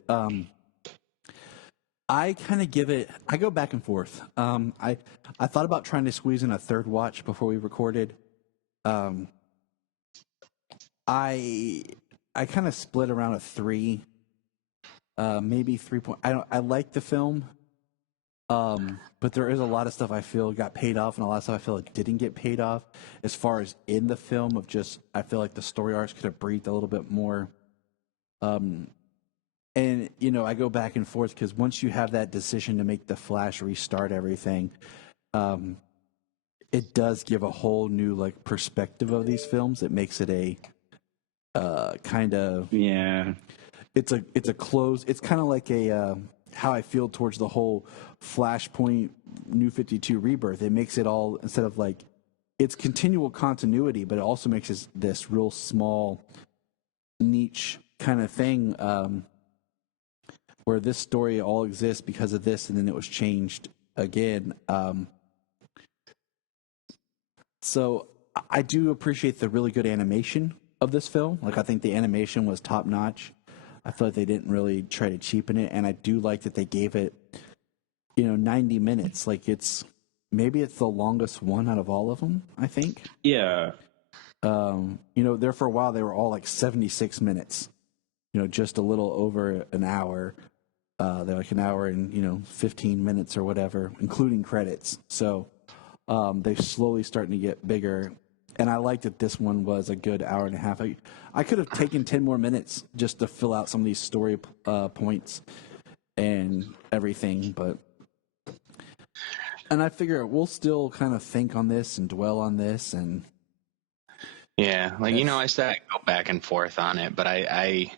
I kind of give it. I go back and forth. I thought about trying to squeeze in a third watch before we recorded. I kind of split around a 3, maybe 3 point. I like the film, but there is a lot of stuff I feel got paid off, and a lot of stuff I feel like didn't get paid off. As far as in the film, I feel like the story arcs could have breathed a little bit more. And, I go back and forth because once you have that decision to make the Flash restart everything, it does give a whole new perspective of these films. It makes it a kind of It's a close. It's kind of like a how I feel towards the whole Flashpoint New 52 Rebirth. It makes it all, instead of it's continual continuity, but it also makes it this real small niche kind of thing. Where this story all exists because of this, and then it was changed again. So I do appreciate the really good animation of this film. I think the animation was top notch. I feel like they didn't really try to cheapen it, and I do like that they gave it, 90 minutes. Maybe it's the longest one out of all of them, I think. Yeah. There for a while they were all 76 minutes. Just a little over an hour. They're an hour and 15 minutes or whatever, including credits. So they're slowly starting to get bigger, and I like that this one was a good hour and a half. I could have taken 10 more minutes just to fill out some of these story points and everything, and I figure we'll still kind of think on this and dwell on this, and I said I go back and forth on it, but I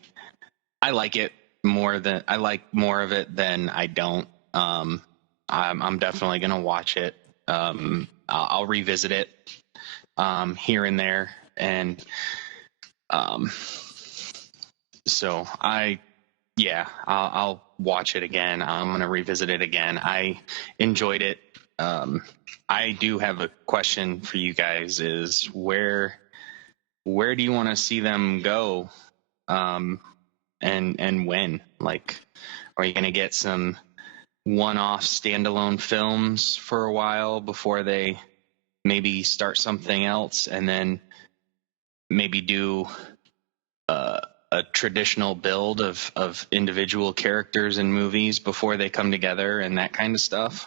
like it more than I like more of it than I don't. I'm definitely gonna watch it. I'll revisit it here and there, and so I'll watch it again. I'm gonna revisit it again. I enjoyed it I do have a question for you guys: is where do you want to see them go, and when? Like, are you going to get some one-off standalone films for a while before they maybe start something else, and then maybe do a traditional build of individual characters in movies before they come together and that kind of stuff?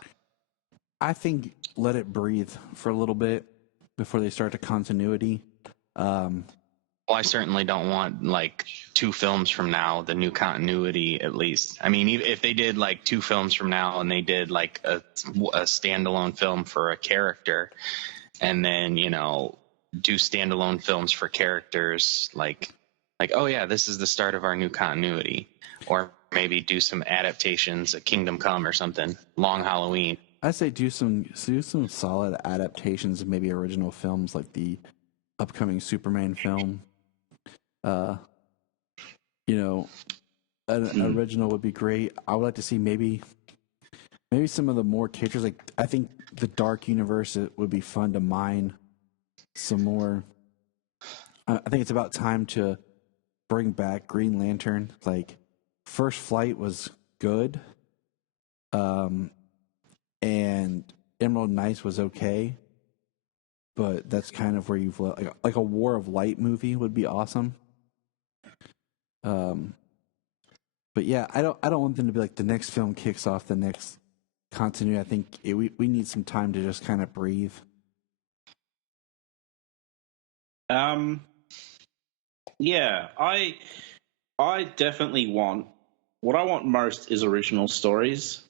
I think let it breathe for a little bit before they start the continuity. Well, I certainly don't want like 2 films from now, the new continuity at least. I mean, if they did like 2 films from now and they did like a standalone film for a character, and then, you know, do standalone films for characters like, oh yeah, this is the start of our new continuity, or maybe do some adaptations of Kingdom Come or something, Long Halloween. I say do some solid adaptations of maybe original films like the upcoming Superman film. You know, an original would be great. I would like to see maybe some of the more characters. Like, I think the Dark Universe, it would be fun to mine some more. I think it's about time to bring back Green Lantern. Like, First Flight was good, and Emerald Knights was okay, but that's kind of where you've like a War of Light movie would be awesome. But yeah, I don't want them to be like the next film kicks off the next continuity. I think we need some time to just kind of breathe. Yeah, I definitely want, what I want most is original stories.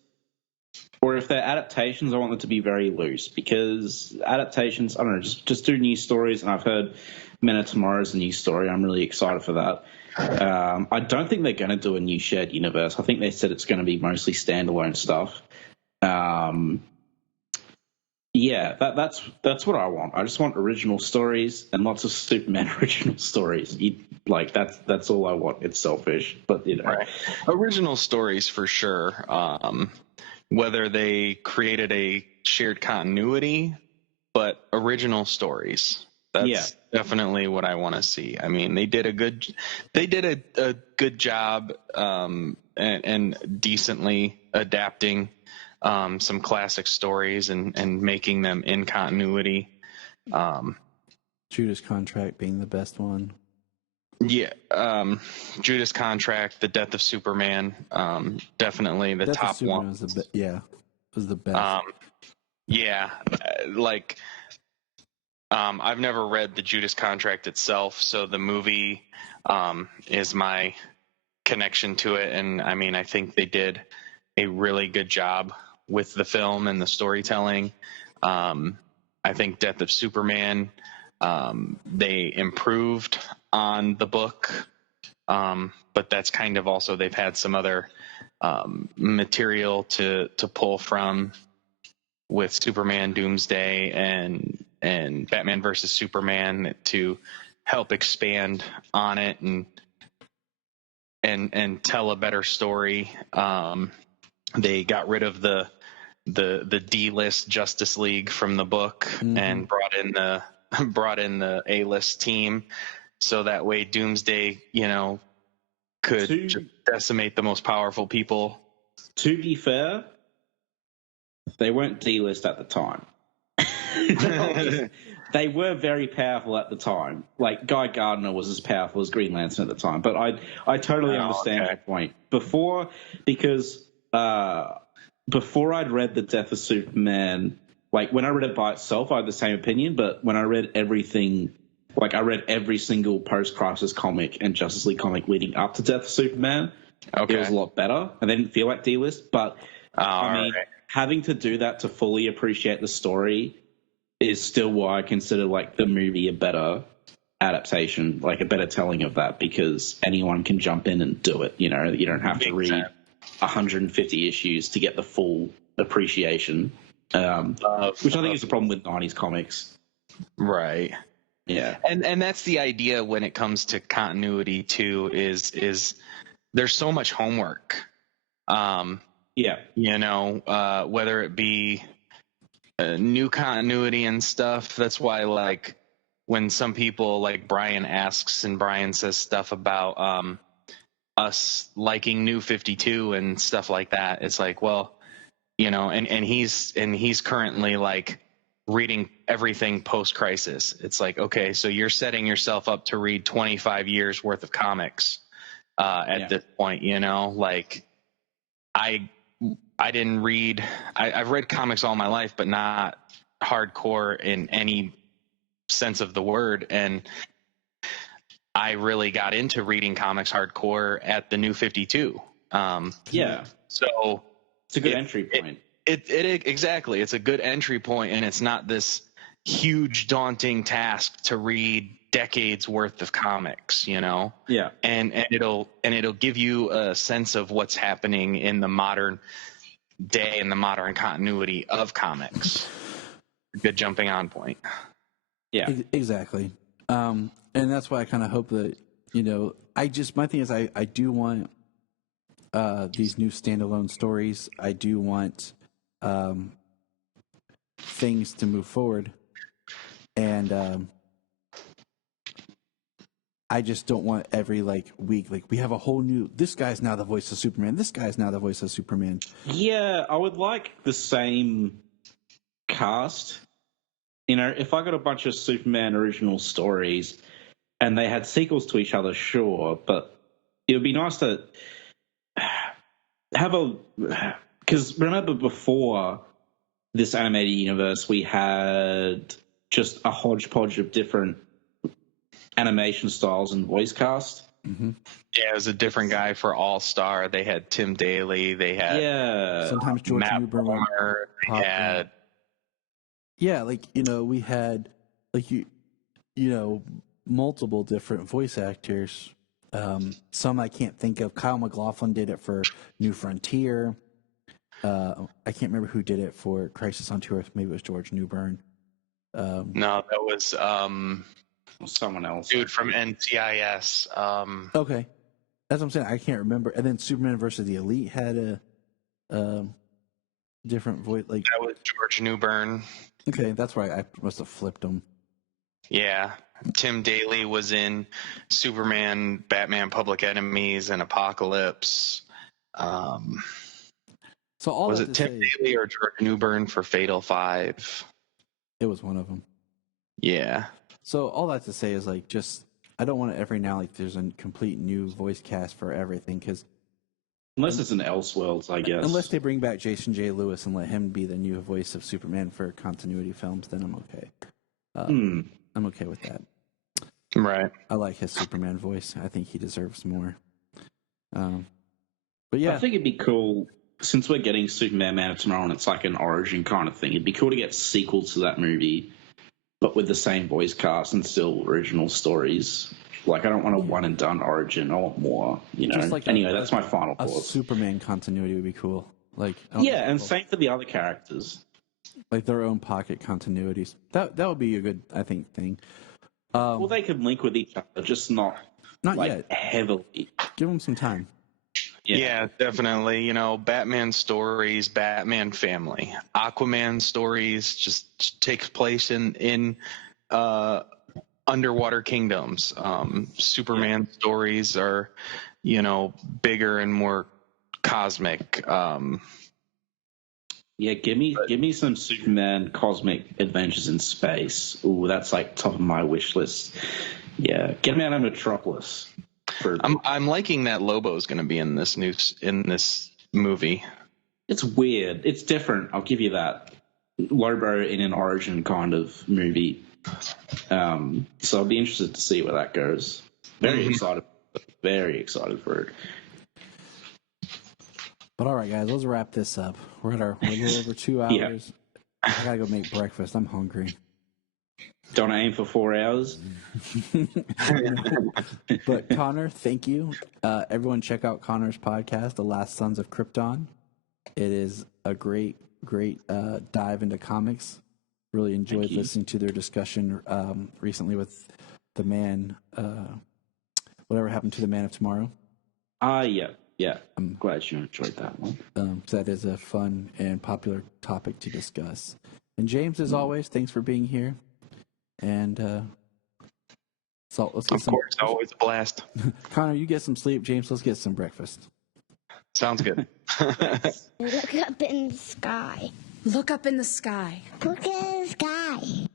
Or if they're adaptations, I want them to be very loose, because adaptations, I don't know, just do new stories. And I've heard Men of Tomorrow's a new story. I'm really excited for that. I don't think they're going to do a new shared universe. I think they said it's going to be mostly standalone stuff. Yeah, that's what I want. I just want original stories and lots of Superman original stories. That's all I want. It's selfish, but you know, right. Original stories for sure. Whether they created a shared continuity, but original stories. That's definitely what I want to see. I mean, they did a good job and decently adapting some classic stories and making them in continuity. Judas Contract being the best one. Yeah, Judas Contract, The Death of Superman, definitely the top one. Was the best. I've never read the Judas Contract itself, so the movie is my connection to it, and I mean, I think they did a really good job with the film and the storytelling. I think Death of Superman, they improved on the book, but that's kind of also, they've had some other material to pull from with Superman, Doomsday, and Batman versus Superman to help expand on it and tell a better story. They got rid of the D-list Justice League from the book and brought in the A-list team, so that way Doomsday, you know, could just decimate the most powerful people. To be fair, they weren't D-list at the time. They were very powerful at the time. Like, Guy Gardner was as powerful as Green Lantern at the time. But I totally understand your point. Before I'd read The Death of Superman, like, when I read it by itself, I had the same opinion. But when I read everything, like, I read every single post-Crisis comic and Justice League comic leading up to Death of Superman, it was a lot better. And they didn't feel like D-list. But, having to do that to fully appreciate the story is still why I consider, like, the movie a better adaptation, like a better telling of that, because anyone can jump in and do it. You know, you don't have to read 150 issues to get the full appreciation, which I think is the problem with 90s comics. Right. Yeah. And that's the idea when it comes to continuity too, is there's so much homework. You know, whether it be new continuity and stuff. That's why, like, when some people like Brian asks and Brian says stuff about us liking New 52 and stuff like that, it's like, well, and he's currently like reading everything post-crisis. It's like, okay, so you're setting yourself up to read 25 years worth of comics at this point, like I didn't read, I've read comics all my life, but not hardcore in any sense of the word. And I really got into reading comics hardcore at the New 52. So it's a good entry point. It exactly. It's a good entry point, and it's not this huge daunting task to read decades worth of comics, Yeah. And it'll give you a sense of what's happening in the modern day and the modern continuity of comics. Good jumping on point. Yeah. Exactly. And that's why I kind of hope that, my thing is I do want these new standalone stories. I do want things to move forward. And I just don't want every week, we have a whole new, this guy's now the voice of Superman. This guy's now the voice of Superman. Yeah, I would like the same cast. If I got a bunch of Superman original stories and they had sequels to each other, sure, but it would be nice to have because remember before this animated universe, we had just a hodgepodge of different animation styles and voice cast. Mm-hmm. Yeah, it was a different guy for All Star. They had Tim Daly. They had sometimes George Matt Newbern. Bomer. They had we had multiple different voice actors. Some I can't think of. Kyle MacLachlan did it for New Frontier. I can't remember who did it for Crisis on 2 Earths. Maybe it was George Newbern. No, that was someone else. Dude from NCIS. Okay. That's what I'm saying. I can't remember. And then Superman versus the Elite had a different voice. That was George Newbern. Okay, that's right. I must have flipped them. Yeah. Tim Daly was in Superman, Batman Public Enemies, and Apokolips. So all was it Tim Daly or George Newbern for Fatal 5? It was one of them. Yeah. So all that to say is I don't want it every now there's a complete new voice cast for everything because unless it's an Elseworlds, I guess. Unless they bring back Jason J. Lewis and let him be the new voice of Superman for continuity films, then I'm okay. I'm okay with that. Right. I like his Superman voice. I think he deserves more. But yeah, I think it'd be cool since we're getting Superman Man of Tomorrow and it's like an origin kind of thing. It'd be cool to get sequels to that movie, but with the same voice cast and still original stories. I don't want a one and done origin. I want more. Anyway, that's my final thoughts. A Superman continuity would be cool. And same for the other characters. Their own pocket continuities. That would be a good, I think, thing. Well, they could link with each other, just not yet. Heavily. Give them some time. Yeah, definitely. Batman stories, Batman family. Aquaman stories just takes place in underwater kingdoms. Superman stories are, bigger and more cosmic. Give me some Superman cosmic adventures in space. Ooh, that's top of my wish list. Yeah, get me out of Metropolis. I'm liking that Lobo's going to be in this movie. It's weird. It's different. I'll give you that. Lobo in an origin kind of movie. So I'll be interested to see where that goes. Very excited. Very excited for it. But all right, guys, let's wrap this up. We're a little over 2 hours. Yeah. I gotta go make breakfast. I'm hungry. Don't aim for 4 hours. But Connor, thank you. Everyone check out Connor's podcast, The Last Sons of Krypton. It is a great dive into comics. Really enjoyed listening to their discussion recently with the man, whatever happened to the Man of Tomorrow. Yeah. I'm glad you enjoyed that one. So that is a fun and popular topic to discuss. And James, as always, thanks for being here. And so let's get some. Of course, always a blast. Connor, you get some sleep. James, let's get some breakfast. Sounds good. Look up in the sky. Look up in the sky. Look in the sky.